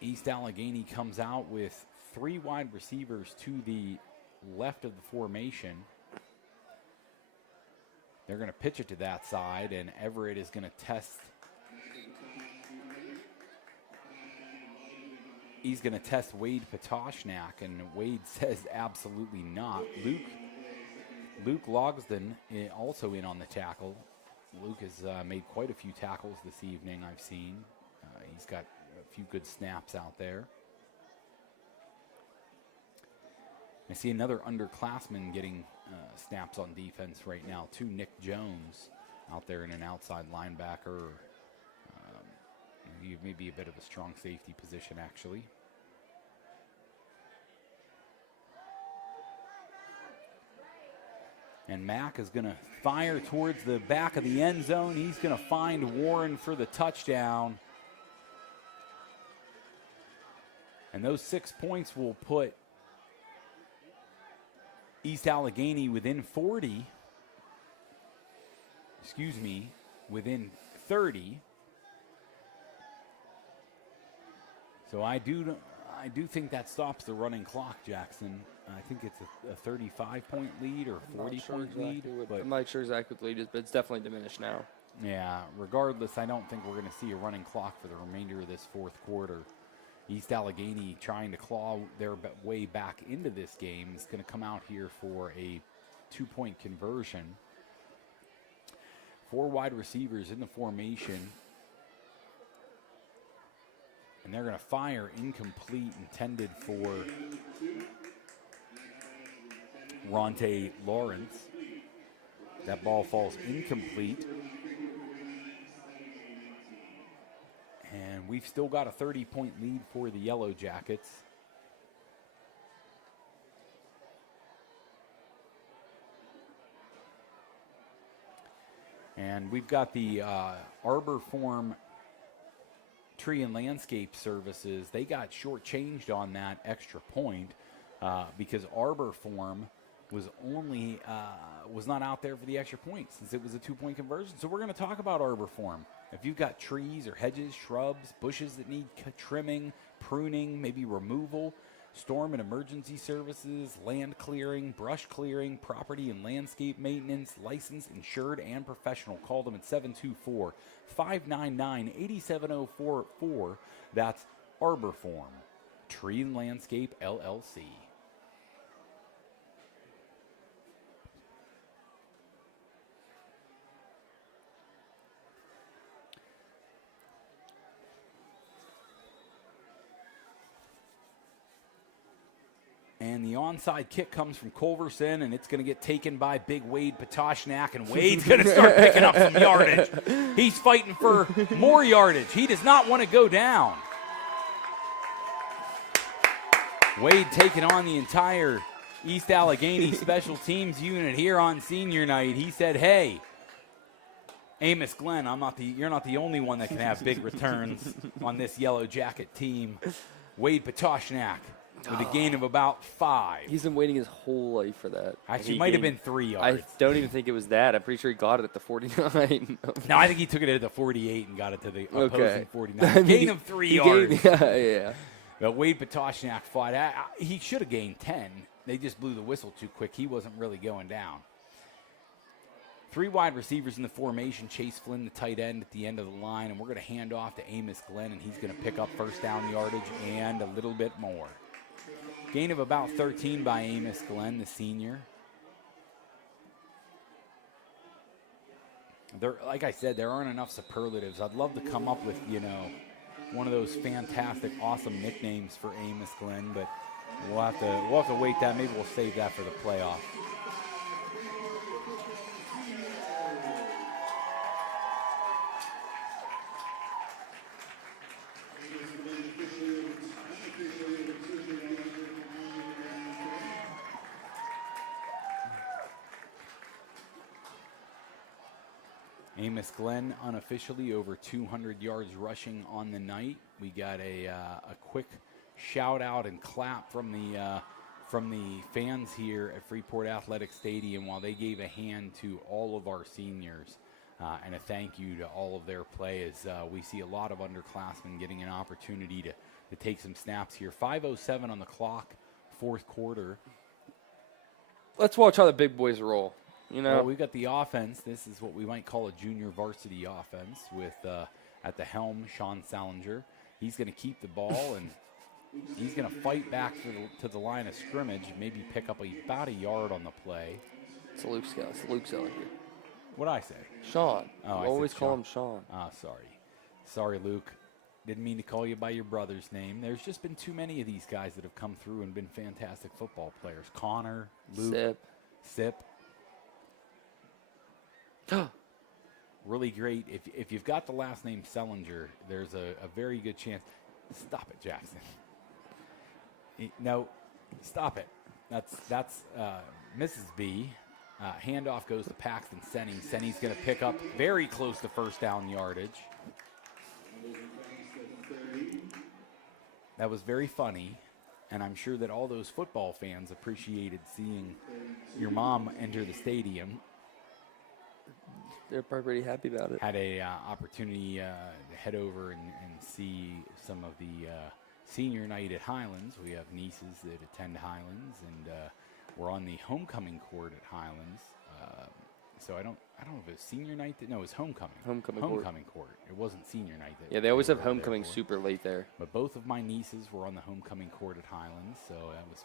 East Allegheny comes out with 3 wide receivers to the left of the formation. They're going to pitch it to that side, and Everett is going to test. He's going to test Wade Patoshnak, and Wade says absolutely not. Luke Logsdon also in on the tackle. Luke has made quite a few tackles this evening, I've seen. He's got a few good snaps out there. I see another underclassman getting snaps on defense right now, too. Nick Jones out there in an outside linebacker. Maybe a bit of a strong safety position, actually. And Mack is going to fire towards the back of the end zone. He's going to find Warren for the touchdown. And those 6 points will put East Allegheny within 40. Within 30. So I do think that stops the running clock, Jackson. I think it's a 35-point lead or 40-point lead. I'm not sure exactly what the lead is, but it's definitely diminished now. Yeah, regardless, I don't think we're going to see a running clock for the remainder of this 4th quarter. East Allegheny trying to claw their way back into this game is going to come out here for a 2-point conversion. 4 wide receivers in the formation. And they're going to fire incomplete, intended for Ronte Lawrence. That ball falls incomplete. And we've still got a 30-point lead for the Yellowjackets. And we've got the Arbor Form Tree and Landscape Services. They got shortchanged on that extra point because Arbor Form was not out there for the extra point since it was a 2-point conversion. So we're going to talk about Arbor Form. If you've got trees or hedges, shrubs, bushes that need trimming, pruning, maybe removal, storm and emergency services, land clearing, brush clearing, property and landscape maintenance, licensed, insured, and professional. Call them at 724-599-8704. That's Arbor Form, Tree and Landscape LLC. And the onside kick comes from Culverson, and it's going to get taken by big Wade Patoshnak, and Wade's going to start picking up some yardage. He's fighting for more yardage. He does not want to go down. Wade taking on the entire East Allegheny special teams unit here on senior night. He said, hey, Amos Glenn, you're not the only one that can have big returns on this Yellow Jacket team. Wade Patoshnak with a gain of about 5. He's been waiting his whole life for that. Actually, He it might have gained- been 3 I yards. don't even think it was that. I'm pretty sure he got it at the 49. No, I think he took it at the 48 and got it to the opposing Okay. 49. Gain of 3 He yards. gained- yeah. But Wade Patoshniak fought. He should have gained 10. They just blew the whistle too quick. He wasn't really going down. 3 wide receivers in the formation. Chase Flynn, the tight end, at the end of the line. And we're going to hand off to Amos Glenn, and he's going to pick up first down yardage and a little bit more. Gain of about 13 by Amos Glenn, the senior. Like I said, there aren't enough superlatives. I'd love to come up with, one of those fantastic, awesome nicknames for Amos Glenn, but we'll have to wait that. Maybe we'll save that for the playoff. Amos Glenn unofficially over 200 yards rushing on the night. We got a quick shout out and clap from the fans here at Freeport Athletic Stadium while they gave a hand to all of our seniors and a thank you to all of their play as we see a lot of underclassmen getting an opportunity to take some snaps here. 5:07 on the clock, fourth quarter. Let's watch how the big boys roll. Well, we've got the offense. This is what we might call a junior varsity offense with, at the helm, Sean Salinger. He's going to keep the ball, and he's going to fight back to the line of scrimmage, maybe pick up about a yard on the play. It's Luke Salinger. What'd I say? Sean. Oh, I always said call Sean. him Sean. Ah, sorry. Sorry, Luke. Didn't mean to call you by your brother's name. There's just been too many of these guys that have come through and been fantastic football players. Connor, Luke, Sip. Really great. If you've got the last name Selinger, there's a very good chance. Stop it, Jackson. No, stop it. That's Mrs. B. Handoff goes to Paxton Senny. Senny's going to pick up very close to first down yardage. That was very funny, and I'm sure that all those football fans appreciated seeing your mom enter the stadium. They're probably pretty happy about it. Had a opportunity to head over and see some of the senior night at Highlands. We have nieces that attend Highlands, and we're on the homecoming court at Highlands. So I don't know if it's senior night. No, it was homecoming. Homecoming court. It wasn't senior night. Yeah, they always have were there homecoming for. super late there. But both of my nieces were on the homecoming court at Highlands, so that was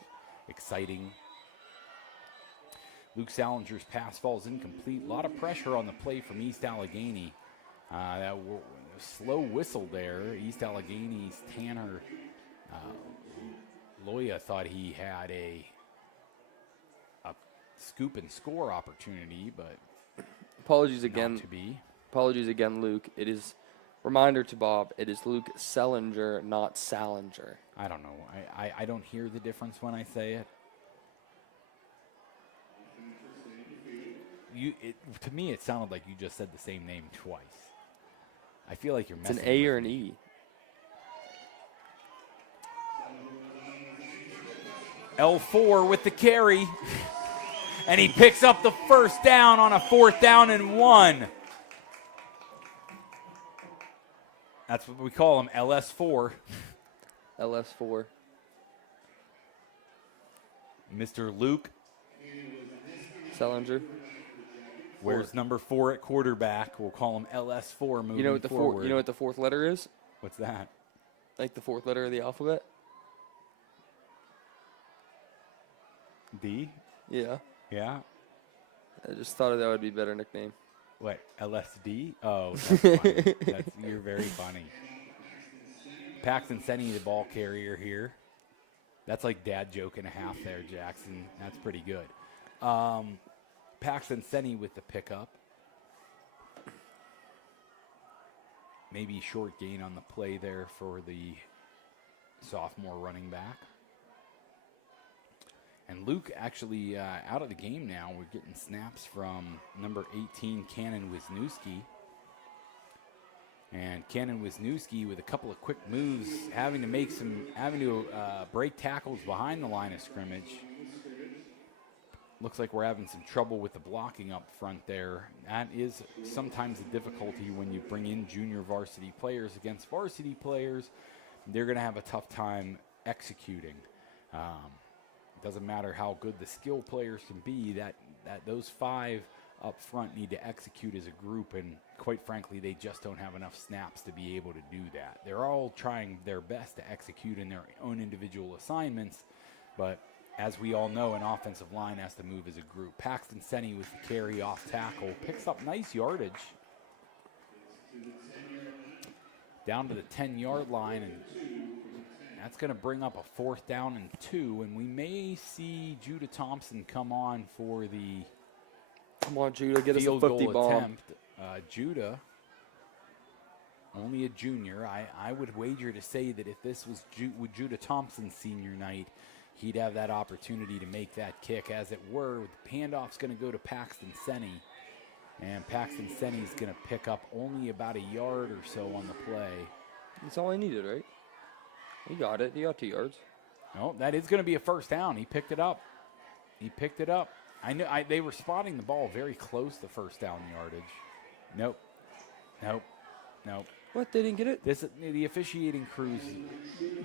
exciting. Luke Salinger's pass falls incomplete. A lot of pressure on the play from East Allegheny. That slow whistle there. East Allegheny's Tanner Loya thought he had a scoop and score opportunity, but apologies again. not to be. Apologies again, Luke. It is reminder to Bob. It is Luke Selinger, not Salinger. I don't know. I don't hear the difference when I say it. To me, it sounded like you just said the same name twice. I feel like you're It's messing an A with or an me. E. L4 with the carry. And he picks up the first down on a 4th down and 1. That's what we call him, LS4. LS4. Mr. Luke Selinger. wears number 4 at quarterback. We'll call him LS4 moving You know what the forward. you know what the fourth letter is? What's that? Like the fourth letter of the alphabet? D? Yeah. Yeah. I just thought that would be a better nickname. What, LSD? Oh, that's funny. You're very funny. Paxton Senny, the ball carrier here. That's like dad joke and a half there, Jackson. That's pretty good. Paxton Senny with the pickup. Maybe short gain on the play there for the sophomore running back. And Luke actually out of the game now. We're getting snaps from number 18, Cannon Wisniewski. And Cannon Wisniewski with a couple of quick moves, having to break tackles behind the line of scrimmage. Looks like we're having some trouble with the blocking up front there. That is sometimes a difficulty when you bring in junior varsity players against varsity players. They're going to have a tough time executing. It doesn't matter how good the skill players can be, that those 5 up front need to execute as a group, and quite frankly, they just don't have enough snaps to be able to do that. They're all trying their best to execute in their own individual assignments, but as we all know, an offensive line has to move as a group. Paxton Senni with the carry off tackle, picks up nice yardage. Down to the 10-yard line, and that's going to bring up a 4th down and 2, and we may see Judah Thompson come on for the Come on, Judah, get us a field 50 goal bomb. attempt. Judah, only a junior. I would wager to say that if this was Judah Thompson's senior night, he'd have that opportunity to make that kick. As it were, the handoff's going to go to Paxton Senni, and Paxton Senni's going to pick up only about a yard or so on the play. That's all he needed, right? He got it. He got 2 yards. No, that is going to be a 1st down. He picked it up. I knew they were spotting the ball very close to 1st down yardage. Nope. What? They didn't get it? The officiating crew's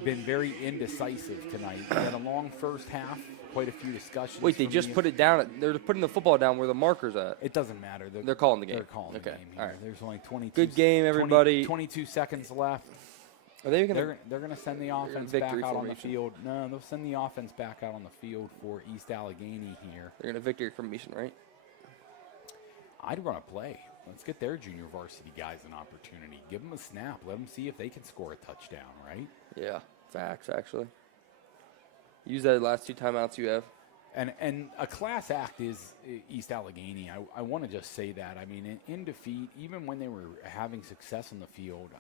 been very indecisive tonight. We had a long first half, quite a few discussions. Wait, they just put it down. They're putting the football down where the marker's at. It doesn't matter. They're calling the game. They're calling the game here. All right. There's only 22. Good game, everybody. 22 seconds left. Are they going They're going to send the offense back out on the field. No, they'll send the offense back out on the field for East Allegheny here. They're going to victory formation, right? I'd run a play. Let's get their junior varsity guys an opportunity. Give them a snap. Let them see if they can score a touchdown, right? Yeah, facts, actually. Use that last 2 timeouts you have. And a class act is East Allegheny. I want to just say that. I mean, in defeat, even when they were having success on the field,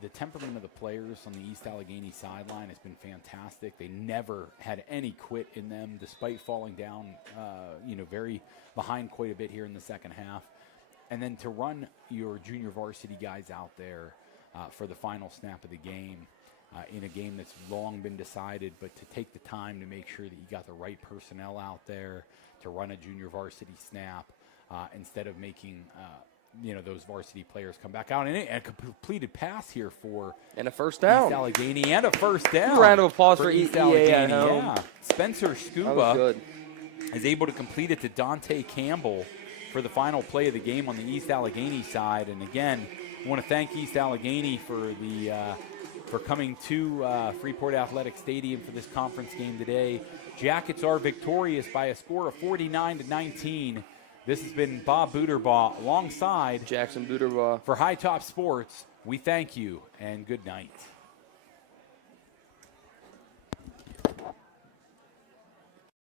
the temperament of the players on the East Allegheny sideline has been fantastic. They never had any quit in them, despite falling down, very behind quite a bit here in the second half. And then to run your junior varsity guys out there for the final snap of the game, in a game that's long been decided, but to take the time to make sure that you got the right personnel out there to run a junior varsity snap instead of making those varsity players come back out. And a completed pass here for and a 1st down. East Allegheny, and a 1st down. A round of applause for East EA Allegheny. at home. Yeah. Spencer That was Scuba good. is able to complete it to Dante Campbell for the final play of the game on the East Allegheny side. And again, I want to thank East Allegheny for coming to Freeport Athletic Stadium for this conference game today. Jackets are victorious by a score of 49-19. This has been Bob Buterbaugh alongside Jackson Buterbaugh. for High Top Sports. We thank you and good night.